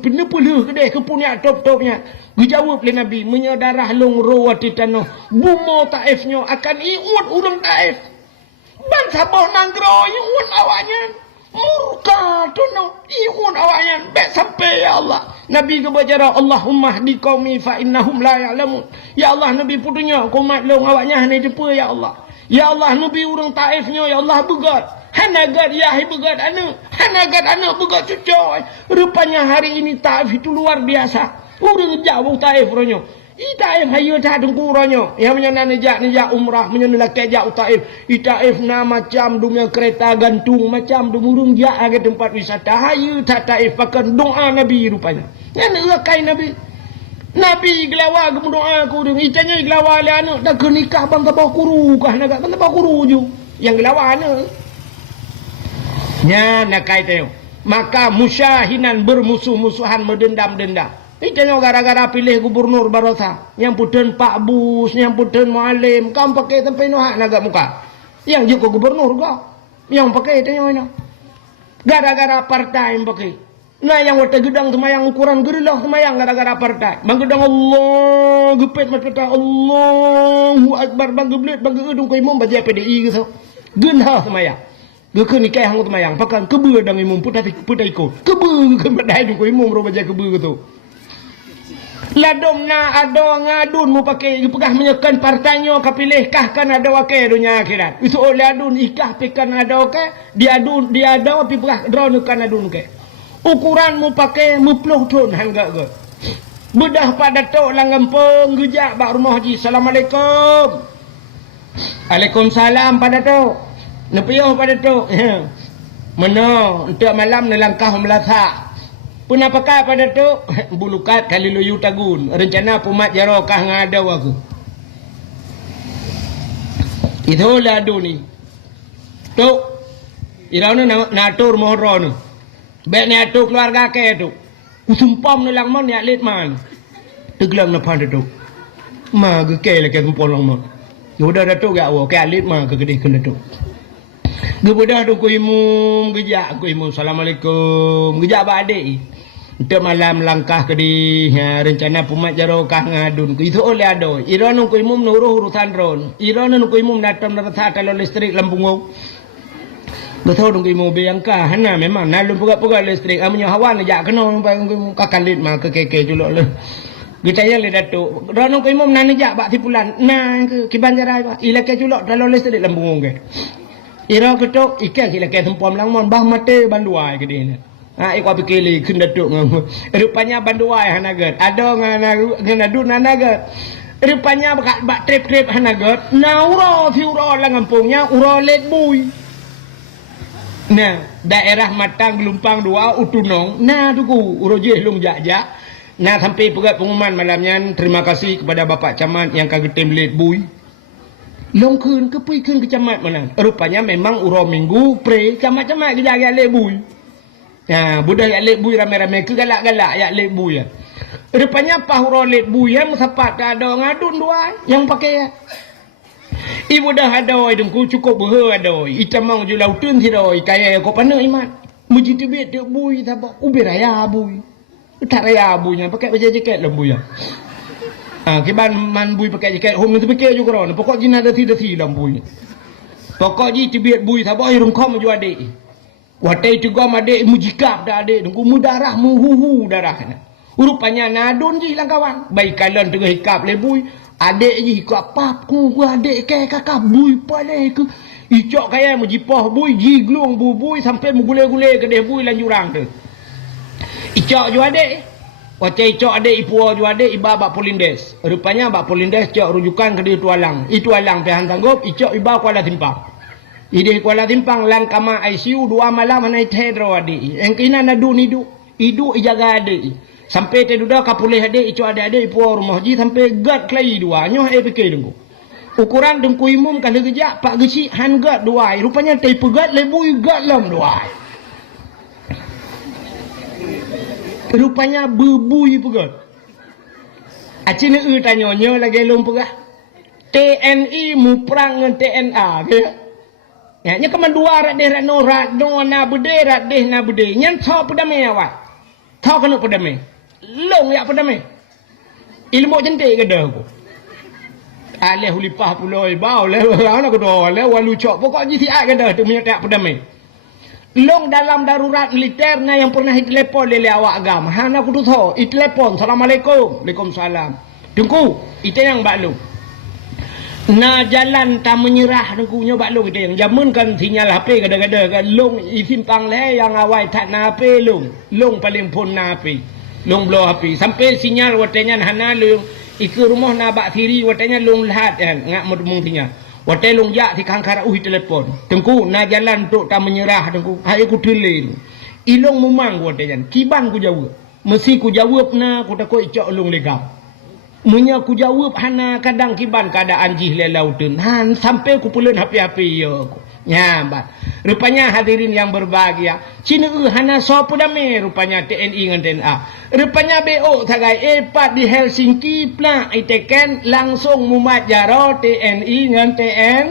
penepuluh kedai kepunya top-topnya. Dijawab le Nabi, menyadarah long roh wati tano, bumo Taifnya akan iut urang Taif. Ban saboh nanggro iut awaknya. Murka tuno iun awaknya baik sampai ya Allah. Nabi kebacara Allahumma hdi qaumi fa innahum la ya'lamun. Ya Allah Nabi putunya umat long awaknya hana depa ya Allah. Ya Allah Nabi urang Taifnya ya Allah begat. Hana gad ya begat anu. Hana gad anu begat cucu. Rupanya hari ini Taif itu luar biasa. Urang jauh Taif ronyo. Itaif hayu tak dengku ronyo. Yang menyenang nijak umrah, menyenang kejak utaif. Itaif na macam dunia kereta gantung, macam dumurung jak ke tempat wisata. Hayu tak taif pakai doa Nabi rupanya. Yang rakai Nabi. Nabi gelawa ke doa aku deng. Itanya gelawa le anak dah ke nikah bang ke bawah kuru kah nak bang ke bawah kuru ju. Yang gelawa anak. Nya nakai teo. Maka musyahinan bermusuh-musuhan mendendam-dendam. Itanya gara-gara pilih gubernur Barosa. Yang puten Pak Bus, yang puten Mualim. Kamu pakai tempat nohak naga muka. Yang juga gubernur kau. Yang pakai itanya mana. Gara-gara partai yang pakai. Nah yang wata gedang semayang ukuran gerilah semayang gara-gara partai. Bang gedang Allah gepet mata Allahu Akbar bang geblet bang gedung kau imam baca PDI gitu. Genah semayang. Geke nikah hang semayang pakan kebe dang imam putai ikut. Kebe ke badai dung kau imam ro baca kebe gitu. Ladom na ada ngadun mu pakai pegah menyekan partainya kapilih kah kan ada wakai dunia akhirat. Itu oleh adun ikah pikan ada wakai dia ada pi pegah drone kan adun ke. Ukuran mu pakai muploh ton hangga ke. Bedah pada tok langampung gejak bak rumah haji. Assalamualaikum. Waalaikumsalam pada tok. Nepiyoh pada tok. Mana untuk malam ni langkah melasa. Pun apakah pada tu bulukat kali luyu tagun rencana pumat jarokah ngada aku itulah duni tu irau na atur mohron bet ni atur keluarga ke tu kusumpam ni lang mon ya lit man teglam na pada tu ma ke ke ke kumpul lang mon yoda datu ga wo ke lit ma ke gede kena tu gebudah tu ku imum gejak ku imum assalamualaikum gejak ba adik untuk malam langkah ke di rencana pumat jarokah ngadun itu oleh ado iron ku imum nuruh urusan ron iron ku imum datang nerata kalau listrik lampung betul dong imum biangka hana memang nalum pegak listrik amnya hawan jak kena kakalit mah ke keke julok le kita ya le datuk ron ku imum nan jak bak tipulan nah ke kibanjarai pak ilake julok kalau listrik lampung ke ira ketok ikan ilake sempom langmon bah mate banduai ke dia ikut pikir kun datuk ngam. Rupanya banduai hanagat. Ada nganadun hanagat. Rupanya bak trip hanagat. Na ura fiura lah ngampungnya ura let bui. Nah, daerah Matang Gelumpang 2 Utunong. Nah tuku ura jeh lung jak. Nah sampai pegat pengumuman malamnya terima kasih kepada Bapak Camat yang kagetem let bui. Long kun ke camat mana. Rupanya memang ura minggu pre camat-camat kejaga let bui. Ya, budak yak lek bui rame-rame ke galak-galak yak lek bui ya. Rupanya pahuro lek bui ya musapat ada ngadun dua yang pakai ya. Ibu dah ada dengku cukup behe ada. Itamang je lautun si doi kaya ko pana iman. Muji tibet de bui tabak ubi raya bui. Tak raya buinya pakai baju jaket lembu ya. Kiban man bui pakai jaket home tu pakai juga ron. Pokok jina dati lembu. Pokok ji tibet bui tabak irung kom ju adik. Watai tu gom adik mujikap dah adik tunggu mudarah muhuhu darah kena. Rupanya nadun je lah kawan. Baik kalian tengah hikap lebui. Adik je hikap pap ku adik ke kakak bui pada ke. Icok kaya mujipah bui jiglung bui sampai mugule-gule ke deh bui lan jurang tu. Icok ju adik. Watai icok adik ipuo ju adik iba bak Polindes. Rupanya bak Polindes cok rujukan ke dia Tualang. Itu alang pehan sanggup icok iba Kuala Timpang. Ide Kuala Timpang lang kama ICU 2 malam hanai tedro adi. Engkina nadun idu ijaga adi. Sampai teduda kapulih adi icu adi ipu rumah ji sampai gad klai 2. Nyoh fikir dengku. Ukuran dengku imum kalau kejak pak gesi han gad 2. Rupanya tei pegat lebui gad lam 2. Rupanya bebui pegat. Acina tanya nyo lagi lom pegah. TNI mu perang dengan TNA ke? Ya, nya keman dua rat deh rat no na bude rat deh na bude. Nyan thau pedame awak. Thau kena pedame. Long ya pedame. Ilmu jentik ke dah aku. Aleh hulipah puloi bau le ana ko do le walu cok. Pokok ji si ai ke dah tu minyak pedame. Long dalam darurat militer na yang pernah telepon lele awak agama. Hana aku tu tahu. Telepon. Assalamualaikum. Waalaikumsalam. Tunggu. Itu yang balu. Na jalan tak menyerah nengkunya baklong kita yang jamunkan sinyal HP kadang-kadang kan long isimpang le yang awai tak na HP long paling pun na HP long blow HP sampai sinyal watenya hana long Ike rumah nabak tiri watanya long lahat kan ngak mudmung tinya. Watai long jak ti kangkara telepon. Tengku na jalan tok tak menyerah tengku. Hai ku telil. Ilong memang watanya. Kiban ku jawab. Mesti ku jawab na ku takut icok long legam. Munya ku jawab hana kadang kiban keadaan jih lelau tun. Han sampai ku pulen hapi-hapi yo ku. Nyambat. Rupanya hadirin yang berbahagia. Cina hana so pudame rupanya TNI dengan TNA. Rupanya BO tagai epat di Helsinki pula iteken langsung mumat jaro TNI dengan TN.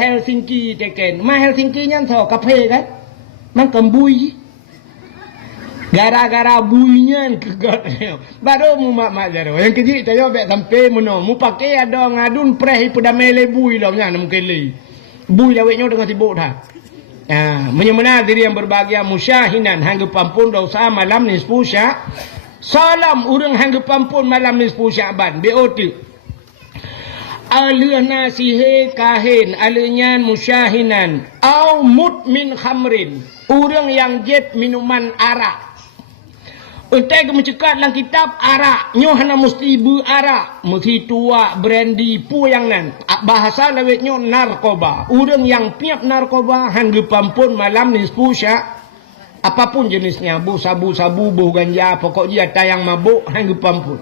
Helsinki teken. Ma Helsinki nyan so kafe kan. Man kembui. Gara-gara buinya kegat. Baru mumat jaro. Yang kecil tayo bek sampai meno. Mu pakai ada ngadun prehi pudame bui lah nya mungkin le. Bui laweknya dengan sibuk dah. Menyemena diri yang berbahagia musyahinan hanggapan pun dosa malam nisfu syak. Salam urang hanggapan pun malam nisfu Syaban. BOT. Aluna sihe kahin alunyan musyahinan au mudmin khamrin. Urang yang jet minuman arak. Utai ke mencekat dalam kitab arak. Nyo hana mesti arak. Mesti tua, brandy, pu yang nan. Bahasa lawetnya narkoba. Urang yang piap narkoba. Hanggapan pun malam nisfu syak. Apapun jenisnya. Bu, sabu, bu, ganja. Pokok dia tayang mabuk. Hanggapan pun.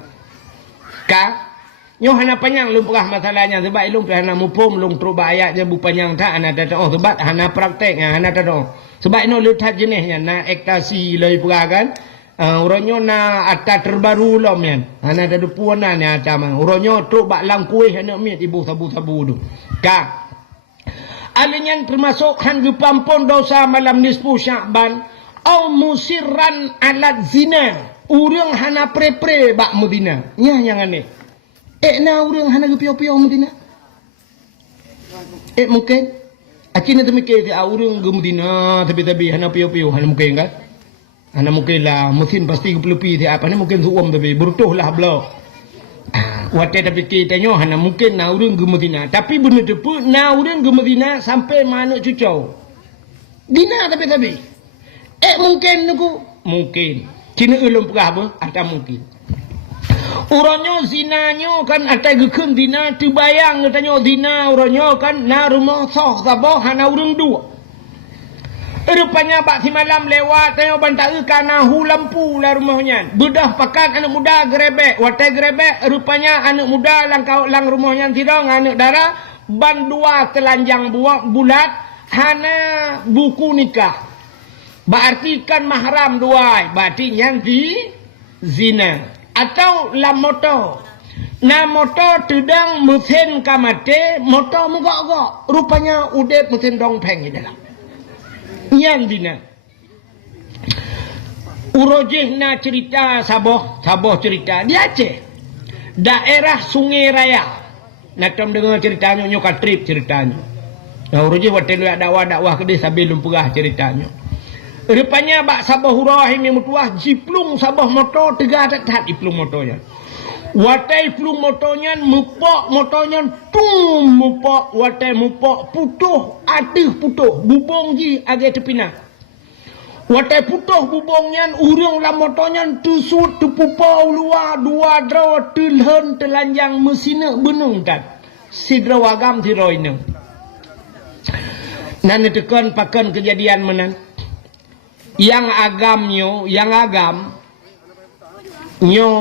Nyo hana panjang lumpah masalahnya. Sebab ilung hana mupum. Lung terubah ayat je bu panjang tak. Hana tak tahu. Sebab hana praktek. Hana tak tahu. Sebab ino letak jenisnya. Na ektasi lai peragan. Uronyo na atas terbaru lah men. Hana ada puana ni atas man. Uronyo tu bak lang kuih hana mit ibu sabu-sabu tu. Alinyan termasuk hanggapan pun dosa malam nisfu Syaban. Au musirran alat zina. Urang hana pre-pre bak Medina. Nya yang aneh. Na urang hana gepio-pio Medina. Mungkin. Acina tu mikir urang ke Medina tapi hana pio-pio hana mungkin kan. Ana mungkin lah mesin pasti kepelupi dia apa ni mungkin suam tapi bertuh lah blok. Watai tapi kita nyo hana mungkin na urang ke Medina tapi benar depu na urang ke Medina sampai mana cucau. Dina tapi mungkin nuku mungkin. Cina ulum pegah apa? Ada mungkin. Uranyo zinanyo kan ada gekeng dina terbayang katanya zina uranyo kan na rumah soh sabah hana urang dua. Rupanya bak si malam lewat tengok bantai kana hu lampu lah rumahnya. Bedah pakat anak muda gerebek. Watai gerebek rupanya anak muda lang rumahnya tidang anak darah ban dua telanjang bulat hana buku nikah. Berarti kan mahram dua. Berarti nyanti zina. Atau lam motor. Na motor tudang mesin kamate motor mugak-gak. Rupanya udep mesin dongpeng di dalam. Yang dina urojeh na cerita Sabah cerita di Aceh daerah Sungai Raya nak dengar ceritanya nyokat trip ceritanya urojeh watel dakwah ke dia sambil lumpurah ceritanya rupanya bak Sabah hurah ini mutuah jiplung Sabah motor tegak tak jiplung motornya watai plung motornya mupok motornya tung mupok watai mupok putuh aduh putuh bubong ji agak tepina watai putuh bubongnya urang lah motornya tusut tepupau luar dua draw telhen telanjang mesina benung kan si draw agam si roineng nan tekan pakan kejadian menan yang agam nyo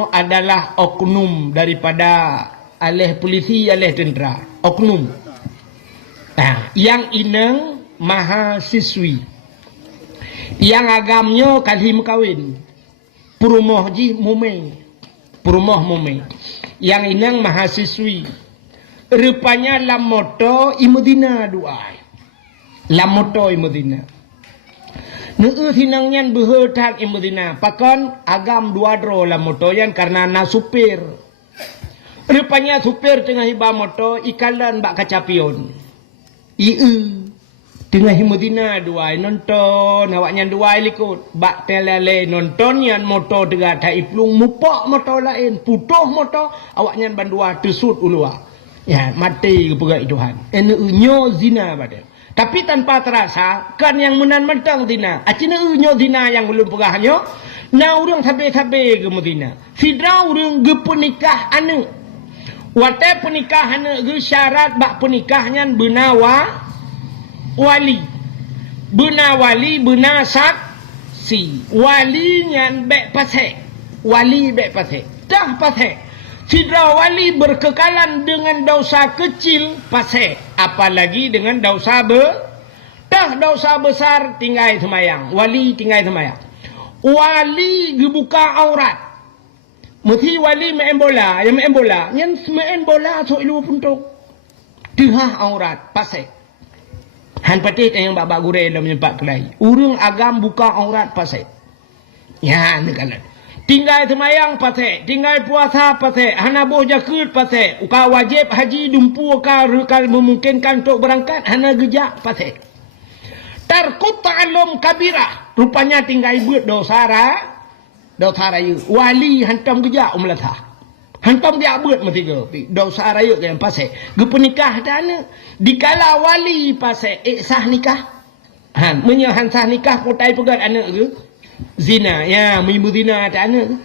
adalah oknum daripada alih polisi, alih tentera. Oknum. Yang inang mahasiswi. Yang agamnya kalhim kawin. Perumoh ji mume. Yang inang mahasiswi. Rupanya lamoto imudina duai. Lamoto imudina. Sinangnya berhetat imudina. Pakon agam dua dro lah motoyan karena na supir. Rupanya supir tengah hiba moto ikalan bak kacapion. Tengah imudina dua nonton awaknya dua likut bak telele nonton yang moto dekat iplung mupok moto lain putuh moto awaknya bandua tersut ulua. Ya mati kepegai Tuhan. Nyo zina pada. Tapi tanpa terasa kan yang menan mentang zina. Acina nyo zina yang belum pegahnya Na urang tabe-tabe ke Madinah. Fidra urang ge penikah anak. Wate penikah anak ge syarat bak penikahnya benawa wali. Bena wali bena saksi. Wali nyan bek pasek. Wali bek pasek. Dah pasek. Fidra wali berkekalan dengan dosa kecil pasek. Apalagi dengan dosa dah dosa besar tinggal semayang. Wali tinggal semayang. Wali dibuka aurat. Mesti wali main bola. Yang main bola. Yang main bola so ilu puntuk. Tihah aurat. Pasek. Han patih yang babak gurih dalam menyempat kelai. Urung agam buka aurat pasek. Ya, ni kanan. Tinggal semayang pasek. Tinggal puasa pasek. Hana boh jakut pasek. Uka wajib haji dumpu uka memungkinkan untuk berangkat. Hana gejak pasek. Tarkut ta'alum kabirah. Rupanya tinggal buat dosa raya. Wali hantam gejak umlatah. Hantam dia buat mesti ke. Dosa raya ke yang pasal. Ke penikah dana. Dikala wali pasal. Sah nikah. Menyahan sah nikah kotai pegat anak ke. Zina. Ya, mimu zina tak anak ke.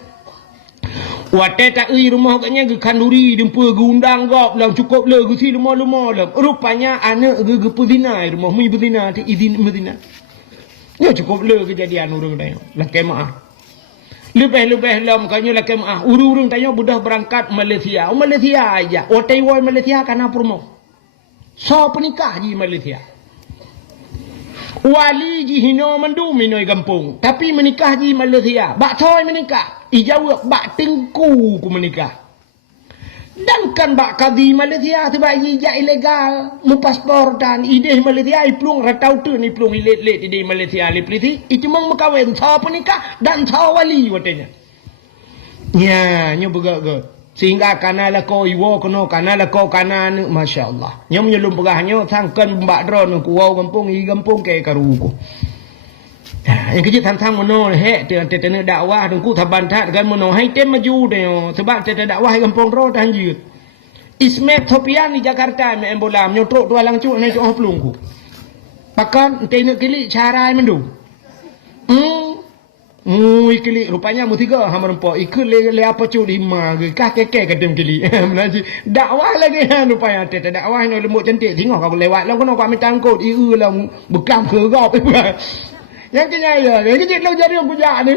Watai tak rumah katnya ke kanduri. Dempa ke undang gop. Lang cukup le. Ke si lemah-lemah le. Rupanya anak ke pezina. Rumah mimu zina. Izin mezina. Ya cukup le kejadian urang tanya. Lakai maaf. Lebih-lebih lah makanya lakai maaf. Urang tanya budak berangkat Malaysia. Malaysia aja. Taiwan Malaysia kana promo. So penikah di Malaysia. Wali ji hino mandu minoi kampung. Tapi menikah di Malaysia. Bak toy menikah. Ijawab bak tengku ku menikah. Dan kan bak kadi Malaysia sebab ijak ilegal. Mu paspor dan ide Malaysia iplung ratau tu ni plung ilet-let ide Malaysia lipliti. Itu mang makawin sa penikah dan sa wali watenya. Ya, nyo begak-gak. Sehingga kanala ko iwo kono kanala ko kanan masya-Allah. Nyo menyelum pegahnya sangkan mbak dron ku wau kampung i kampung ke karuku. Yang kecil tang-tang mono he tena dakwah dengku taban tat kan mono hai tem maju deo sebab tena dakwah kampung ro tan jut. Ismet Topian di Jakarta me bola nyotrok dua lang cu ne cu plungku. Pakan tena kili cara mendu. Ikili rupanya mutiga hamarempo ikut le apa cu di ma ke kah keke kadem kili. Menaji dakwah lagi rupanya tena dakwah no lembut cantik tengok kau lewat lah kono kau mitangkut iu lah bekam ke gop. Yang kenyaya, yang kecil lo jadi aku jahat ni.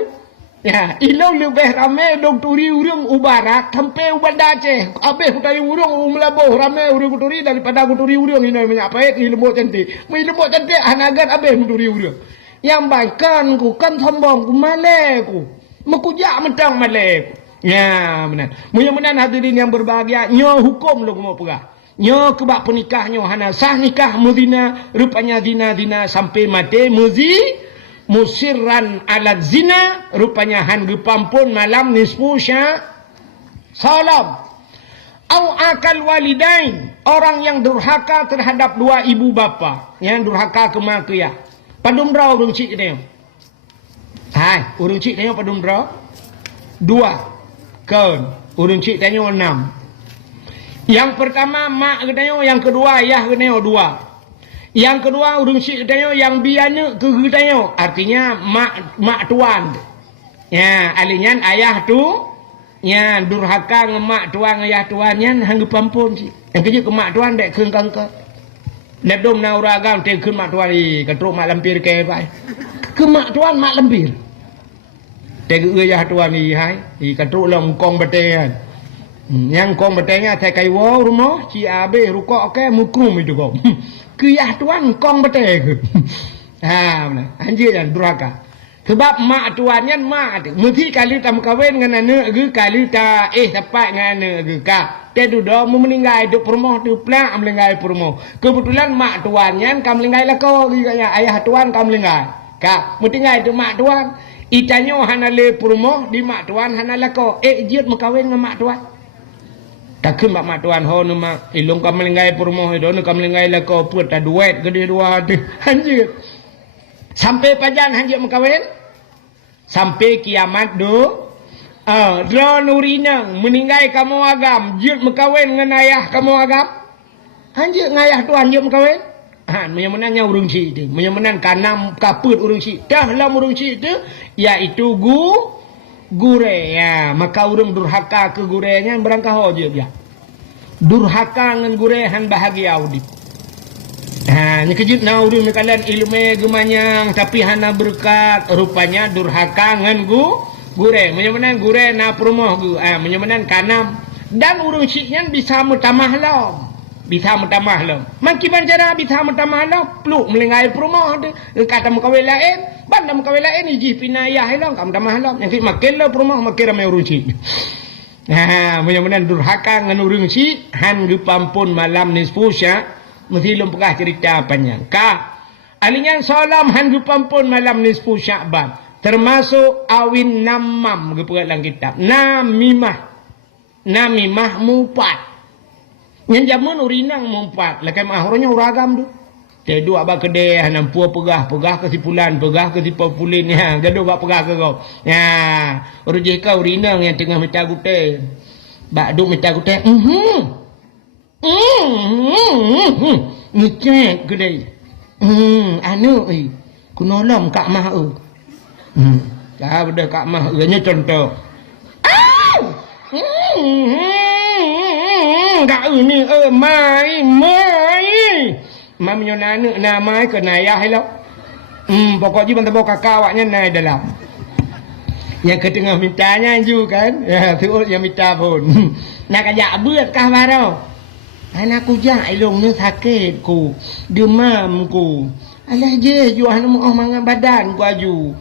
Ya, ilau lebih ramai dokturi urang ubarak sampai ubanda Aceh. Habis kutari urang umelabuh ramai urang kuturi daripada kuturi urang ini banyak pahit ni lembut cantik. Mai lembut cantik anagan habis kuturi urang. Yang bahkan ku kan sombong ku malai ku. Mekujak mentang malai ku. Ya, benar. Mudah-mudahan hadirin yang berbahagia, nyo hukum lo mau pegah. Nyo kebak penikahnya hana sah nikah muzina, rupanya zina sampai mati musirran alat zina, rupanya han gepampun malam nisfu salam. Au akal walidain, orang yang durhaka terhadap dua ibu bapa, yang durhaka ke makiyah. Padum draw urung cik tengok. Hai, urung cik tengok padum draw. 2. Kaun, urung cik tengok 6. Yang pertama mak tengok, yang kedua ayah tengok 2. Yang kedua urung cik tengok, yang biana ke tengok. Artinya mak tuan. Ya, alinyan ayah tu ya durhaka ngemak tuan ayah tuannya hang pampun si. Yang kecil ke mak tuan dek keung kangka. Ledom na uragam te keun mak tuan i katruk mak lampir ke bai. Ke mak tuan mak lampir. Te ke ayah tuan i hai, i katruk long kong betean. Yang kong betenya saya kai wo rumah ci abe rukok ke mukrum itu kok. Kiyah tuan kong bete. Ha, anjir yang durhaka. Sebab mak tuannya mak mesti kali tam kahwin dengan anak ke kali ta tepat dengan anak ke ka. Te dudo meninggal duk rumah tu plak meninggal rumah. Kebetulan mak tuannya kam meninggal lako gaya ayah tuan kam meninggal. Ka, meninggal tu mak tuan. Itanyo hana le rumah di mak tuan hana lako. Jut mekawin dengan mak tuan. Takkan mak tuan ho nu mak ilung kam meninggal rumah itu nu kam meninggal lako put ta duit gede dua tu. Anjir. Sampai pajan hanjir mekawin. Sampai kiamat do. Dro nurinang meninggal kamu agam. Jut mekawin dengan ayah kamu agam. Hanjir ngayah tuan jut mekawin. Menyemenannya urung cik tu. Menyemenan kanam kaput urung cik. Dah lah urung cik tu. Iaitu gure ya, maka urang durhaka ke gurenya berangkah aja dia. Durhaka ngan gurehan bahagia audit. Ni kejut na urang kalian ilmu gemanyang tapi hana berkat rupanya durhaka ngan gure menyamanan gure na perumoh menyamanan kanam dan urang siknya bisa mutamah lam. Bisa mutamah lam. Makiban cara bisa mutamah lam, peluk melengai perumoh tu. Kata mukawil lain, banda mukawil lain iji pinayah lam, kam tamah lam. Yang makin lah perumoh makin ramai urang sik. Mudah-mudahan durhaka ngan urang sik han gepampun malam nisfu sya mesti lum pegah cerita panjang. Alingan salam han gepampun malam nisfu Sya'ban. Termasuk awin namam gepegat dalam kitab. Namimah mumpat. Yang zaman urinang mumpat. Lakai mahornya uragam tu. Tedu abang kedai hanam puah pegah kesimpulan, pegah kesimpulan ya. Gaduh bak pegah ke kau. Ya, orang jeka urinang yang tengah minta gute. Bak duk minta gute. Ngecek kedai. Anu kunolom kak mah dah benda kak mah nya contoh. Kak ni mai mamnyo nanu na mai ke nayah hello. Pokoknya benda bawa kakak awaknya naik dalam. Yang ketengah mintanya ju kan. Ya tu yang minta pun. Nak ajak beut kah baro. Anakku jak ilung ni sakit ku. Demam ku. Alah je ju anu mau mangan badan ku aju.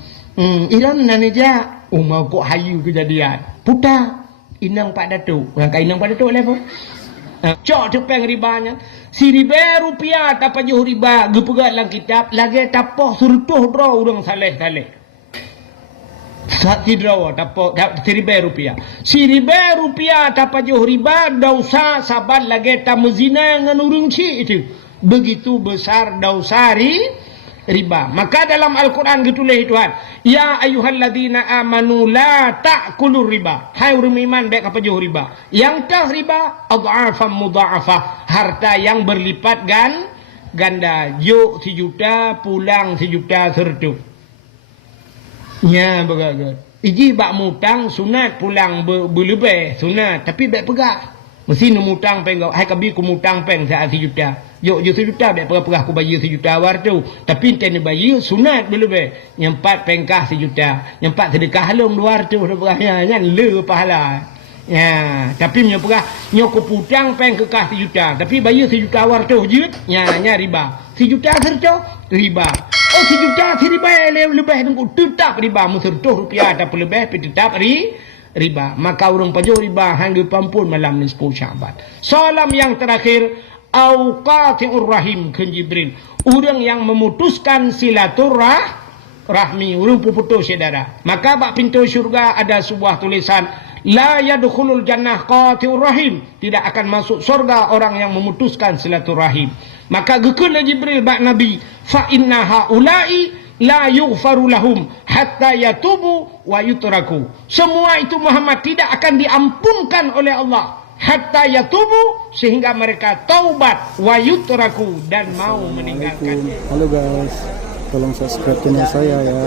Iram nani jak. Mau kok hayu kejadian. Putar. Inang Pak Datuk. Rangka inang Pak Datuk lah pun. Cok tepeng ribanya. Si riba rupiah tapa jauh riba. Gepegat dalam kitab. Lagi tapoh surtuh draw urang saleh-saleh. Sati draw tapoh si riba rupiah. Si riba rupiah tapa jauh riba. Dausa sabat lagi tamuzina ngan urang si itu. Begitu besar dausari riba. Maka dalam Al-Quran ditulis Tuhan, ya ayyuhalladzina amanu la ta'kulur riba. Hai orang iman baik apa jauh riba. Yang tah riba adhafan mudha'afah, harta yang berlipat ganda. Juk 1 juta pulang 1 juta sertu. Ya begagat. Iji bak mutang sunat pulang berlebih sunat tapi baik pegak. Mesti numutang peng hai kabi ku mutang peng saat 1 juta. Yo 1 juta dak pegah ku bayar 1 juta war tu. Tapi enten bayar sunat belum nyempat pengkah 1 juta. Nyempat sedekah halum luar tu pegahnya nyan le pahala. Ya, tapi nyo pegah nyo ku putang peng kekah 1 juta. Tapi bayar 1 juta war tu jut nya riba. 1 juta serto riba. Oh 1 juta si riba lebih tunggu tetap riba musertuh rupiah tak lebih tetap riba. Maka orang pajau riba hangga pampun malam nisfu Sya'ban. Salam yang terakhir, auqati'ur rahim ke Jibril. Orang yang memutuskan silaturahmi, orang putus saudara. Maka bak pintu syurga ada sebuah tulisan, la yadkhulul jannah qati'ur rahim. Tidak akan masuk surga orang yang memutuskan silaturahim. Maka gekeun Jibril bak Nabi, fa inna haula'i la yughfaru lahum hatta yatubu wa yutraku. Semua itu Muhammad tidak akan diampunkan oleh Allah hatta yatubu, sehingga mereka taubat wa yutraku dan mau meninggalkan. Halo guys, tolong subscribe channel saya ya.